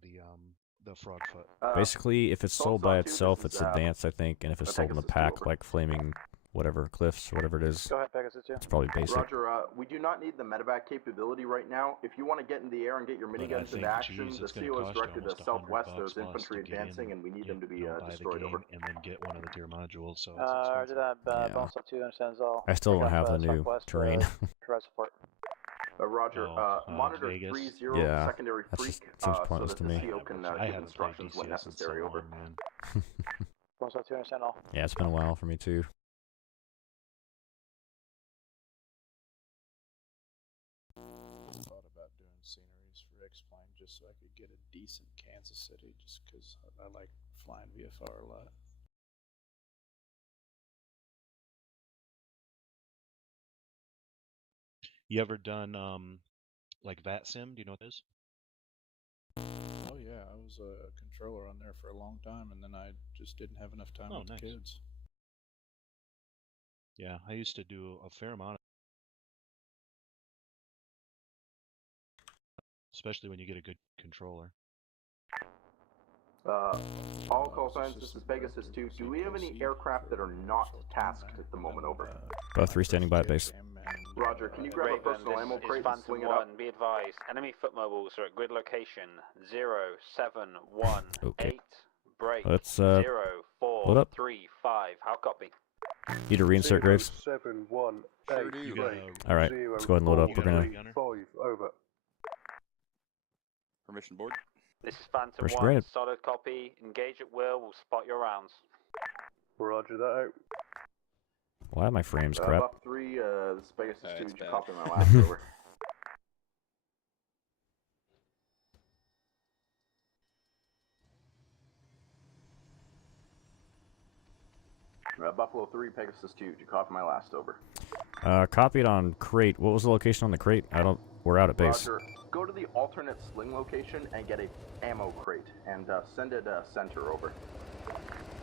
the Frogfoot. Basically, if it's sold by itself, it's advanced, I think, and if it's sold in a pack, like Flaming whatever, Cliffs, whatever it is, Go ahead, Pegasus 2. it's probably basic. Roger, we do not need the medevac capability right now. If you want to get in the air and get your miniguns into action, the CO is directed to southwest. There's infantry advancing, and we need them to be destroyed over. And then get one of the tier modules. So Roger that. Bones up 2 understands all. I still don't have the new terrain. Provide support. Roger, monitor Vegas. 3-0, secondary That's freak, just, seems so pointless that to the me. CO can I give haven't instructions when played DCS in so necessary, over. long, man. Bones up 2 understand all. Yeah, it's been a while for me too. Thought about doing sceneries for X-Plane just so I could get a decent Kansas City, just because I like flying VFR a lot. You ever done like VATSIM? Do you know what it is? Oh yeah, I was a controller on there for a long time, and then I just didn't have enough time with the kids. Yeah, I used to do a fair amount of, especially when you get a good controller. All call signs, this is Pegasus 2. Do we have any aircraft that are not tasked at the moment, over? Both 3 standing by at base. Roger, can you grab a Raven, personal this ammo is crate and Phantom sling it 1. up? Be advised, enemy foot mobiles are at grid location 0718. Okay. Break Let's 0435. How copy? need to reinsert Graves. 0718. All right, let's go ahead and load up. We're gonna 5 over. Permission board. This is Phantom Permission 1. granted. Solid copy. Engage at will. We'll spot your rounds. Roger that out. Why are my frames crap? Buff 3, the space is 2. Did you bad. copy my last over? Buffalo 3, Pegasus 2. Did you copy my last over? Copied on crate. What was the location on the crate? We're out at base. Roger. Go to the alternate sling location and get a ammo crate and send it center over.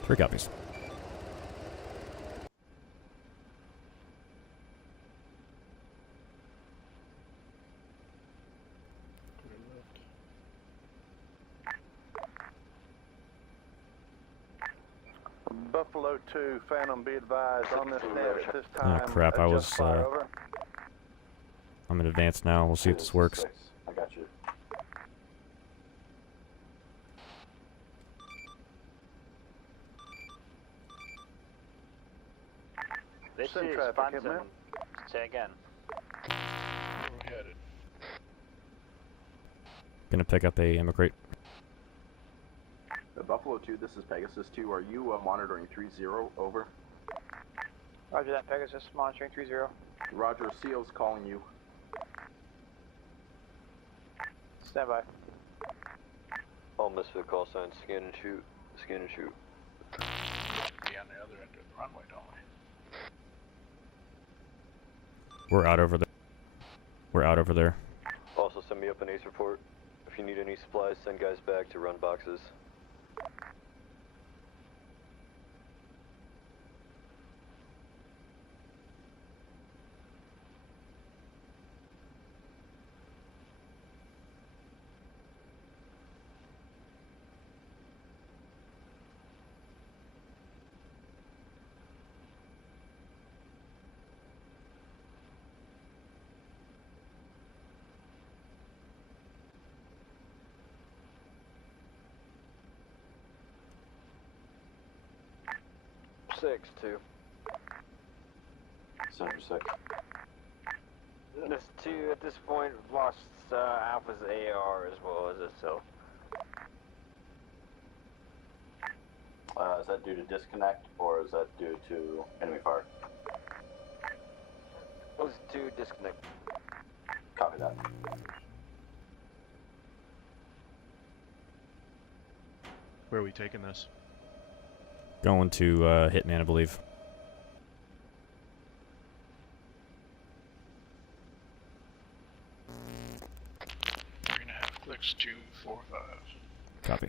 3 copies. Buffalo 2, Phantom, be advised on this net at this time. Oh crap! I was. Over. I'm in advance now. We'll see if this works. I got you. This Send is traffic, Phantom. hitman. Say again. Where we headed? Gonna pick up a ammo crate. Buffalo 2, this is Pegasus 2. Are you monitoring 3-0? Over. Roger that, Pegasus, monitoring 3-0. Roger, SEAL's calling you. Stand by. All Misfit call signs, scan and shoot. Scan and shoot. Be on the other end of the runway, don't we? We're out over there. We're out over there. Also send me up an ace report. If you need any supplies, send guys back to run boxes. Six, 2. Center 6. This 2 at this point lost Alpha's AR as well as itself. Is that due to disconnect or is that due to enemy fire? Those 2 disconnect. Copy that. Where are we taking this? Going to Hitman, I believe. Three and a half clicks, 245. Copy.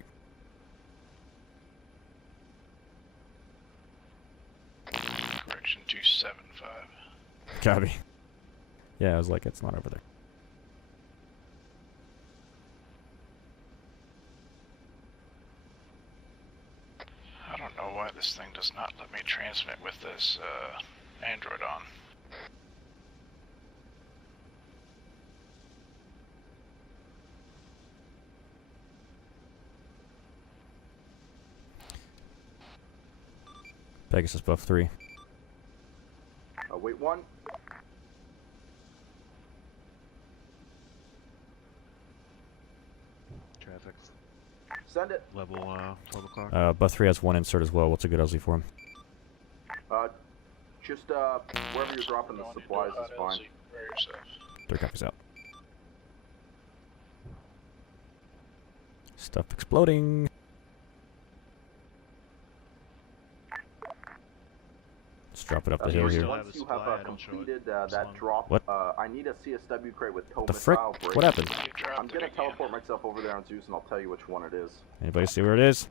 Correction, 275. Copy. Yeah, I was like, it's not over there. I don't know why this thing does not let me transmit with this Android on. Pegasus buff 3. Wait 1. Traffic. Send it. Level 12 o'clock. Buff 3 has 1 insert as well. What's a good LZ for him? Just wherever you're dropping the supplies is fine. 3 copies out. Stuff exploding. Let's drop it up the hill here. Once you have completed that drop, What? I need a CSW crate with tow The frick? missile break. What happened? I'm gonna teleport myself over there on Zeus and I'll tell you which one it is. Anybody see where it is?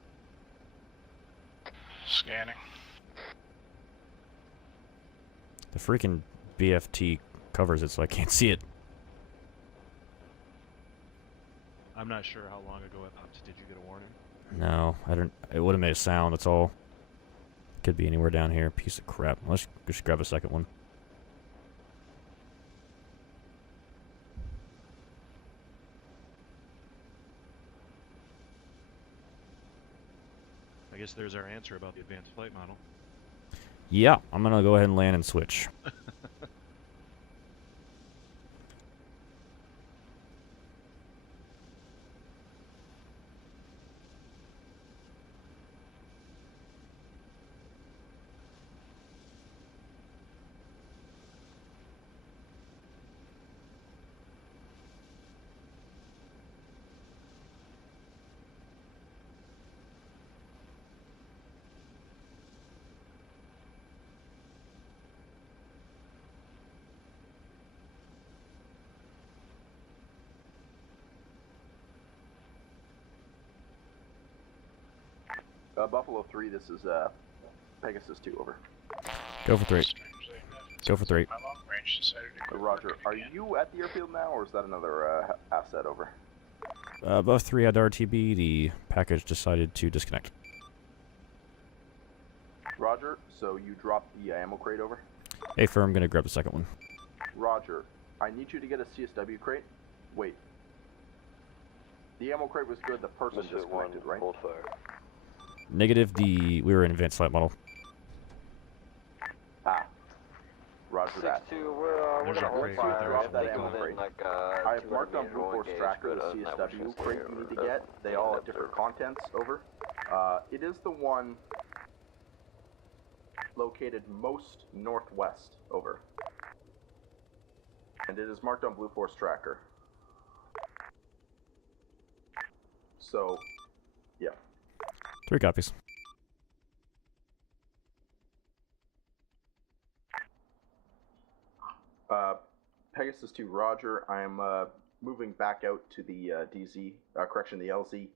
Scanning. The freaking BFT covers it so I can't see it. I'm not sure how long ago it popped. Did you get a warning? No, I didn't. It would have made a sound, that's all. Could be anywhere down here. Piece of crap. Let's just grab a second one. guess there's our answer about the advanced flight model. Yeah, I'm gonna go ahead and land and switch. Buffalo 3, this is Pegasus 2, over. Go for 3. Go for 3. My long range decided to Roger, are you at the airfield now, or is that another asset, over? Above 3 had RTB, the package decided to disconnect. Roger, so you dropped the ammo crate, over? Hey, firm, gonna grab the second one. Roger, I need you to get a CSW crate. Wait. The ammo crate was good, the person disconnected, right? Negative, we were in advanced flight model. Ah. Roger that. 6-2, we're gonna hold Once fire. you drop that They ammo come in crate, like, I have 200 marked on meters, Blue we'll Force engage, Tracker but the other than that, we're CSW just crate here, you need to or, get. They all have different contents, over. It is the one located most northwest, over. And it is marked on Blue Force Tracker. So, yeah. 3 copies. Pegasus 2, Roger. I am moving back out to the DZ, correction, the LZ.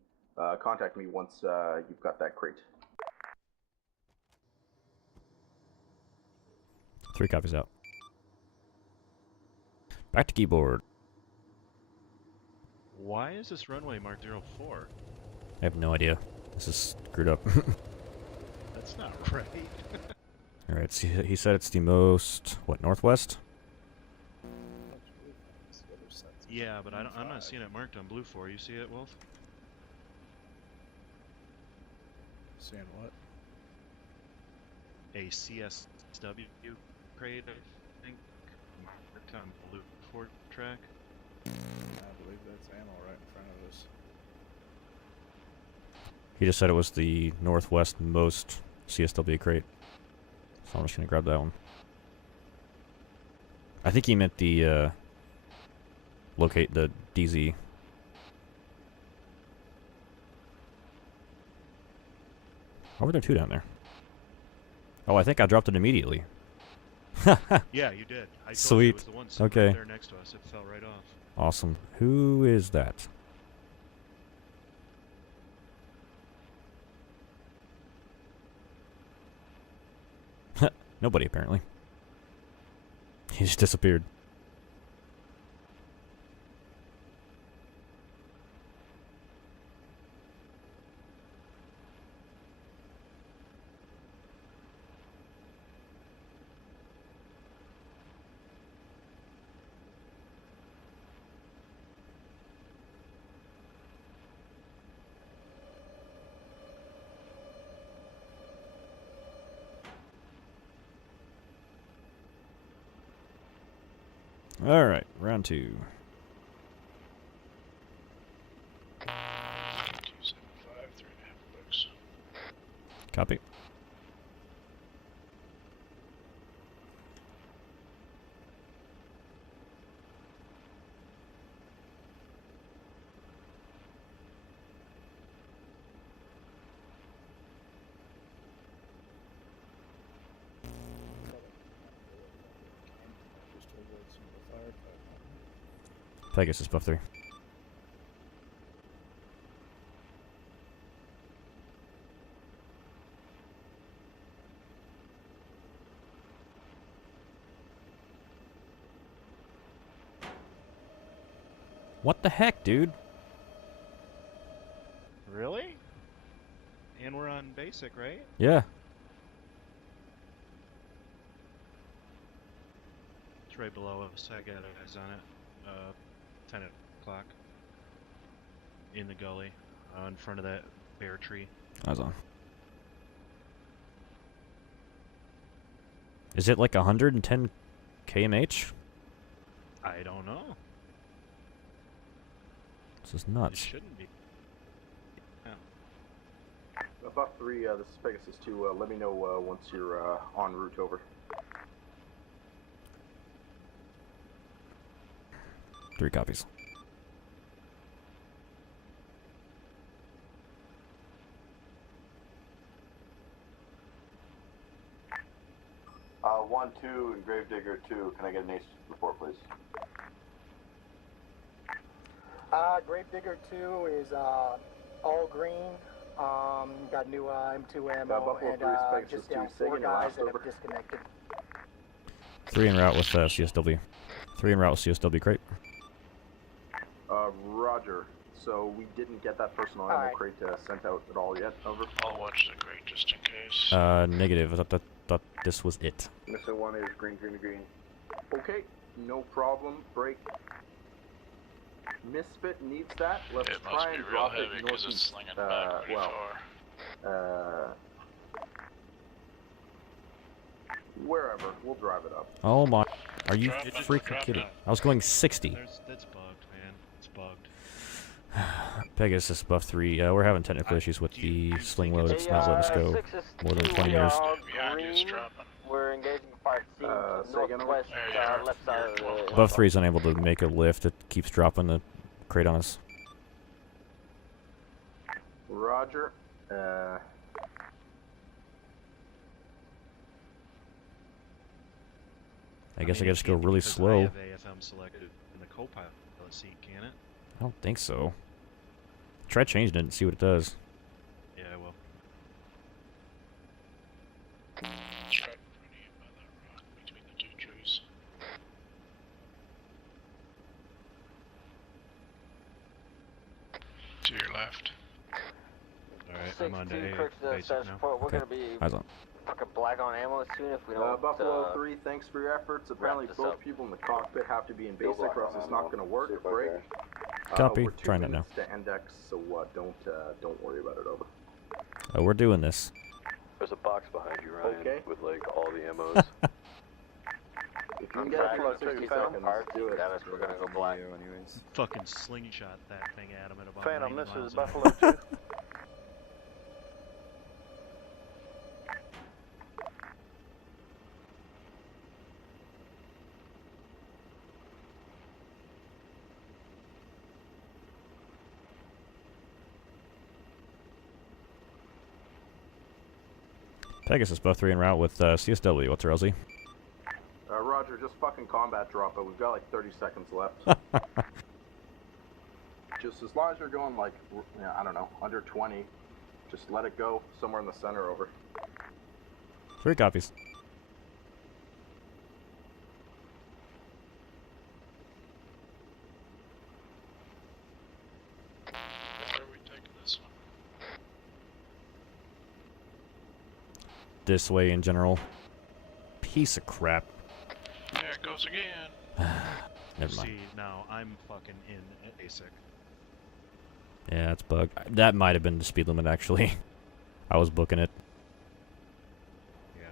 Contact me once you've got that crate. 3 copies out. Back to keyboard. Why is this runway marked 04? I have no idea. This is screwed up. That's not right. Alright, so he said it's the most, what, northwest? Yeah, but I'm not seeing it marked on Blue 4. You see it, Wolf? Seeing what? A CSW crate, I think, marked on Blue 4 track. I believe that's ammo right in front of us. He just said it was the northwest most CSW crate. So I'm just gonna grab that one. I think he meant the, locate the DZ. Why were there 2 down there? Oh, I think I dropped it immediately. Yeah, you did. I told Sweet. you it was the one sitting Okay. right there next to us. It fell right off. Awesome. Who is that? Nobody, apparently. He just disappeared. Alright, round 2. 275, 3.5 bucks. Copy. Pegasus buff 3. What the heck, dude? Really? And we're on basic, right? Yeah. It's right below us. I got eyes on it. 10 o'clock. In the gully. In front of that bear tree. Eyes on. Is it like 110 kmh? I don't know. This is It nuts. shouldn't be. Yeah. Buff 3, this is Pegasus 2. Let me know once you're en route over. 3 copies. One, 2, and Gravedigger 2. Can I get an ace report, please? Gravedigger 2 is all green. Got new M2 ammo Buffalo and 3 is Pegasus just 2. down Say 4 again your guys last that over. have disconnected. 3 en route with CSW. 3 en route with CSW, great. Roger. So we didn't get that personal ammo crate sent out at all yet, over? I'll watch the crate just in case. Negative. I thought this was it. Missing 1 is green, green, green. Okay, no problem. Break. Misfit needs that. Let's It must try be and real drop heavy it because northeast. it's slinging back pretty far. Wherever. We'll drive it up. Oh my. Are you Drop it, freaking drop kidding? it. I was going 60. That's bugged, man. It's bugged. Pegasus buff 3. We're having technical issues with the sling load. It's not letting us go more than 20 meters. Behind you is dropping. We're engaging 5 teams northwest, left side of the... Buff 3 is unable to make a lift. It keeps dropping the crate on us. Roger. I guess I mean, gotta just go it can't be really because I slow. have AFM selected in the co-pilot seat, can it? I don't think so. Try changing it and see what it does. Yeah, I will. Right in front of you by that rock between the 2 trees. To your left. Alright, I'm on to 6-2 A crooks to basic status now. report. We're Okay. gonna be Eyes on. fucking black on ammo soon if we don't. Buffalo 3, thanks for your efforts. Apparently this both up. people in the cockpit have to be in Still basic or else black it's on not ammo. going to work. See if I Break. can. Copy. We're 2 Trying it now. minutes to index, so don't worry about it, over. Oh, we're doing this. There's a box behind you, Ryan, Okay. with like all the ammos. If you can get it in 60 seconds, do it. Status, we're gonna go black. Anyways. Fucking slingshot that thing at him at about Phantom, 90 this miles is an hour. Buffalo 2. Pegasus buff 3 en route with CSW. What's our LZ? Roger, just fucking combat drop it. We've got like 30 seconds left. Just as long as you're going like, I don't know, under 20, just let it go somewhere in the center, over. 3 copies. Where are we taking this one? This way in general. Piece of crap. There it goes again. Never mind. See, now I'm fucking in basic. Yeah, it's bug. That might have been the speed limit, actually. I was booking it. Yeah.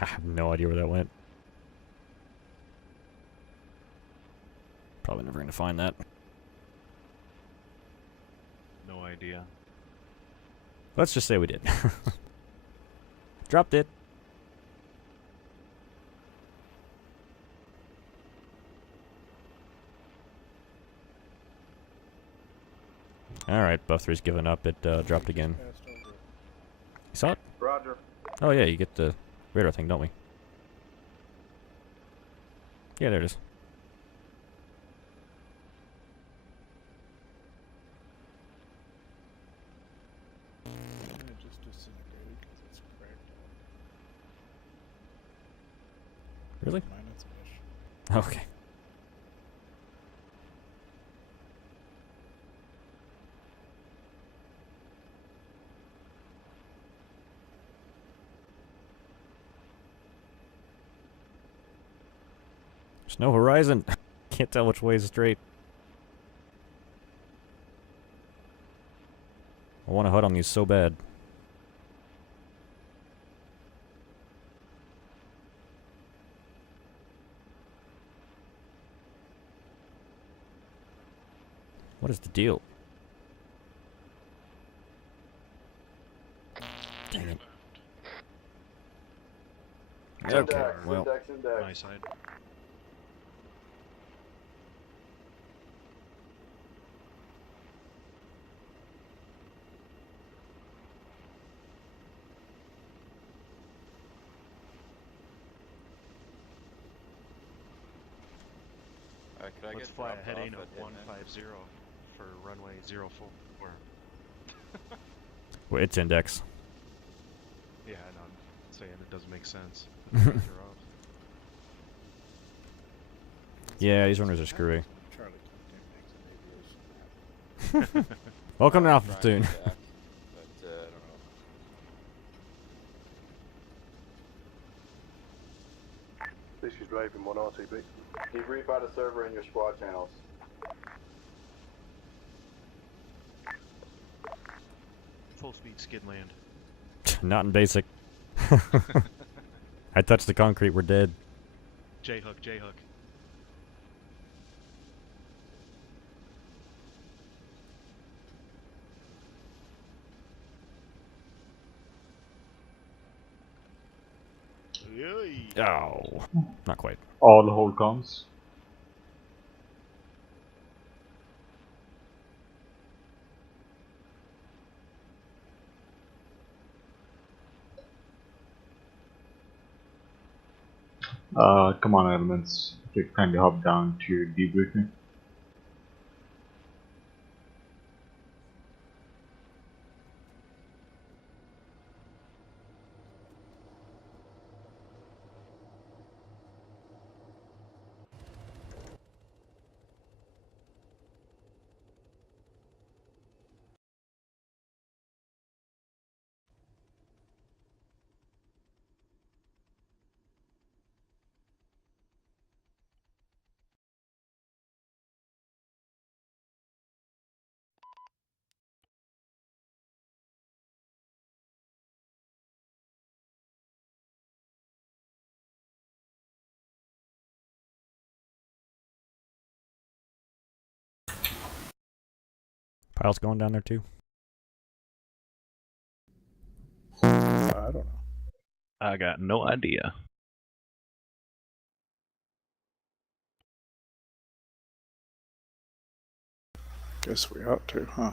I have no idea where that went. Probably never going to find that. No idea. Let's just say we did. Dropped it. Alright, buff 3's given up. It dropped again. You saw it? Roger. Oh yeah, you get the radar thing, don't we? Yeah, there it is. It just disintegrated because it's cracked out. Really? Mine is ish. Okay. There's no horizon. Can't tell which way is straight. I want to HUD on these so bad. What is the deal? Dang it. Okay, well. My side. Could I Let's get fly a dropped heading off of at Hitman? 150 for runway 04. Well, it's index. Yeah, I know. I'm saying it doesn't make sense. Yeah, these runners are screwy. Charlie Captain Aviation. Welcome to Alpha Trying Platoon. to jack, but I don't know. This is Raven 1 RTB. Debrief out of server in your squad channels. Full speed skid land. Not in basic. I touched the concrete, we're dead. J-hook, J-hook. Oh, not quite. All hold comms. Come on, elements. You kindly hop down to debriefing. Pile's going down there too. I don't know. I got no idea. Guess we ought to, huh?